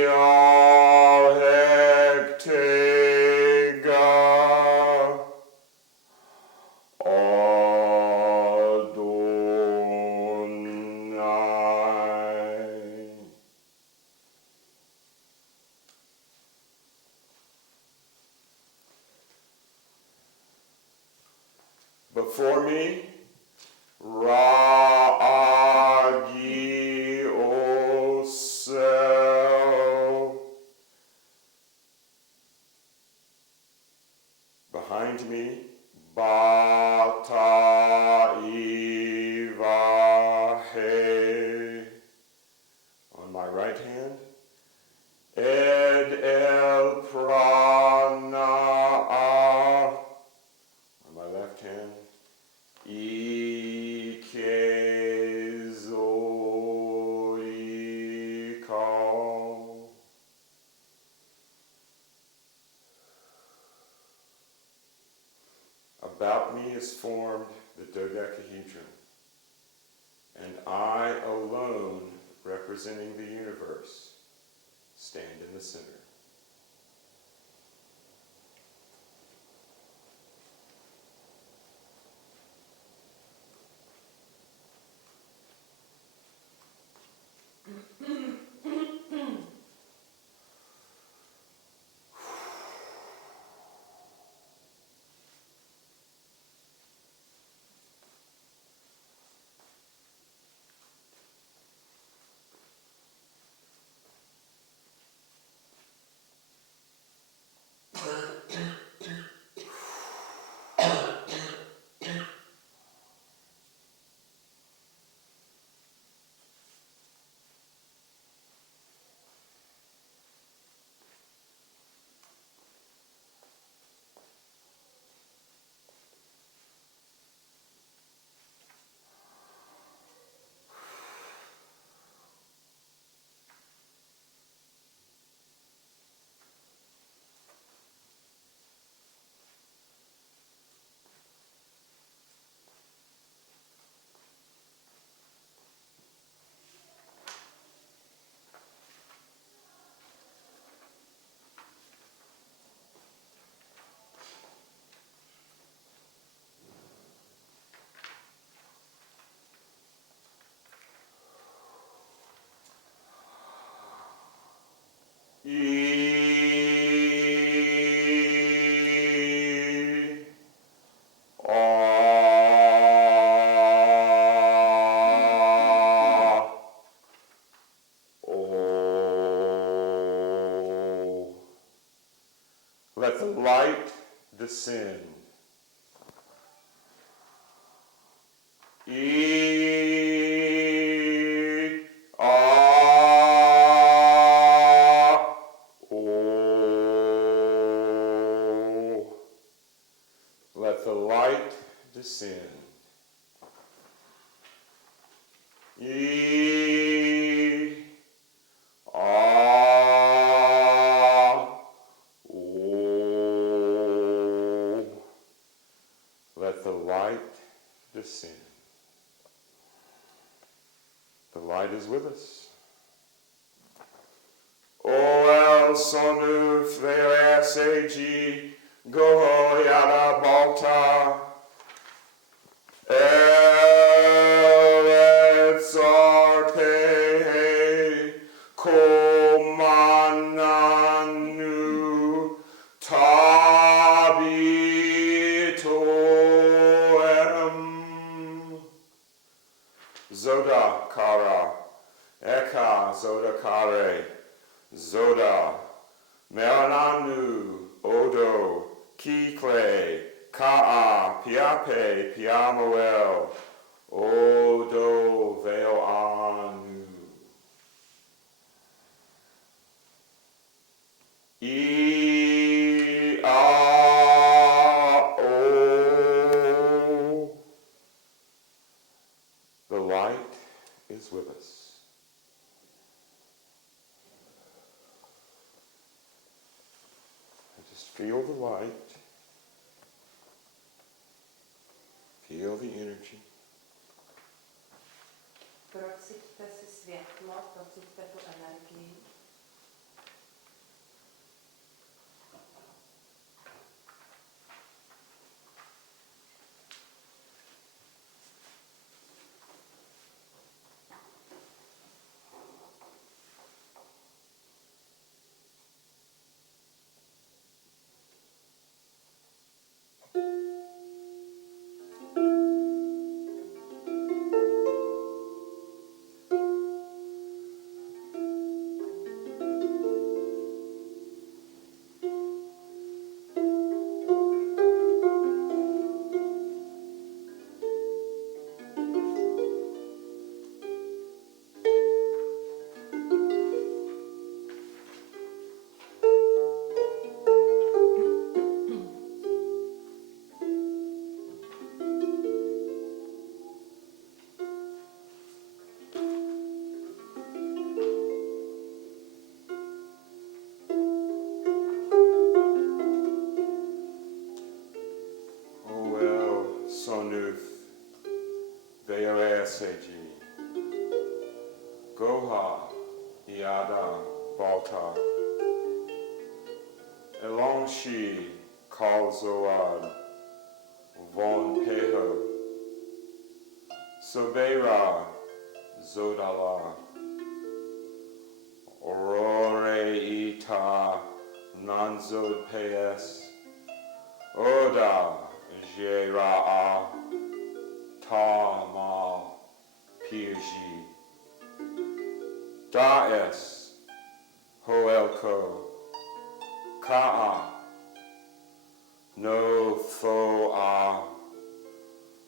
Imordial hectega Adonai. Before me, Ra'agi Osel. Behind me, Bata Ivahe. On my right hand, Ed El Prana'a. On my left hand, Ikezorikal. About me is formed the dodecahedron, and I alone, representing the universe, stand in the center. Let the light descend. Let the light descend. Let the light descend. The light is with us. O el sonu theasagi goho yada balta el etsarpe komananu tabitoem zoda kara eka zoda kare zoda melananu odo kikle kaa piape piamoel odo veo anu The light is with us. Just feel the light. Feel the energy. Proč si pocit této energii. Seji, Goha, Iada, Balta, Elongshi, Kalzoad, Von Peho, Sobera, Zodala, Aurore Ita, Nanzod Pes, Oda, Jera'a, Ta-ma, Pirji, Da-es, Hoelko, Ka'a, No Tho-a,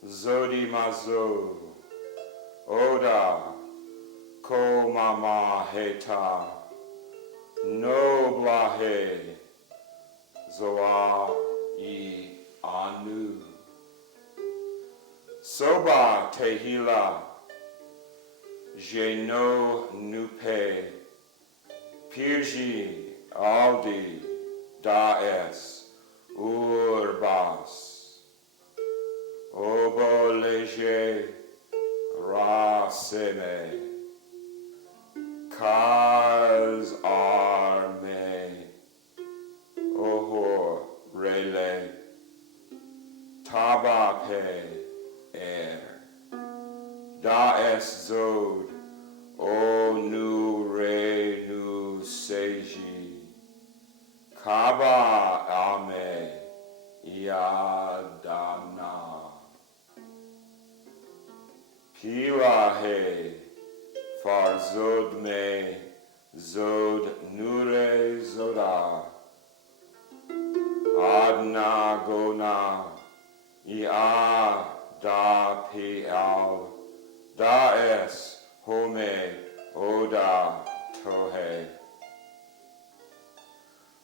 Zodi Mazo, Oda, Ko Mama Heta, No Blahe, Zoa I Anu, Soba Tehila, Geno Nupe, Pirji Aldi, Daes, Urbas, Obo Leje, Ra Seme, Kaz Arme, Ohor Rele, Tabape Daes Zod, O Nu Re Nu Seji, Kaba Ame Yadana, Pirahe Far Zod Me Zod Nure Zoda, Adna Gona Ia Da Pial, Daes Home Oda Tohe,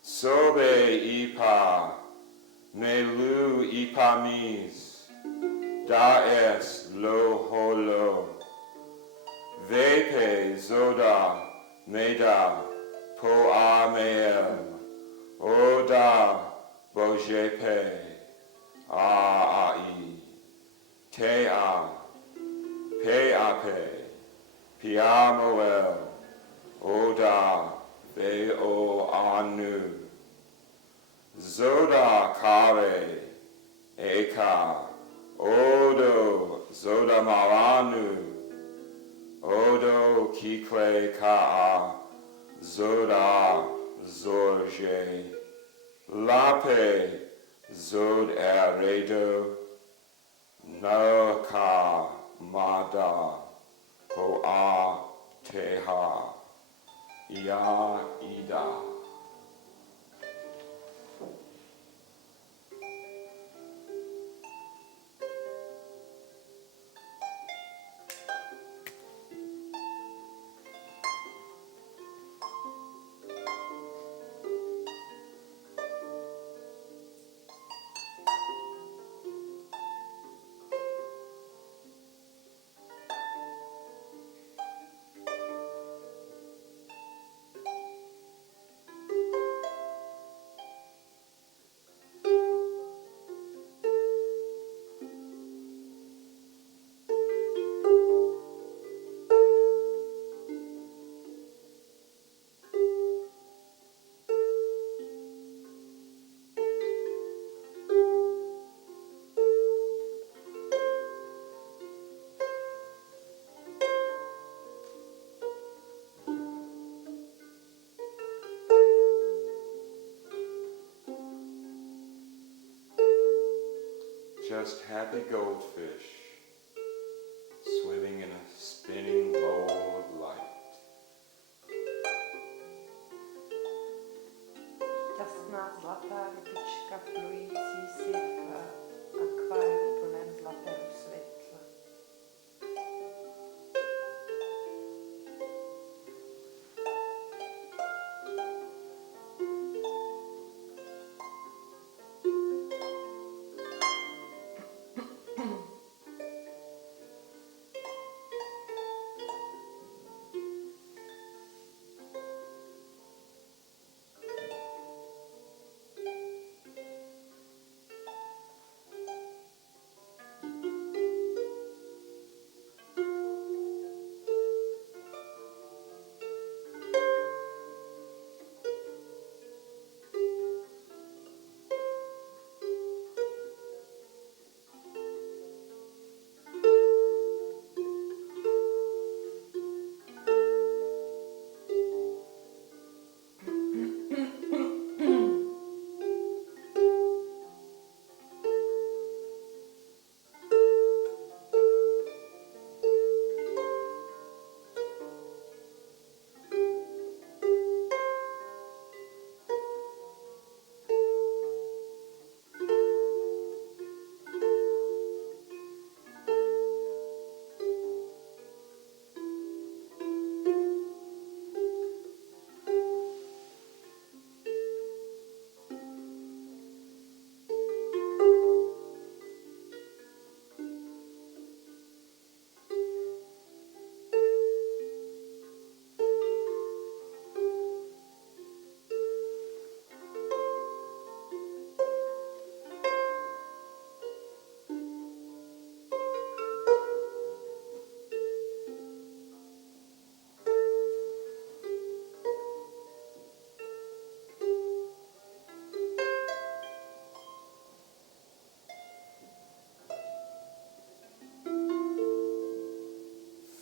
Sobe Ipa Melu Ipamis, Daes Lo Holo, Vepe Zoda Meda Po Ameel, Oda Bojepe Ai, Tea Peape, Piamoel, Oda Veo Anu, Zoda Kare, Eka, Odo Zoda Maranu, Odo Kikle Ka'a, Zoda Zorje, Lape Zod Eredo, Naka Mada, Ho'a Teha, Ya Ida. just happy goldfish swimming in a spinning bowl of light. Šťastná zlatá rybička plující si v akváriu plném zlatého světla.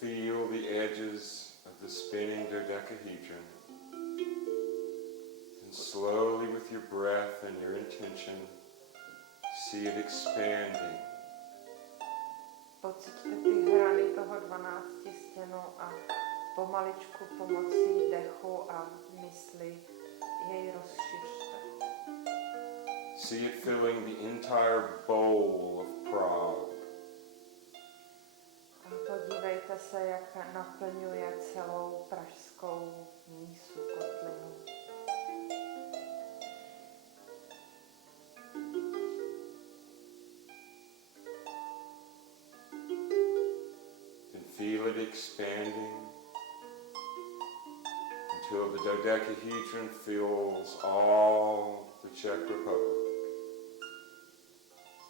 Feel the edges of the spinning dodecahedron, and slowly with your breath and your intention, see it expanding. Pociťte ty hrany toho 12 stěnu a pomaličku pomocí dechu a mysli jej rozšiřte. See it filling the entire bowl of Prague. A podívejte se, jak naplňuje celou pražskou mísu, kotlinu. And feel it expanding until the dodecahedron fills all the Czech Republic.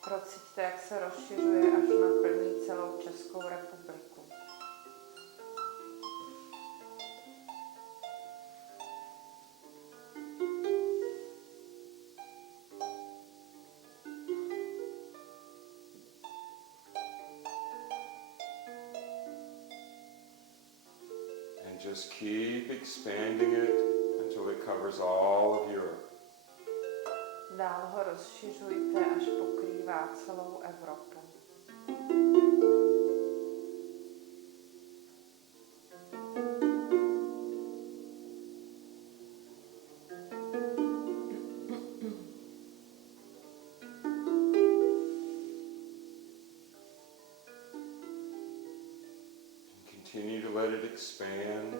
Procítíte, jak se rozšiřuje, až naplní celou Českou republiku. And just keep expanding it until it covers all of Europe. Dál ho rozšiřujte, až pokrývá celou Evropu. Continue to let it expand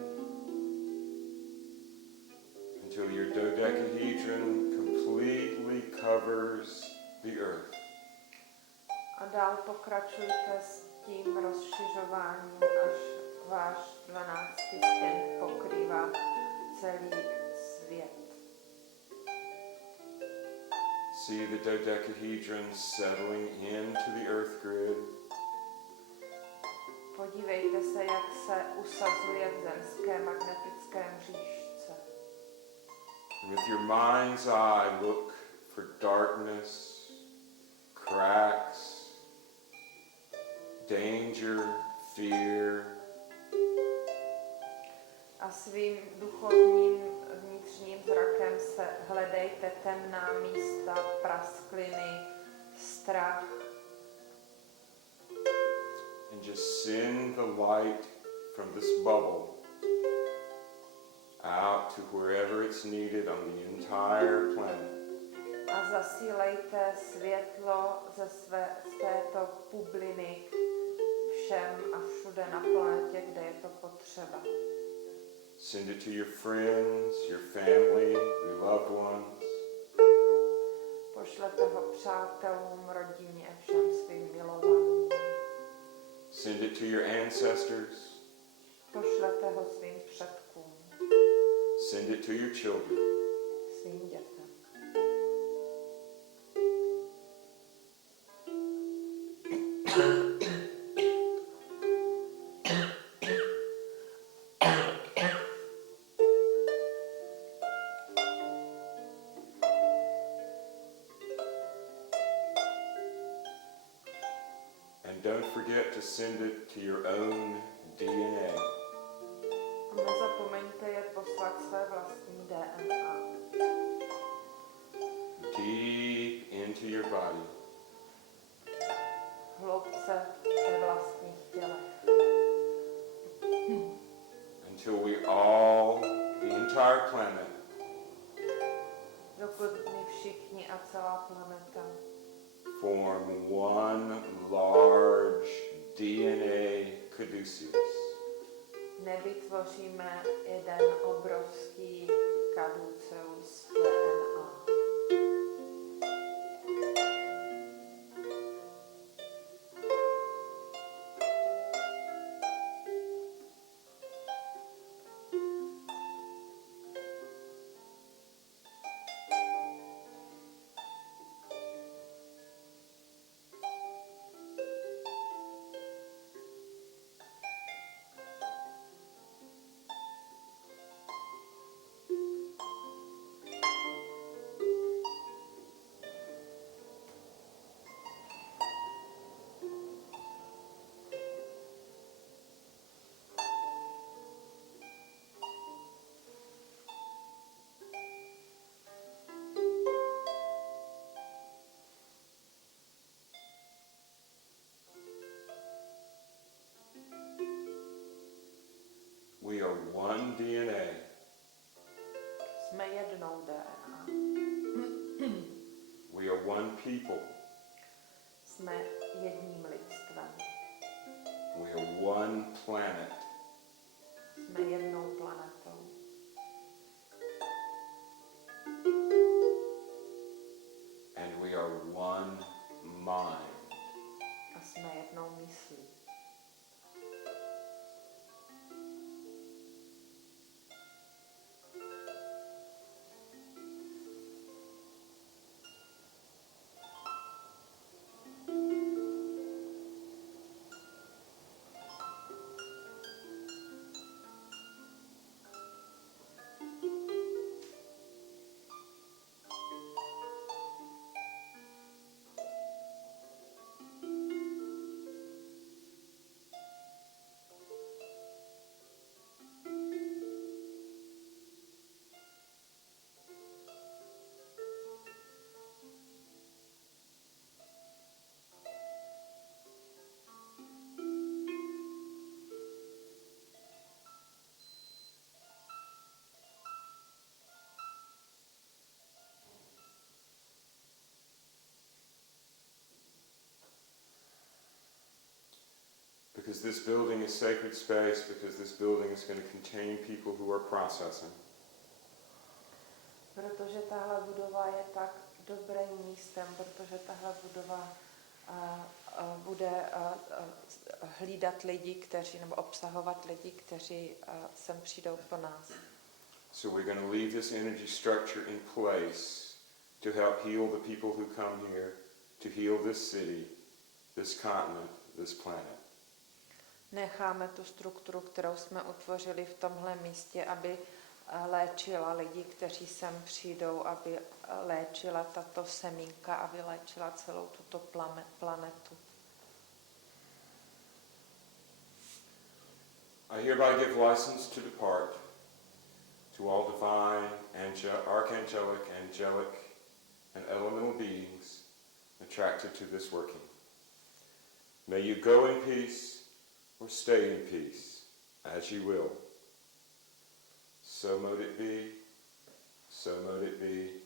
until your dodecahedron completely covers the earth. A dál pokračujte s tím rozšiřováním, až váš 12. stěn pokrývá celý svět. See the dodecahedron settling into the earth grid. Podívejte se, jak se usazuje v zemské magnetickém říšce. With your mind's eye, look for darkness, cracks, danger, fear. A svým duchovním vnitřním zrakem se hledejte temná místa, praskliny, strach, and just send the light from this bubble out to wherever it's needed on the entire planet. A zasílejte světlo z této bubliny všem a všude na planetě, kde je to potřeba. Send it to your friends, your family, your loved ones. Pošlete ho přátelům, rodině, všem svým milovaným. Send it to your ancestors. Pošlete ho svým předkům, Send it to your children. svým dětem. And don't forget to send it to your own DNA. A nezapomeňte je poslat své vlastní DNA. Deep into your body. Hloubce ve vlastních tělech. Until we all, the entire planet, Dokud my všichni a celá planeta form one large DNA caduceus. nevytvoříme jeden obrovský kaduceus DNA. We are one DNA. Jsme jednou DNA. We are one people. Jsme jedním lidstvem. We are one planet. Jsme jednou planetou. And we are one mind. A jsme jednou myslí. Because this building is sacred space, because this building is going to contain people who are processing. Protože tahle budova je tak dobrým místem, protože tahle budova bude hlídat lidi, kteří, nebo obsahovat lidi, kteří sem přijdou po nás. So we're going to leave this energy structure in place to help heal the people who come here, to heal this city, this continent, this planet. Necháme tu strukturu, kterou jsme utvořili v tomhle místě, aby léčila lidi, kteří sem přijdou, aby léčila tato semínka, aby léčila celou tuto planetu. I hereby give license to depart to all divine, archangelic, angelic, and elemental beings attracted to this working. May you go in peace or stay in peace, as you will. So mote it be, so mote it be,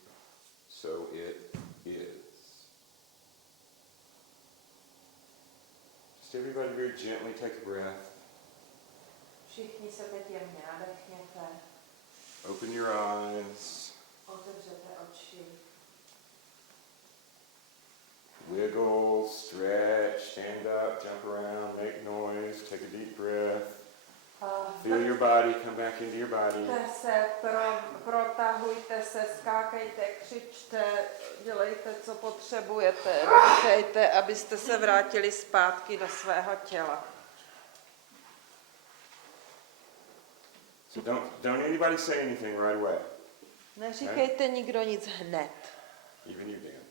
so it is. Just everybody very gently take a breath. Všichni se teď jemně nadechněte, Open your eyes. otevřete oči. Wiggle, stretch, stand up, jump around, make noise, take a deep breath. Feel your body, come back into your body. Protahujte se, skákejte, křičte, dělejte, co potřebujete. Dýchejte, abyste se vrátili zpátky do svého těla. So don't anybody say anything right away. Neříkejte nikdo nic hned. Even you, Dan.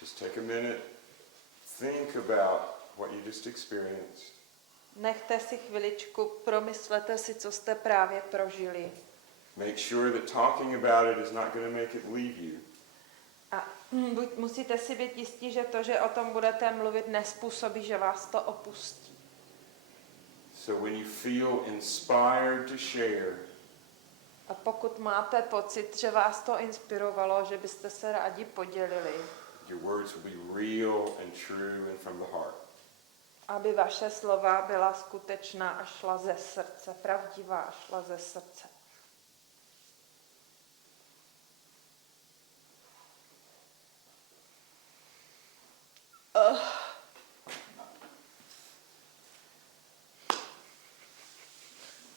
Just take a minute, think about what you just experienced. Nechte si chviličku, promyslete si, co jste právě prožili. Make sure that talking about it is not going to make it leave you. A musíte si být jistí, že to, že o tom budete mluvit, nezpůsobí, že vás to opustí. So when you feel inspired to share, A pokud máte pocit, že vás to inspirovalo, že byste se rádi podělili, your words will be real and true and from the heart. aby vaše slova byla skutečná a šla ze srdce, pravdivá a šla ze srdce.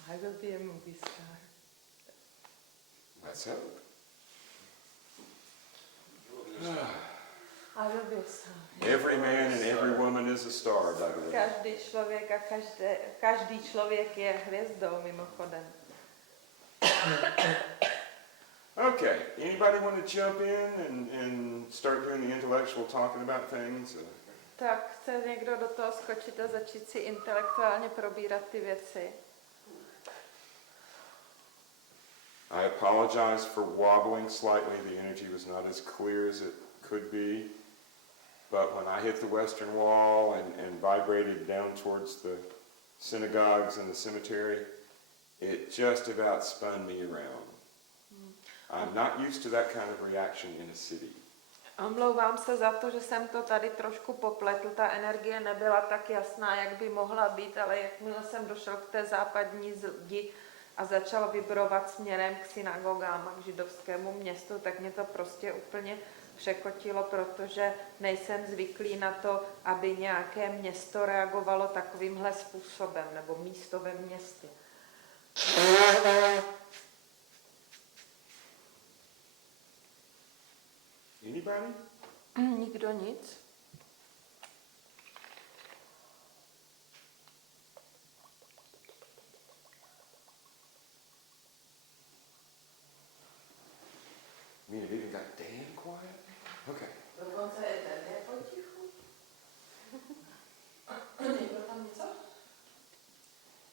I will be a movie star. Let's hope. I will be a star. Every man and every woman is a star, by the way. Každý člověk a každý člověk je hvězdou, mimochodem. Okay, anybody want to jump in and start doing the intellectual talking about things? Tak chce někdo do toho skočit a začít si intelektuálně probírat ty věci? I apologize for wobbling slightly. The energy was not as clear as it could be. But when I hit the western wall and vibrated down towards the synagogues and the cemetery, it just about spun me around. I'm not used to that kind of reaction in a city. Omlouvám se za to, že jsem to tady trošku popletl. Ta energie nebyla tak jasná, jak by mohla být, ale jakmile jsem došel k té západní zdi a začal vibrovat směrem k synagogám a k židovskému městu, tak mě to prostě úplně překotilo, protože nejsem zvyklý na to, aby nějaké město reagovalo takovýmhle způsobem, nebo místo ve městě. Anybody? Nikdo nic? I mean, it even got Dan quiet? Okay. Dokonce je ten potichu. Někdo tam něco?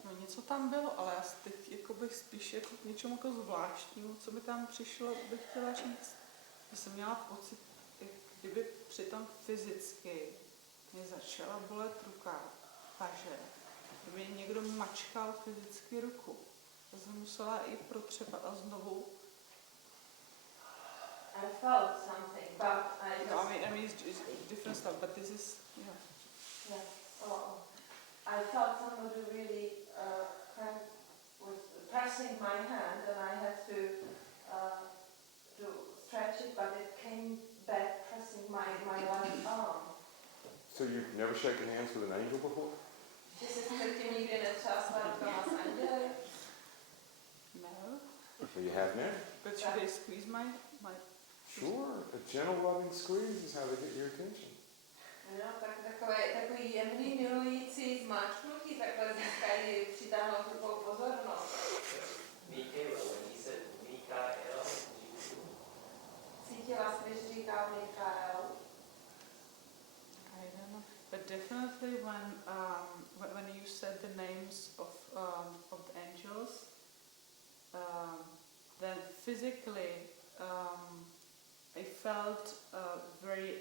No něco tam bylo, ale já teď jako bych spíš jako k něčemu jako zvláštnímu, co by tam přišlo, bych chtěla říct. Že jsem měla pocit, jak kdyby přitom fyzicky mě začala bolet ruka, paže. Kdyby někdo mačkal fyzicky ruku. Já jsem musela i protřepat a znovu. I felt something, but I just... No, I mean it's different stuff, but this is, yeah. Yeah. Oh, I felt somebody really was pressing my hand, and I had to stretch it, but it came back pressing my left arm. So you've never shaken hands with an angel before? Že jsi předtím nikdy netřásla rukama s anděli? No. Well, you have now. But should they squeeze my Sure. A gentle, loving squeeze is how they get your attention. No, tak takový jemný, milující zmáčknutí, takhle získají, přitáhnout tvou pozornost. Cítila jsi, když říkal Mikael? I don't know, but definitely when you said the names of the angels, then physically I felt very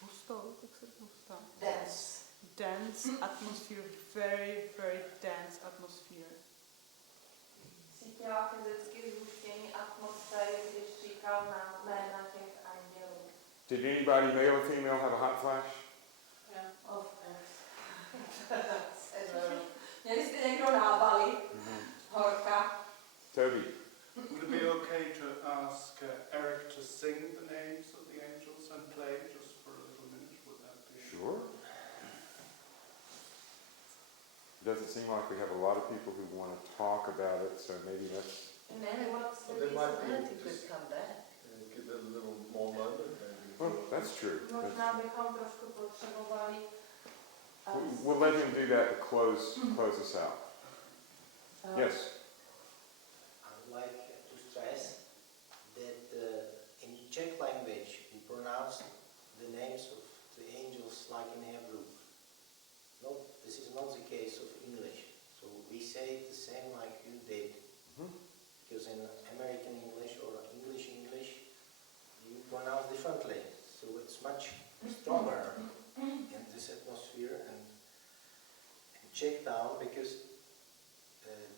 hustou, jak se to hustá? Dense. Dense atmosphere, very, very dense atmosphere. Cítila fyzicky zhuštění atmosféry, když říkal na jména těch andělů. Did anybody, male or female, have a hot flash? Of Měli jste někdo návaly? Horka. Toby. Would it be okay to ask Eric to sing the names of the angels and play just for a little minute? Would that be? Sure. Doesn't seem like we have a lot of people who want to talk about it, so maybe let's... They might be He could come back. give it a little more moment maybe. Well, that's true. Možná bychom trošku potřebovali. We'll let him do that to close us out. Yes. I would like to stress that in Czech language we pronounce the names of the angels like in Hebrew. No, this is not the case of English. So we say it the same like you did. Because in American English or English you pronounce differently. So it's much stronger in this atmosphere and Czech down because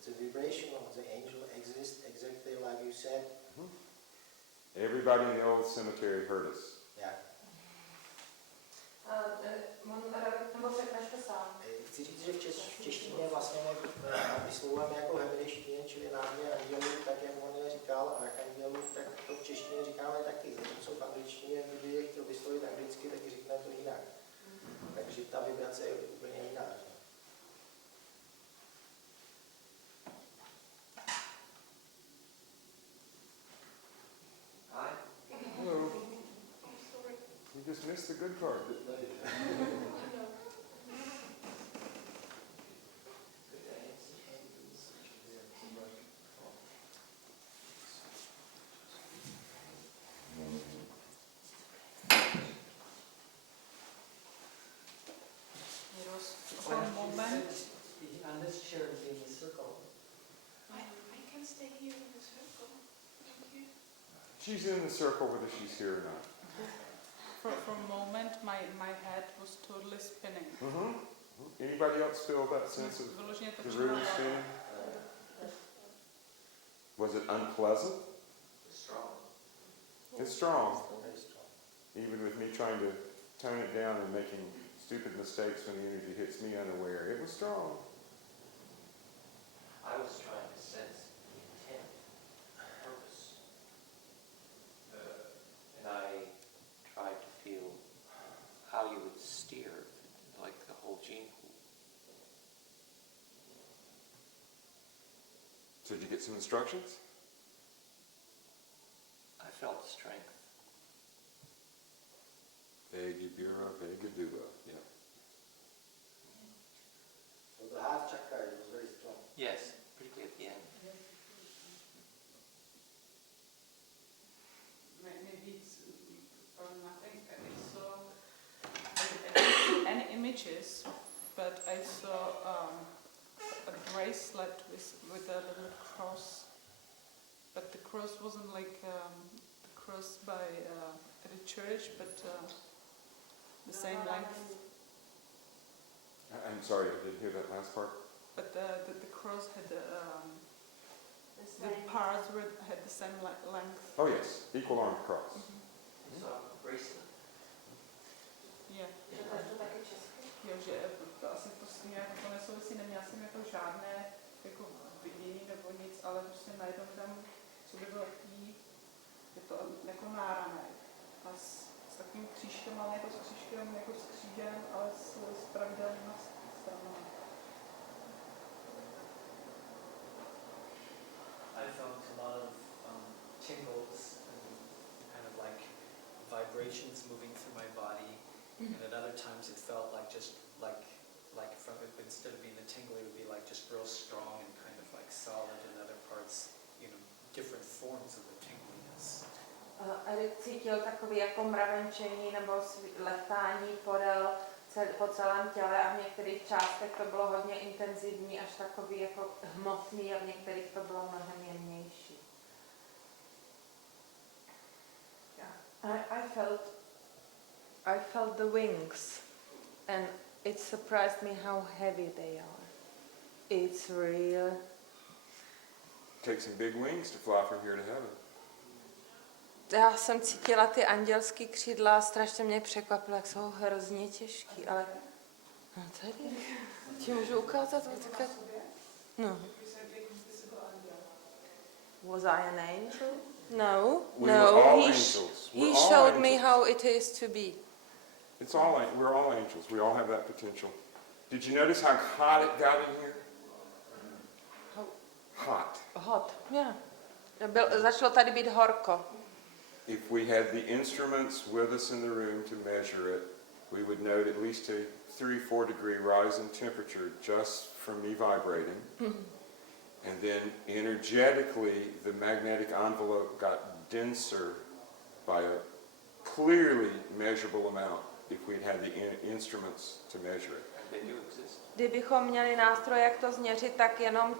the vibration of the angel exists exactly like you said. Everybody in the old cemetery heard us. Yeah. Chci říct, že v češtině vlastně vyslovujeme jako hebrejštině, čili názvy andělů, tak jak on je říkal, archandělů, tak to v češtině říkáme taky. Zatímco v angličtině, kdyby je chtěl vyslovit anglicky, tak říkne to jinak. Takže ta vibrace je úplně jiná. Hello. You just missed the good part. For a moment, On this chair is in a circle. I can stay here in the circle. Thank you. She's in the circle whether she's here or not. for a moment, my head was totally spinning. Anybody else feel that sense of Vyloženě to the room připadalo. spinning? Was it unpleasant? It's strong. It's strong. Very strong. Even with me trying to tone it down and making stupid mistakes when the energy hits me unaware. It was strong. I was trying to sense the intent, purpose. And I tried to feel how you would steer, like the whole gene pool. So did you get some instructions? I felt strength. Vegabura, Vegadua. Yeah. So the heart chakra was very strong. Yes, particularly at the end. Maybe it's from nothing. I didn't see any images, but I saw a bracelet with a little cross. But the cross wasn't like the cross by at a church, but the same length. I'm sorry, I didn't hear that last part. But the cross had the parts had the same length. Oh yes, equal arm cross. So bracelet. Yeah. Jo, že to asi to s tím jako nesouvisí, neměla jsem jako žádné jako vidění nebo nic, ale prostě najednou tam, co by bylo takový, je to jako náramek. A s takovým křížkem, ale jako s křížkem, jako s křížem, ale s pravidelnými stranami. I felt a lot of tingles and kind of like vibrations moving through my body, and at other times it felt like just like from it, instead of being a tingle, it would be like just real strong and kind of like solid, and other parts, you know, different forms of the tingliness. Erik cítil takový jako mravenčení nebo letání po celém těle a v některých částech to bylo hodně intenzivní, až takový jako hmotný a v některých to bylo mnohem jemnější. I felt I felt the wings, and it surprised me how heavy they are. It's real. Take some big wings to fly from here to heaven. Já jsem cítila ty andělský křídla a strašně mě překvapilo, jak jsou hrozně těžký, ale... No tady, ti můžu ukázat? No. Was I an angel? No, We no. were all He angels. We're he all showed me angels. how it is to be. We're all angels. We all have that potential. Did you notice how hot it got in here? How? Hot. Hot, yeah. Začalo tady být horko. If we had the instruments with us in the room to measure it, we would note at least a 3-4 degree rise in temperature just from me vibrating. And then energetically, the magnetic envelope got denser by a clearly measurable amount if we'd had the instruments to measure it. They do exist. Kdybychom měli nástroj, jak to změřit, tak jenom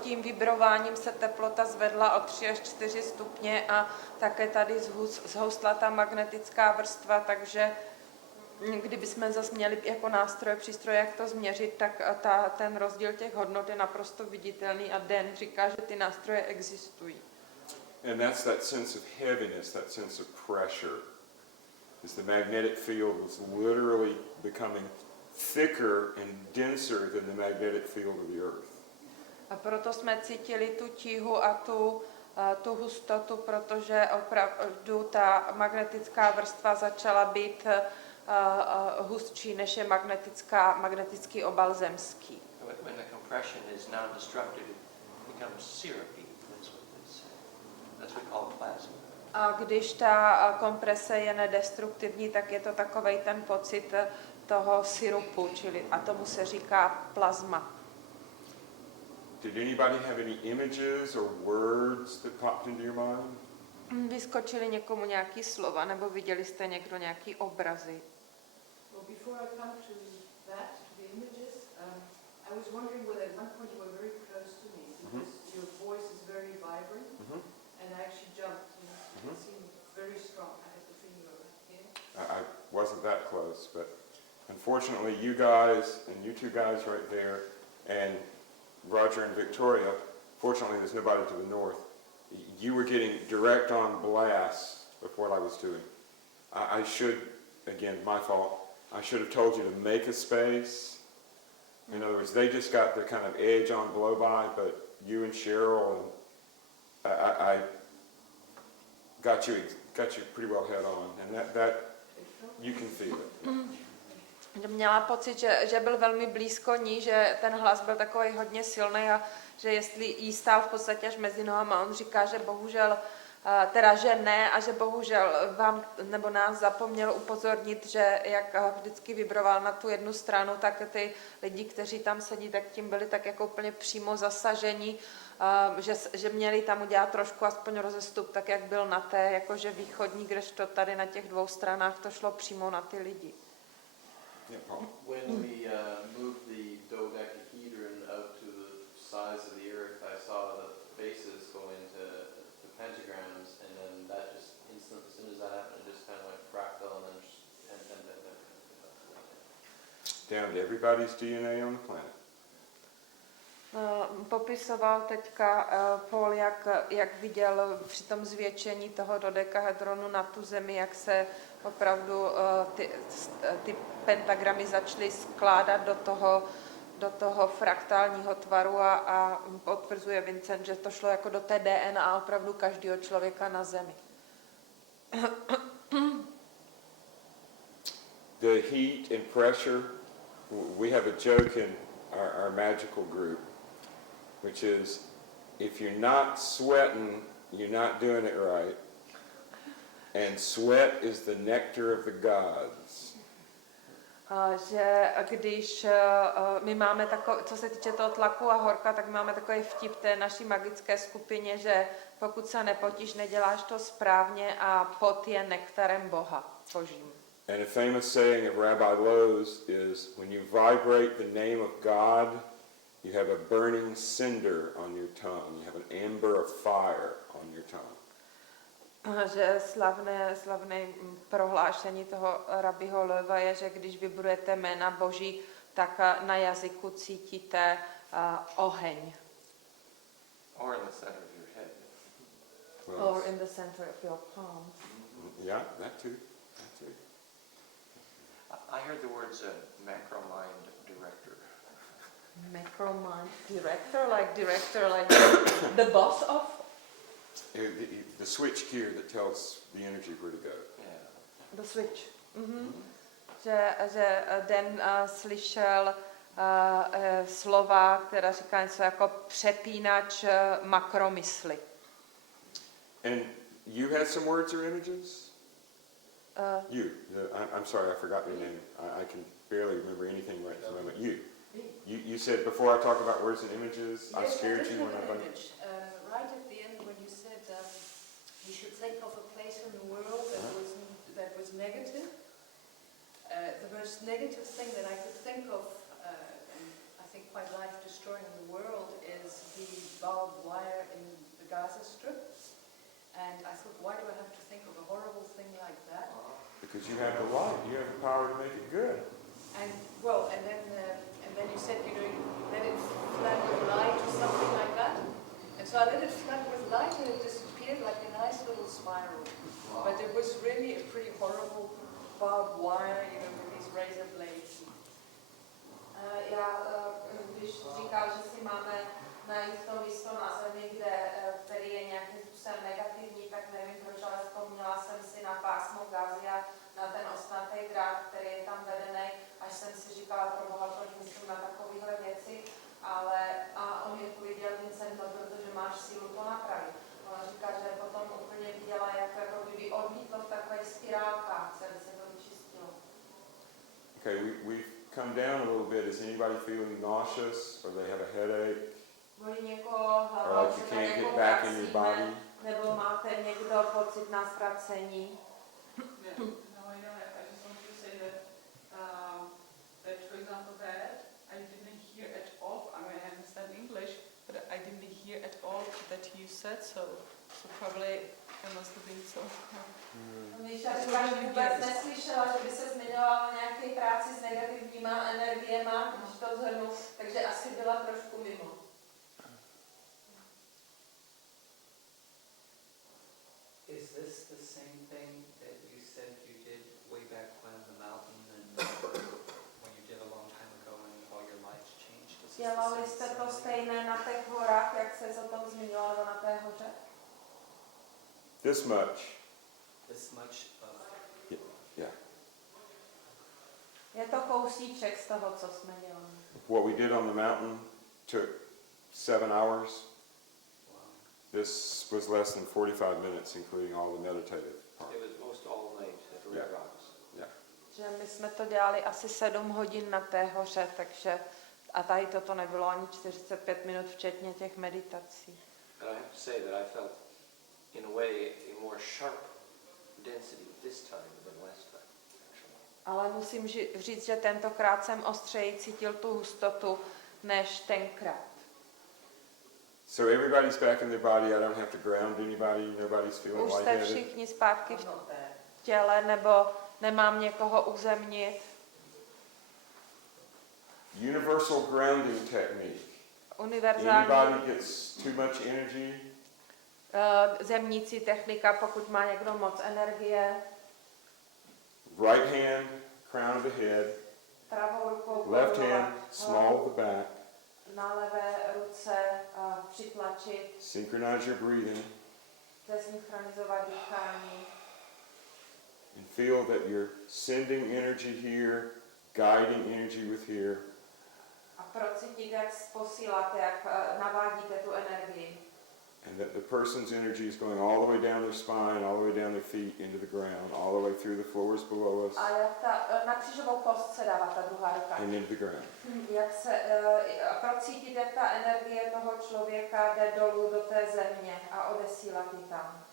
tím vibrováním se teplota zvedla o 3 až 4 stupně a také tady zhoustla ta magnetická vrstva, takže kdybychom zase měli jako přístroj, jak to změřit, tak ten rozdíl těch hodnot je naprosto viditelný a Den říká, že ty nástroje existují. And that's that sense of heaviness, that sense of pressure. As the magnetic field was literally becoming thicker and denser than the magnetic field of the earth. A proto jsme cítili tu tíhu a tu hustotu, protože opravdu ta magnetická vrstva začala být hustší, než je magnetický obal zemský. When the compression is non-destructive, it becomes syrupy. That's what we call plasma. A když ta komprese je nedestruktivní, tak je to takovej ten pocit toho syrupu, a tomu se říká plazma. Did anybody have any images or words that popped into your mind? Vyskočili někomu nějaký slova, nebo viděli jste někdo nějaký obrazy? Well, before I come to that, to the images, I was wondering whether at one point you were very close to me, because your voice is very vibrant, and I actually jumped. It seemed very strong. I had the feeling you were here. I wasn't that close, but unfortunately you guys, and you two guys right there, and Roger and Victoria, fortunately there's nobody to the north, you were getting direct on blast of what I was doing. I should, again, my fault, I should have told you to make a space. In other words, they just got the kind of edge on blow by, but you and Cheryl, and I got you pretty well head on, and that you can feel it. Měla pocit, že byl velmi blízko ní, že ten hlas byl takový hodně silný a že jestli jí stál v podstatě až mezi nohama, on říká, že bohužel, teda že ne a že bohužel vám nebo nás zapomněl upozornit, že jak vždycky vibroval na tu jednu stranu, tak ty lidi, kteří tam sedí, tak tím byli tak jako úplně přímo zasaženi, že měli tam udělat trošku aspoň rozestup, tak jak byl na té jakože východní, kdežto tady na těch dvou stranách to šlo přímo na ty lidi. When we moved the dodecahedron out to the size of the earth, I saw the faces go into the pentagrams, and then that just instantly, as soon as that happened, it just kind of went fractal, and then Down to everybody's DNA on the planet. Popisoval teďka Paul, jak viděl při tom zvětšení toho dodekahedronu na tu zemi, jak se opravdu ty pentagramy začaly skládat do toho fraktálního tvaru a potvrzuje Vincent, že to šlo jako do té DNA opravdu každého člověka na zemi. The heat and pressure, we have a joke in our magical group, which is, if you're not sweating, you're not doing it right. And sweat is the nectar of the gods. Že když my máme takový, co se týče toho tlaku a horka, tak máme takový vtip té naší magické skupině, že pokud se nepotíš, neděláš to správně a pot je nektarem Boha božím. And a famous saying of Rabbi Lowe's is, when you vibrate the name of God, you have a burning cinder on your tongue. You have an ember of fire on your tongue. že slavné prohlášení toho rabiho Leva je, že když vybudujete jména Boží, tak na jazyku cítíte oheň. Or in the center of your head. Well, Or in the center of your palm. yeah, that too. That too. I heard the words macromind director. Macromind director, like the boss of? The switch gear that tells the energy where to go. Yeah. The switch. Že Den slyšel slova, která říká něco jako přepínač makromysli. And you had some words or images? I'm sorry, I forgot your name. I can barely remember anything right at the moment. You said before I talk about words and images, I scared you when I an image. Right at the end when you said you should think of a place in the world that was negative. The most negative thing that I could think of, and I think quite life-destroying in the world, is the barbed wire in the Gaza Strip. And I thought, why do I have to think of a horrible thing like that? Because you have the light, you have the power to make it good. And then you said, you let it flood with light or something like that. And so I let it flood with light, and it disappeared like a nice little spiral. But it was really a pretty horrible barbed wire, with these razor blades. Když říkal, že si máme najít to místo na zemi, který je nějakým způsobem negativní, tak nevím proč, ale vzpomněla jsem si na pásmo Gázia, na ten ostnatý drát, který je tam vedený, až jsem si říkala, pro Boha, proč myslím na takovéhle věci, a on mi odpověděl, Vincent, protože máš sílu to napravit. Ona říká, že potom úplně viděla, jak kdyby odlítlo v takových spirálkách, celé se to vyčistilo. Okay, we've come down a little bit. Is anybody feeling nauseous or they have a headache? Bolí někoho hlava, Or like you can't get back in your body? Nebo máte někdo pocit na ztracení? Yeah. No, I just wanted to say that, for example, that I didn't hear at all. I mean, I understand English, but I didn't hear at all that you said so. So probably it must have been so. Míša říká, že vůbec neslyšela, že by se zmiňovala o nějaké práci s negativníma energiema, když to zhrnu, takže asi byla trošku mimo. Is this the same thing that you said you did way back when on the mountain and when you did a long time ago and all your lives changed? Dělali jste to stejné na těch horách, jak se o tom zmiňovalo na té hoře? This much. This much of... Yeah. Je to kousíček z toho, co jsme dělali. What we did on the mountain took 7 hours. Wow. This was less than 45 minutes, including all the meditative part. It was most all night at the Red Rocks. Yeah. Že my jsme to dělali asi 7 hodin na té hoře, takže a tady toto nebylo ani 45 minut, včetně těch meditací. And I have to say that I felt, in a way, a more sharp density this time than last time, actually. Ale musím říct, že tentokrát jsem ostřeji cítil tu hustotu než tenkrát. So everybody's back in their body. I don't have to ground anybody. Nobody's feeling Už jste lightheaded. všichni zpátky v těle, nebo nemám někoho uzemnit. Universal grounding technique. Univerzální Anybody gets too much energy, zemnící technika, pokud má někdo moc energie. right hand, crown of the head, Pravou rukou left korunovat hand, small of the back. na levé ruce přitlačit, Synchronize your breathing zesynchronizovat dýchání. and feel that you're sending energy here, guiding energy with here. A procítit, jak posíláte, jak navádíte tu energii. And that the person's energy is going all the way down their spine, all the way down their feet, into the ground, all the way through the floors below us, A jak na křížovou kost se dává ta druhá ruka. and into the ground. Jak se procítit, jak ta energie toho člověka jde dolů do té země a odesílat ji tam.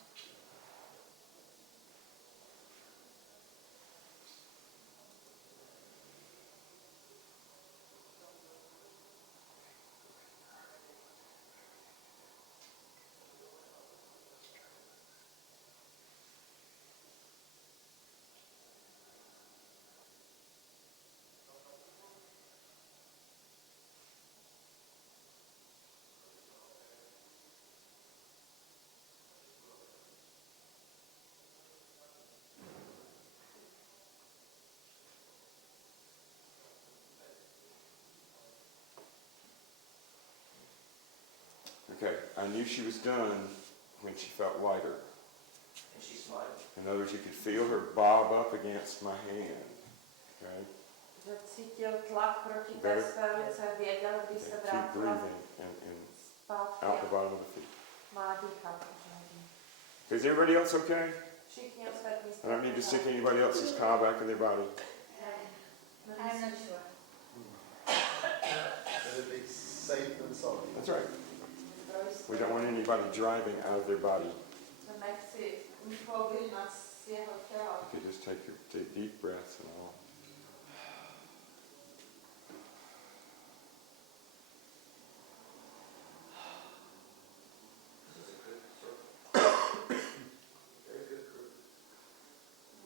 Okay, I knew she was done when she felt lighter. And she smiled. In other words, you could feel her bob up against my hand. Okay? Že cítil tlak proti té Better. své ruce, věděl, když se Okay, keep vrátila breathing and zpátky out the a bottom of the feet. má dýchat pořádně. Is everybody else okay? Všichni ostatní I don't need to stick anybody else's car back in their body. I'm not sure. It'll be safe and solid. That's right. We don't want anybody driving out of their body. Nechci nikoho vyhnat z jeho těla. You could just take deep breaths and all.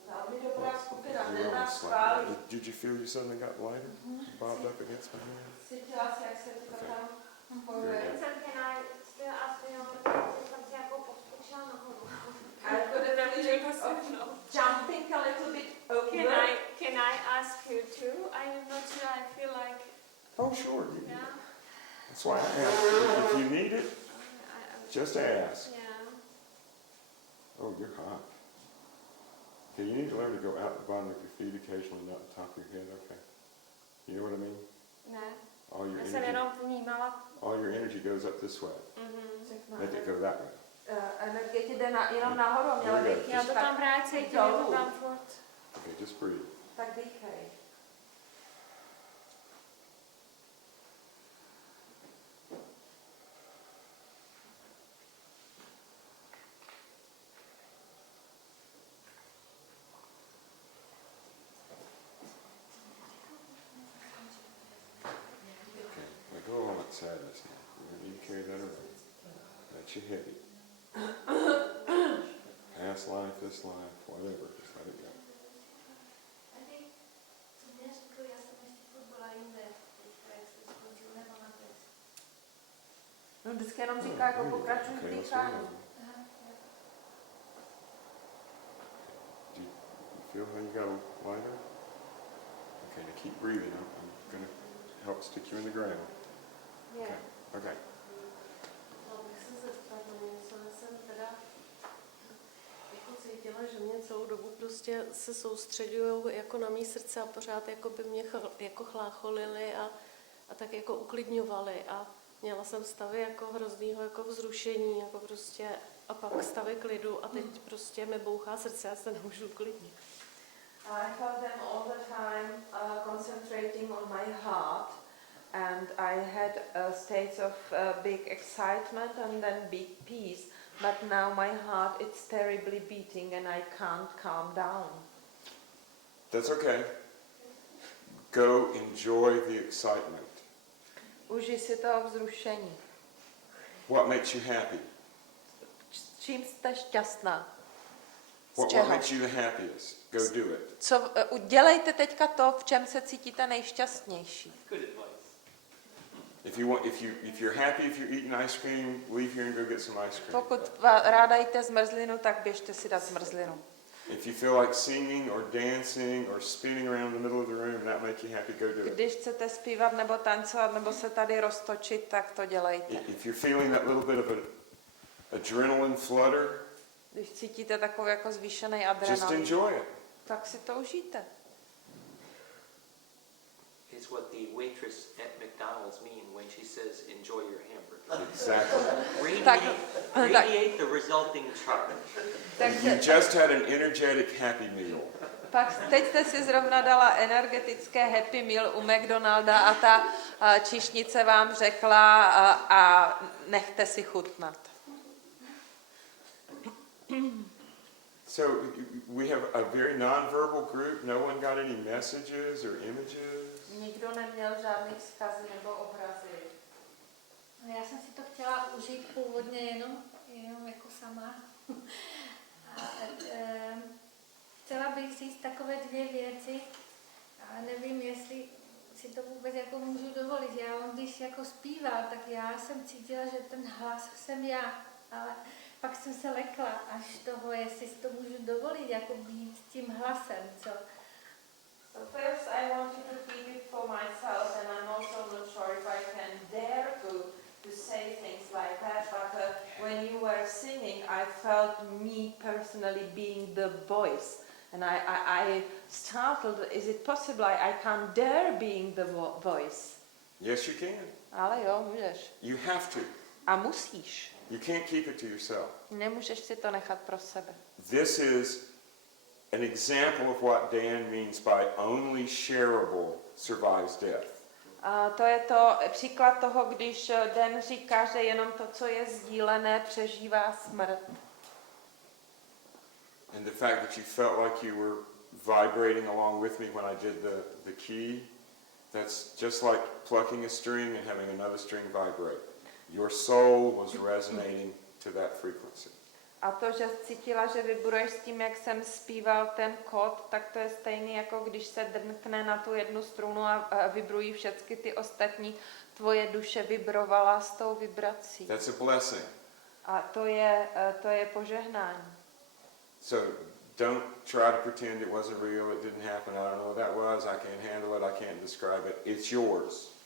Velmi dobrá skupina, You're nedá almost schválit. like, did you feel you suddenly got lighter? Bobbed up against my hand? Cítila si, jak se to tam pohuje. Vincent, can I still ask you, jsem si jako podskočila nahoru. I've got a feeling of jumping a little bit over. Can I ask you too? I'm not sure, I feel like, Oh, sure. yeah. That's why I asked. If you need it, just ask. Yeah. Oh, you're hot. Okay, you need to learn to go out the bottom of your feet occasionally, not the top of your head, okay? You know what I mean? Ne, All your já jsem energy, jenom vnímala. all your energy goes up this way. Všechno. Make it go that way. Energie ti jde jenom nahoru, měla Very by good. Já to tam právě cítím, jako tam furt. Okay, just breathe. Tak dýchej. Okay, let go of all that sadness now. You don't need to carry that around. That's your heavy. Past life, this life, whatever, just let it go. No vždycky jenom říká, jako pokračuj v Okay, let's dýchání. go. Do you feel how you got lighter? Okay, now keep breathing. I'm going to help stick you in the ground. Yeah. Okay. Bych se zeptat na něco, já jsem teda jako cítila, že mě celou dobu prostě se soustředují jako na mý srdce a pořád jako by mě jako chlácholili a tak jako uklidňovali a měla jsem stavy jako hroznýho jako vzrušení, jako prostě a pak stavy klidu a teď prostě mi bouchá srdce a se nemůžu uklidnit. I felt them all the time concentrating on my heart, and I had states of big excitement and then big peace. But now my heart is terribly beating and I can't calm down. That's okay. Go enjoy the excitement. Užij si toho vzrušení. What makes you happy? Čím jste šťastná? What makes you the happiest? Go do it. Co, udělejte teďka to, v čem se cítíte nejšťastnější. Good advice. If you're happy if you're eating ice cream, leave here and go get some ice cream. Pokud ráda jíte zmrzlinu, tak běžte si dát zmrzlinu. If you feel like singing or dancing or spinning around the middle of the room and that make you happy, go do it. Když chcete zpívat nebo tancovat nebo se tady roztočit, tak to dělejte. If you're feeling that little bit of an adrenaline flutter, Když cítíte takový jako zvýšený just adrenalin, enjoy it. tak si to užijte. It's what the waitress at McDonald's mean when she says, enjoy your hamburger. Exactly. Radiate the resulting charge. You just had an energetic happy meal. Pak teď jste si zrovna dala energetické happy meal u McDonalda a ta číšnice vám řekla a nechte si chutnat. So we have a very nonverbal group. No one got any messages or images. Nikdo neměl žádný vzkazy nebo obrazy. Já jsem si to chtěla užít původně jenom jako sama. Chtěla bych říct takové dvě věci, ale nevím, jestli si to vůbec jako můžu dovolit. On když jako zpíval, tak já jsem cítila, že ten hlas jsem já, ale pak jsem se lekla až toho, jestli si to můžu dovolit, jako být tím hlasem, co? So first I wanted to keep it for myself and I'm also not sure if I can dare to say things like that. me personally being the voice. And I startled, is it possible I can't dare being the voice? Yes, you can. Ale jo, můžeš. You have to. A musíš. You can't keep it to yourself. Nemůžeš si to nechat pro sebe. This is an example of what Dan means by only shareable survives death. A to je to příklad toho, když Dan říká, že jenom to, co je sdílené, přežívá smrt. And the fact that you felt like you were vibrating along with me when I did the key, that's just like plucking a string and having another string vibrate. Your soul was resonating to that frequency. A to, že cítila, že vibruješ s tím, jak jsem zpíval ten kód, tak to je stejný, jako když se drnkne na tu jednu strunu a vibrují všechny ty ostatní. Tvoje duše vibrovala s tou vibrací. That's a blessing. A to je požehnání. So don't try to pretend it wasn't real, it didn't happen, I don't know what that was, I can't handle it, I can't describe it. It's yours.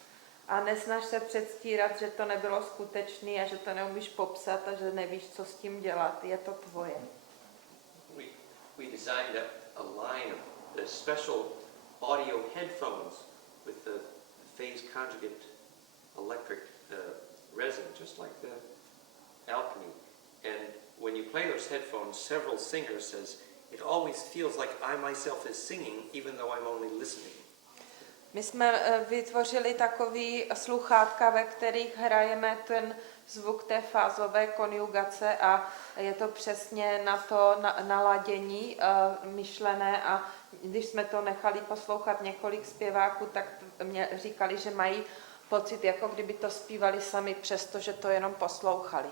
A nesnaž se předstírat, že to nebylo skutečný a že to neumíš popsat a že nevíš, co s tím dělat. Je to tvoje. We designed a line of the special audio headphones with the phase conjugate electric resin, just like the Alchemy. And when you play those headphones, several singers says, it always feels like I myself is singing, even though I'm only listening. My jsme vytvořili takový sluchátka, ve kterých hrajeme ten zvuk té fázové konjugace a je to přesně na to naladění myšlené a když jsme to nechali poslouchat několik zpěváků, tak mě říkali, že mají pocit, jako kdyby to zpívali sami, přestože to jenom poslouchali.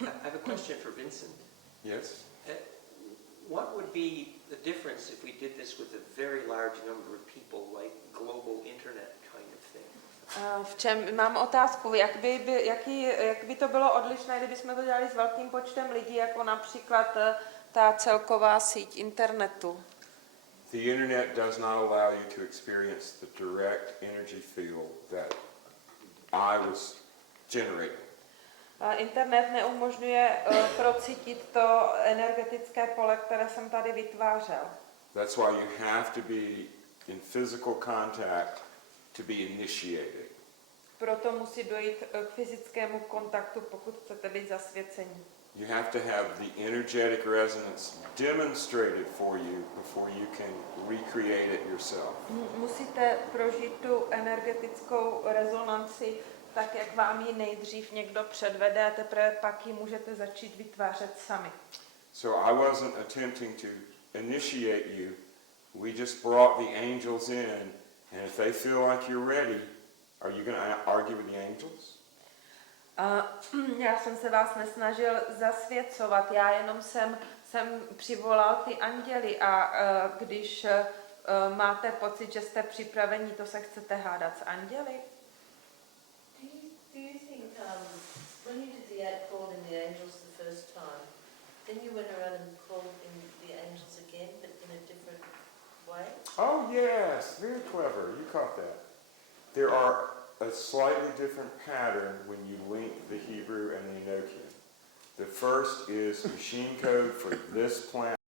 I have a question for Vincent. Yes? What would be the difference if we did this with a very large number of people, like global internet kind of thing? Mám otázku, jak by to bylo odlišné, kdybychom to dělali s velkým počtem lidí, jako například ta celková síť internetu? The internet does not allow you to experience the direct energy field that I was generating. Internet neumožňuje procítit to energetické pole, které jsem tady vytvářel. That's why you have to be in physical contact to be initiated. Proto musí dojít k fyzickému kontaktu, pokud chcete být zasvěcení. You have to have the energetic resonance demonstrated for you before you can recreate it yourself. Musíte prožít tu energetickou rezonanci tak, jak vám ji nejdřív někdo předvede a teprve pak ji můžete začít vytvářet sami. So I wasn't attempting to initiate you. We just brought the angels in, and if they feel like you're ready, are you going to argue with the angels? Já jsem se vás nesnažil zasvěcovat, já jenom jsem přivolal ty anděly a když máte pocit, že jste připraveni, to se chcete hádat s anděli? Do you think when you did the call in the angels the first time, then you went around and called in the angels again, but in a different way? Oh yes, very clever. You caught that. There are a slightly different pattern when you link the Hebrew and the Enochian. The first is machine code for this planet.